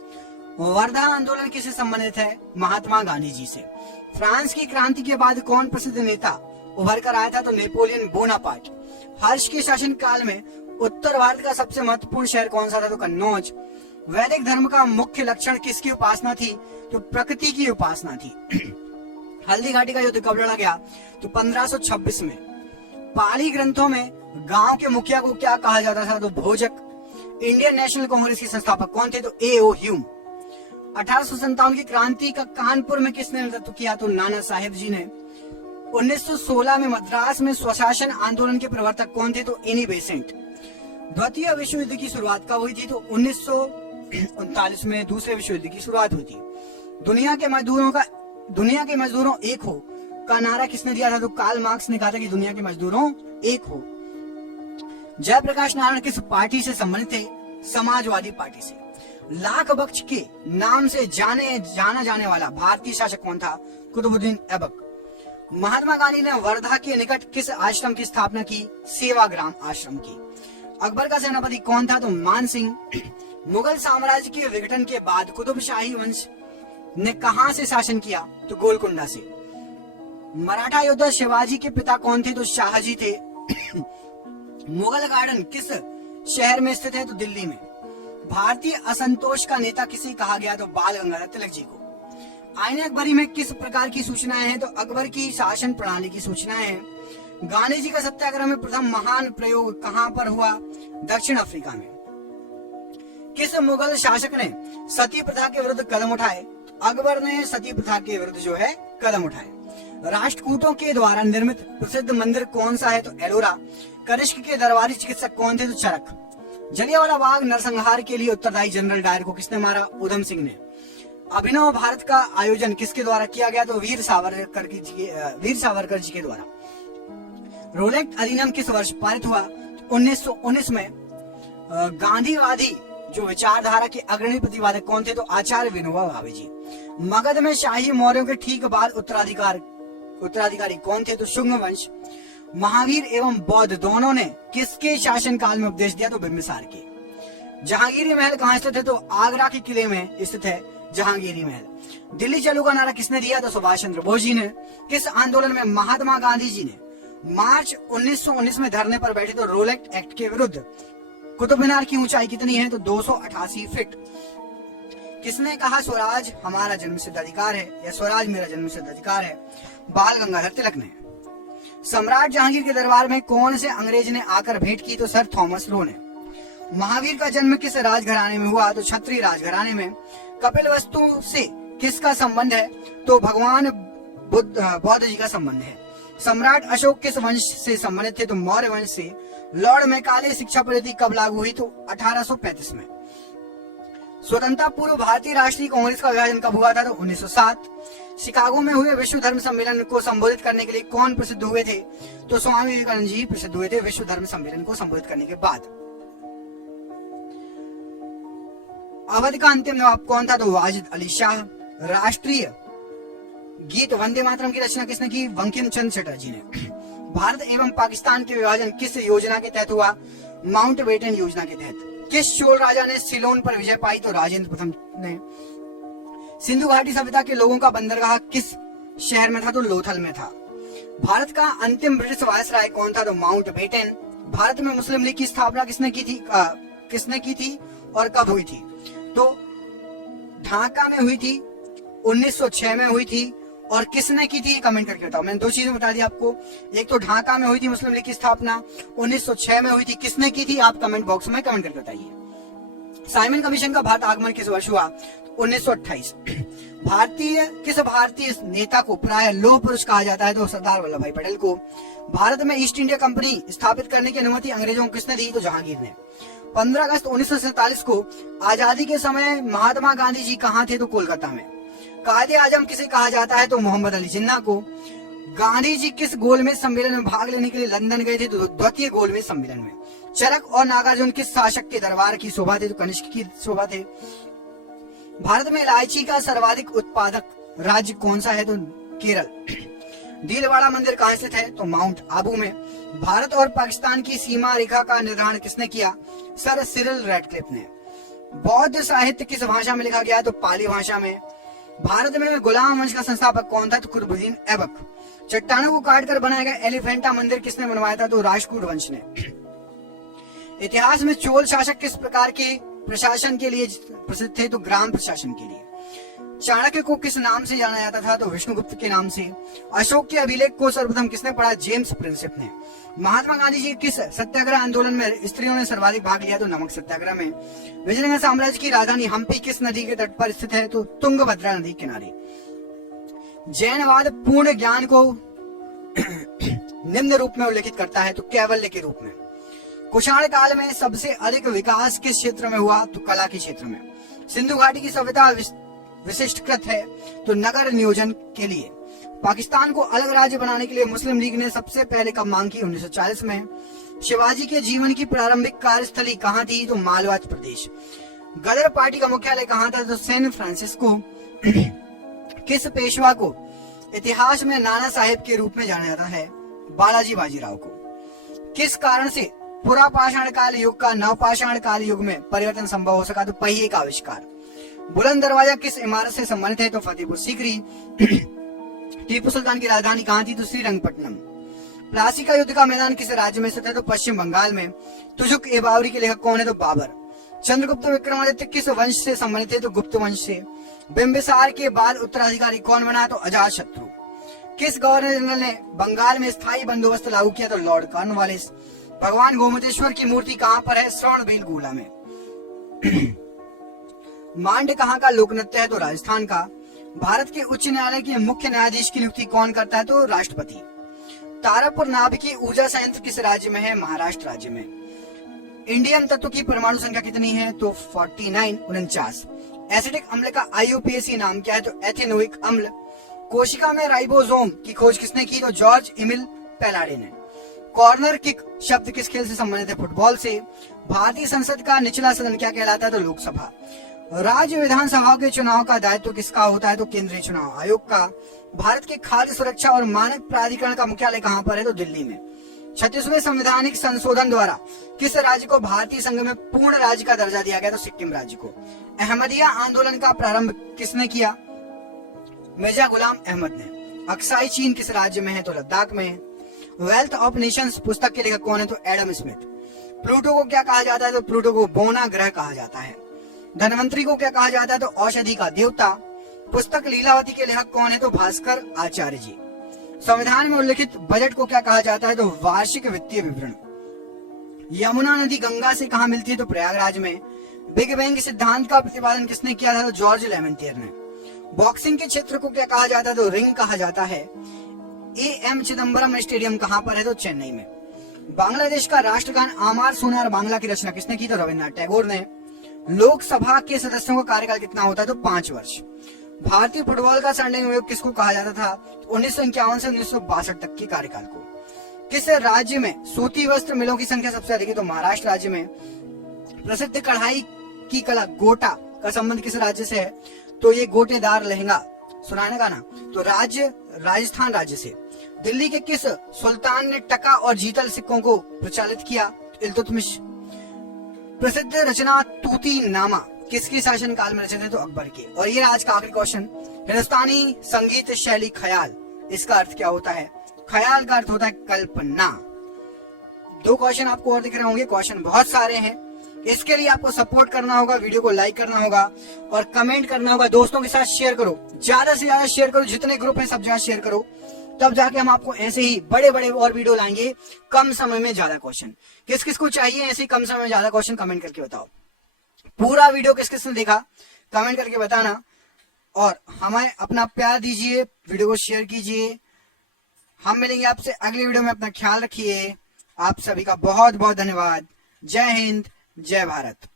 वर्धा आंदोलन किससे संबंधित है? महात्मा गांधी जी से। फ्रांस की क्रांति के बाद कौन प्रसिद्ध नेता उभर कर आया था? तो नेपोलियन बोनापार्ट। हर्ष के शासनकाल में उत्तर भारत का सबसे महत्वपूर्ण शहर कौन सा था? तो कन्नौज। वैदिक धर्म का मुख्य लक्षण किसकी उपासना थी? तो प्रकृति की उपासना थी। हल्दी घाटी का युद्ध कब लड़ा गया? तो 1526 में। पाली ग्रंथों में गांव के मुखिया को क्या कहा जाता था? तो भोजक। इंडियन नेशनल कांग्रेस के संस्थापक कौन थे? तो A.O. ह्यूम। 1857 की क्रांति का कानपुर में किसने नेतृत्व किया? तो नाना साहेब जी ने। 1916 में मद्रास में स्वशासन आंदोलन के प्रवर्तक कौन थे? तो एनी बेसेंट। द्वितीय विश्व युद्ध की शुरुआत कब हुई थी? तो 1939 में दूसरे विश्व युद्ध की शुरुआत हुई थी। दुनिया के मजदूरों एक हो का नारा किसने दिया था? तो कार्ल मार्क्स ने कहा था कि दुनिया के मजदूरों एक हो। जयप्रकाश नारायण किस पार्टी से संबंधित थे? समाजवादी पार्टी से। लाख बख्श के नाम से जाना जाने वाला भारतीय शासक कौन था? कुतुबुद्दीन ऐबक। महात्मा गांधी ने वर्धा के निकट किस आश्रम की स्थापना की? सेवाग्राम आश्रम की। अकबर का सेनापति कौन था? तो मान सिंह। मुगल साम्राज्य के विघटन के बाद कुतुबशाही वंश ने कहां से शासन किया? तो गोलकुंडा से। मराठा योद्धा शिवाजी के पिता कौन थे? तो शाहजी थे। मुगल गार्डन किस शहर में स्थित है? तो दिल्ली में। भारतीय असंतोष का नेता किसे कहा गया? तो बाल गंगाधर तिलक जी को। आईने अकबरी में किस प्रकार की सूचनाएं हैं? तो अकबर की शासन प्रणाली की सूचनाएं हैं। गांधी जी का सत्याग्रह में प्रथम महान प्रयोग कहां पर हुआ? दक्षिण अफ्रीका में। किस मुगल शासक ने सती प्रथा के विरुद्ध कदम उठाए? अकबर ने सती प्रथा के विरुद्ध जो है कदम उठाए। राष्ट्रकूटों के द्वारा निर्मित प्रसिद्ध मंदिर कौन सा है? तो एलोरा। कनिष्क के दरबारी चिकित्सक कौन थे? तो चरक। जलियांवाला बाग नरसंहार के लिए उत्तरदायी जनरल डायर को किसने मारा? उधम सिंह ने। अभिनव भारत का आयोजन किसके द्वारा किया गया? तो वीर सावरकर जी के द्वारा। रोलेट अधिनियम किस वर्ष पारित हुआ? 1919 में। गांधीवादी जो विचारधारा के अग्रणी प्रतिपादक कौन थे? तो आचार्य विनोबा भावे जी। मगध में शाही मौर्यों के ठीक बाद उत्तराधिकारी कौन थे? तो शुंग वंश। महावीर एवं बौद्ध दोनों ने किसके शासनकाल में उपदेश दिया? तो बिंबिसार के। जहांगीर महल कहाँ स्थित है? तो आगरा के किले में स्थित है। जहांगीरी महल। दिल्ली चलो का नारा किसने दिया? तो सुभाष चंद्र बोस जी ने। किस आंदोलन में महात्मा गांधी जी ने मार्च 1919 में धरने पर बैठे? तो रोलेट एक्ट के विरुद्ध। कुतुब मीनार की ऊंचाई कितनी है? तो 288 फीट। किसने कहा स्वराज हमारा जन्मसिद्ध अधिकार है या स्वराज मेरा जन्मसिद्ध अधिकार है? बाल गंगाधर तिलक ने। सम्राट जहांगीर के दरबार में कौन से अंग्रेज ने आकर भेंट की? तो सर थॉमस लो ने। महावीर का जन्म किस राजघराने में हुआ? तो क्षत्रिय राजघराने में। कपिलवस्तु से किसका संबंध है? तो भगवान बौद्ध जी का संबंध है। सम्राट अशोक किस वंश से संबंधित थे? तो मौर्य वंश से। लॉर्ड मैकाले शिक्षा पद्धति कब लागू हुई? तो 1835 में। स्वतंत्रता पूर्व भारतीय राष्ट्रीय कांग्रेस का विभाजन कब हुआ था? तो 1907। शिकागो में हुए विश्व धर्म सम्मेलन को संबोधित करने के लिए कौन प्रसिद्ध हुए थे? तो स्वामी विवेकानंद जी प्रसिद्ध हुए थे विश्व धर्म सम्मेलन को संबोधित करने के बाद। अवध का अंतिम नवाब कौन था? तो वाजिद अली शाह। राष्ट्रीय गीत वंदे मातरम की रचना किसने की? बंकिम चंद्र चटर्जी ने। भारत एवं पाकिस्तान के विभाजन किस योजना के तहत हुआ? माउंटबेटन योजना के तहत। किस चोल राजा ने सिलोन पर विजय पाई? तो राजेंद्र प्रथम ने। सिंधु घाटी सभ्यता के लोगों का बंदरगाह किस शहर में था? तो लोथल में था। भारत का अंतिम ब्रिटिश वायसराय कौन था? तो माउंटबेटन। भारत में मुस्लिम लीग की स्थापना किसने की थी और कब हुई थी? तो ढाका में हुई थी, 1906 में हुई थी। और किसने की थी? कमेंट करके बताओ। मैंने दो चीजें बता दी आपको, एक तो ढाका में हुई थी मुस्लिम लीग की स्थापना, 1906 में हुई थी। किसने की थी? आप कमेंट बॉक्स में कमेंट करके बताइए। साइमन कमीशन का भारत आगमन किस वर्ष हुआ? 1928। किस भारतीय नेता को प्राय लौह पुरुष कहा जाता है? तो सरदार वल्लभ भाई पटेल को। भारत में ईस्ट इंडिया कंपनी स्थापित करने की अनुमति अंग्रेजों को किसने दी? तो जहांगीर ने। 15 अगस्त 1947 को आजादी के समय महात्मा गांधी जी कहाँ थे? तो कोलकाता में। कायदे आजम किसे कहा जाता है? तो मोहम्मद अली जिन्ना को। गांधी जी किस गोलमेज सम्मेलन में भाग लेने के लिए लंदन गए थे? तो द्वितीय गोलमेज सम्मेलन में। चरक और नागार्जुन किस शासक के दरबार की शोभा थे? तो कनिष्क की शोभा थे। भारत में इलायची का सर्वाधिक उत्पादक राज्य कौन सा है? तो केरल। भीलवाड़ा मंदिर कहाँ स्थित है? तो माउंट आबू में। भारत और पाकिस्तान की सीमा रेखा का निर्धारण किसने किया? सर सिरिल रैडक्लिफ ने। बौद्ध साहित्य किस भाषा में लिखा गया? तो पाली भाषा में। भारत में गुलाम वंश का संस्थापक कौन था? तो कुतुबुद्दीन ऐबक। चट्टानों को काटकर बनाया गया एलिफेंटा मंदिर किसने बनवाया था? तो राजपूत वंश ने। इतिहास में चोल शासक किस प्रकार के प्रशासन के लिए प्रसिद्ध थे? तो ग्राम प्रशासन के लिए। चाणक्य को किस नाम से जाना जाता था? तो विष्णुगुप्त के नाम से। अशोक के अभिलेख को सर्वप्रथम किसने पढ़ा? जेम्स प्रिंसेप ने। महात्मा गांधी जी किस सत्याग्रह आंदोलन में स्त्रियों ने सर्वाधिक भाग लिया? तो नमक सत्याग्रह में। विजयनगर साम्राज्य की राजधानी हम्पी किस नदी के तट पर स्थित है? तो तुंगभद्रा नदी के किनारे। जैनवाद पूर्ण ज्ञान को निम्न रूप में उल्लेखित करता है? तो कैवल्य के रूप में। कुषाण काल में सबसे अधिक विकास किस क्षेत्र में हुआ? तो कला के क्षेत्र में। सिंधु घाटी की सभ्यता विशिष्टकृत है? तो नगर नियोजन के लिए। पाकिस्तान को अलग राज्य बनाने के लिए मुस्लिम लीग ने सबसे पहले कब मांग की? 1940 में। शिवाजी के जीवन की प्रारंभिक कार्यस्थली कहाँ थी? तो मालवा प्रदेश। गदर पार्टी का मुख्यालय कहाँ था? तो सैन फ्रांसिस्को। किस पेशवा को इतिहास में नाना साहेब के रूप में जाना जाता है? बालाजी बाजीराव को। किस कारण से पुरापाषाण काल युग का नवपाषाण काल युग में परिवर्तन संभव हो सका? तो पहिए का आविष्कार। बुलंद दरवाजा किस इमारत से संबंधित है? तो फतेहपुर सीकरी। टीपू सुल्तान की राजधानी कहाँ थी? तो श्रीरंगपट्टनम। प्लासी का युद्ध का मैदान किस राज्य में स्थित है? तो पश्चिम बंगाल में। तुजुक ए बावरी के लेखक कौन है? तो बाबर। चंद्रगुप्त विक्रमादित्य किस वंश से संबंधित है? तो गुप्त वंश से। बिंबिसार के बाद उत्तराधिकारी कौन बना? तो अजातशत्रु। किस गवर्नर जनरल ने बंगाल में स्थायी बंदोबस्त लागू किया? तो लॉर्ड कॉर्नवालिस। भगवान गोमतेश्वर की मूर्ति कहाँ पर है? श्रवणबेलगोला में। मांड कहाँ का लोक नृत्य है? तो राजस्थान का। भारत के उच्च न्यायालय के मुख्य न्यायाधीश की नियुक्ति कौन करता है? तो राष्ट्रपति। तारापुर नाभिकीय ऊर्जा संयंत्र किस राज्य में है? महाराष्ट्र राज्य में। इंडियम तत्व की परमाणु संख्या कितनी है? तो 49। एसिडिक अम्ल का IUPAC नाम क्या है? तो एथेनोइक अम्ल। कोशिका में राइबोसोम की खोज किसने की? तो जॉर्ज एमिल पैलाडे ने। कॉर्नर किक शब्द किस खेल से संबंधित है? फुटबॉल से। भारतीय संसद का निचला सदन क्या कहलाता है? तो लोकसभा। राज्य विधानसभाओं के चुनाव का दायित्व किसका होता है? तो केंद्रीय चुनाव आयोग का। भारत के खाद्य सुरक्षा और मानक प्राधिकरण का मुख्यालय कहाँ पर है? तो दिल्ली में। 36वें संवैधानिक संशोधन द्वारा किस राज्य को भारतीय संघ में पूर्ण राज्य का दर्जा दिया गया? तो सिक्किम राज्य को। अहमदिया आंदोलन का प्रारंभ किसने किया? मिर्जा गुलाम अहमद ने। अक्साई चीन किस राज्य में है? तो लद्दाख में है। वेल्थ ऑफ नेशंस पुस्तक के लेखक कौन है? तो एडम स्मिथ। प्लूटो को क्या कहा जाता है? तो प्लूटो को बोना ग्रह कहा जाता है। धनवंतरी को क्या कहा जाता है? तो औषधि का देवता। पुस्तक लीलावती के लेखक कौन है? तो भास्कर आचार्य जी। संविधान में उल्लिखित बजट को क्या कहा जाता है? तो वार्षिक वित्तीय विवरण। यमुना नदी गंगा से कहाँ मिलती है? तो प्रयागराज में। बिग बैंग सिद्धांत का प्रतिपादन किसने किया था? तो जॉर्ज लेमेंटियर ने। बॉक्सिंग के क्षेत्र को क्या कहा जाता है? तो रिंग कहा जाता है। एम चिदम्बरम स्टेडियम कहाँ पर है? तो चेन्नई में। बांग्लादेश का राष्ट्रगान आमार सोनार बांग्ला की रचना किसने की? तो रविन्द्रनाथ टैगोर ने। लोकसभा के सदस्यों का कार्यकाल कितना होता है? तो 5 वर्ष। भारतीय फुटबॉल का स्वर्णिम युग किसको कहा जाता था? 1951 से 1962 तक के कार्यकाल को। किस राज्य में सूती वस्त्र मिलों की संख्या सबसे अधिक है? तो महाराष्ट्र राज्य में। प्रसिद्ध कढ़ाई की कला गोटा का संबंध किस राज्य से है? तो ये गोटेदार लहंगा सुना है ना गाना, तो राज्य राजस्थान राज्य से। दिल्ली के किस सुल्तान ने टका और जीतल सिक्कों को प्रचलित किया? इल्तुतमिश। प्रसिद्ध रचना तूती नामा किसकी शासन काल में रचित है? तो अकबर के। और ये आज का आखिरी क्वेश्चन, हिंदुस्तानी संगीत शैली ख्याल, इसका अर्थ क्या होता है? ख्याल का अर्थ होता है कल्पना। 2 क्वेश्चन आपको और दिख रहे होंगे, क्वेश्चन बहुत सारे हैं। इसके लिए आपको सपोर्ट करना होगा, वीडियो को लाइक करना होगा और कमेंट करना होगा। दोस्तों के साथ शेयर करो, ज्यादा से ज्यादा शेयर करो, जितने ग्रुप है सब जगह शेयर करो, तब जाके हम आपको ऐसे ही बड़े बड़े और वीडियो लाएंगे, कम समय में ज्यादा क्वेश्चन। किस किस को चाहिए ऐसे कम समय में ज्यादा क्वेश्चन? कमेंट करके बताओ। पूरा वीडियो किस किस ने देखा कमेंट करके बताना, और हमें अपना प्यार दीजिए, वीडियो को शेयर कीजिए। हम मिलेंगे आपसे अगले वीडियो में, अपना ख्याल रखिए। आप सभी का बहुत बहुत धन्यवाद। जय हिंद, जय भारत।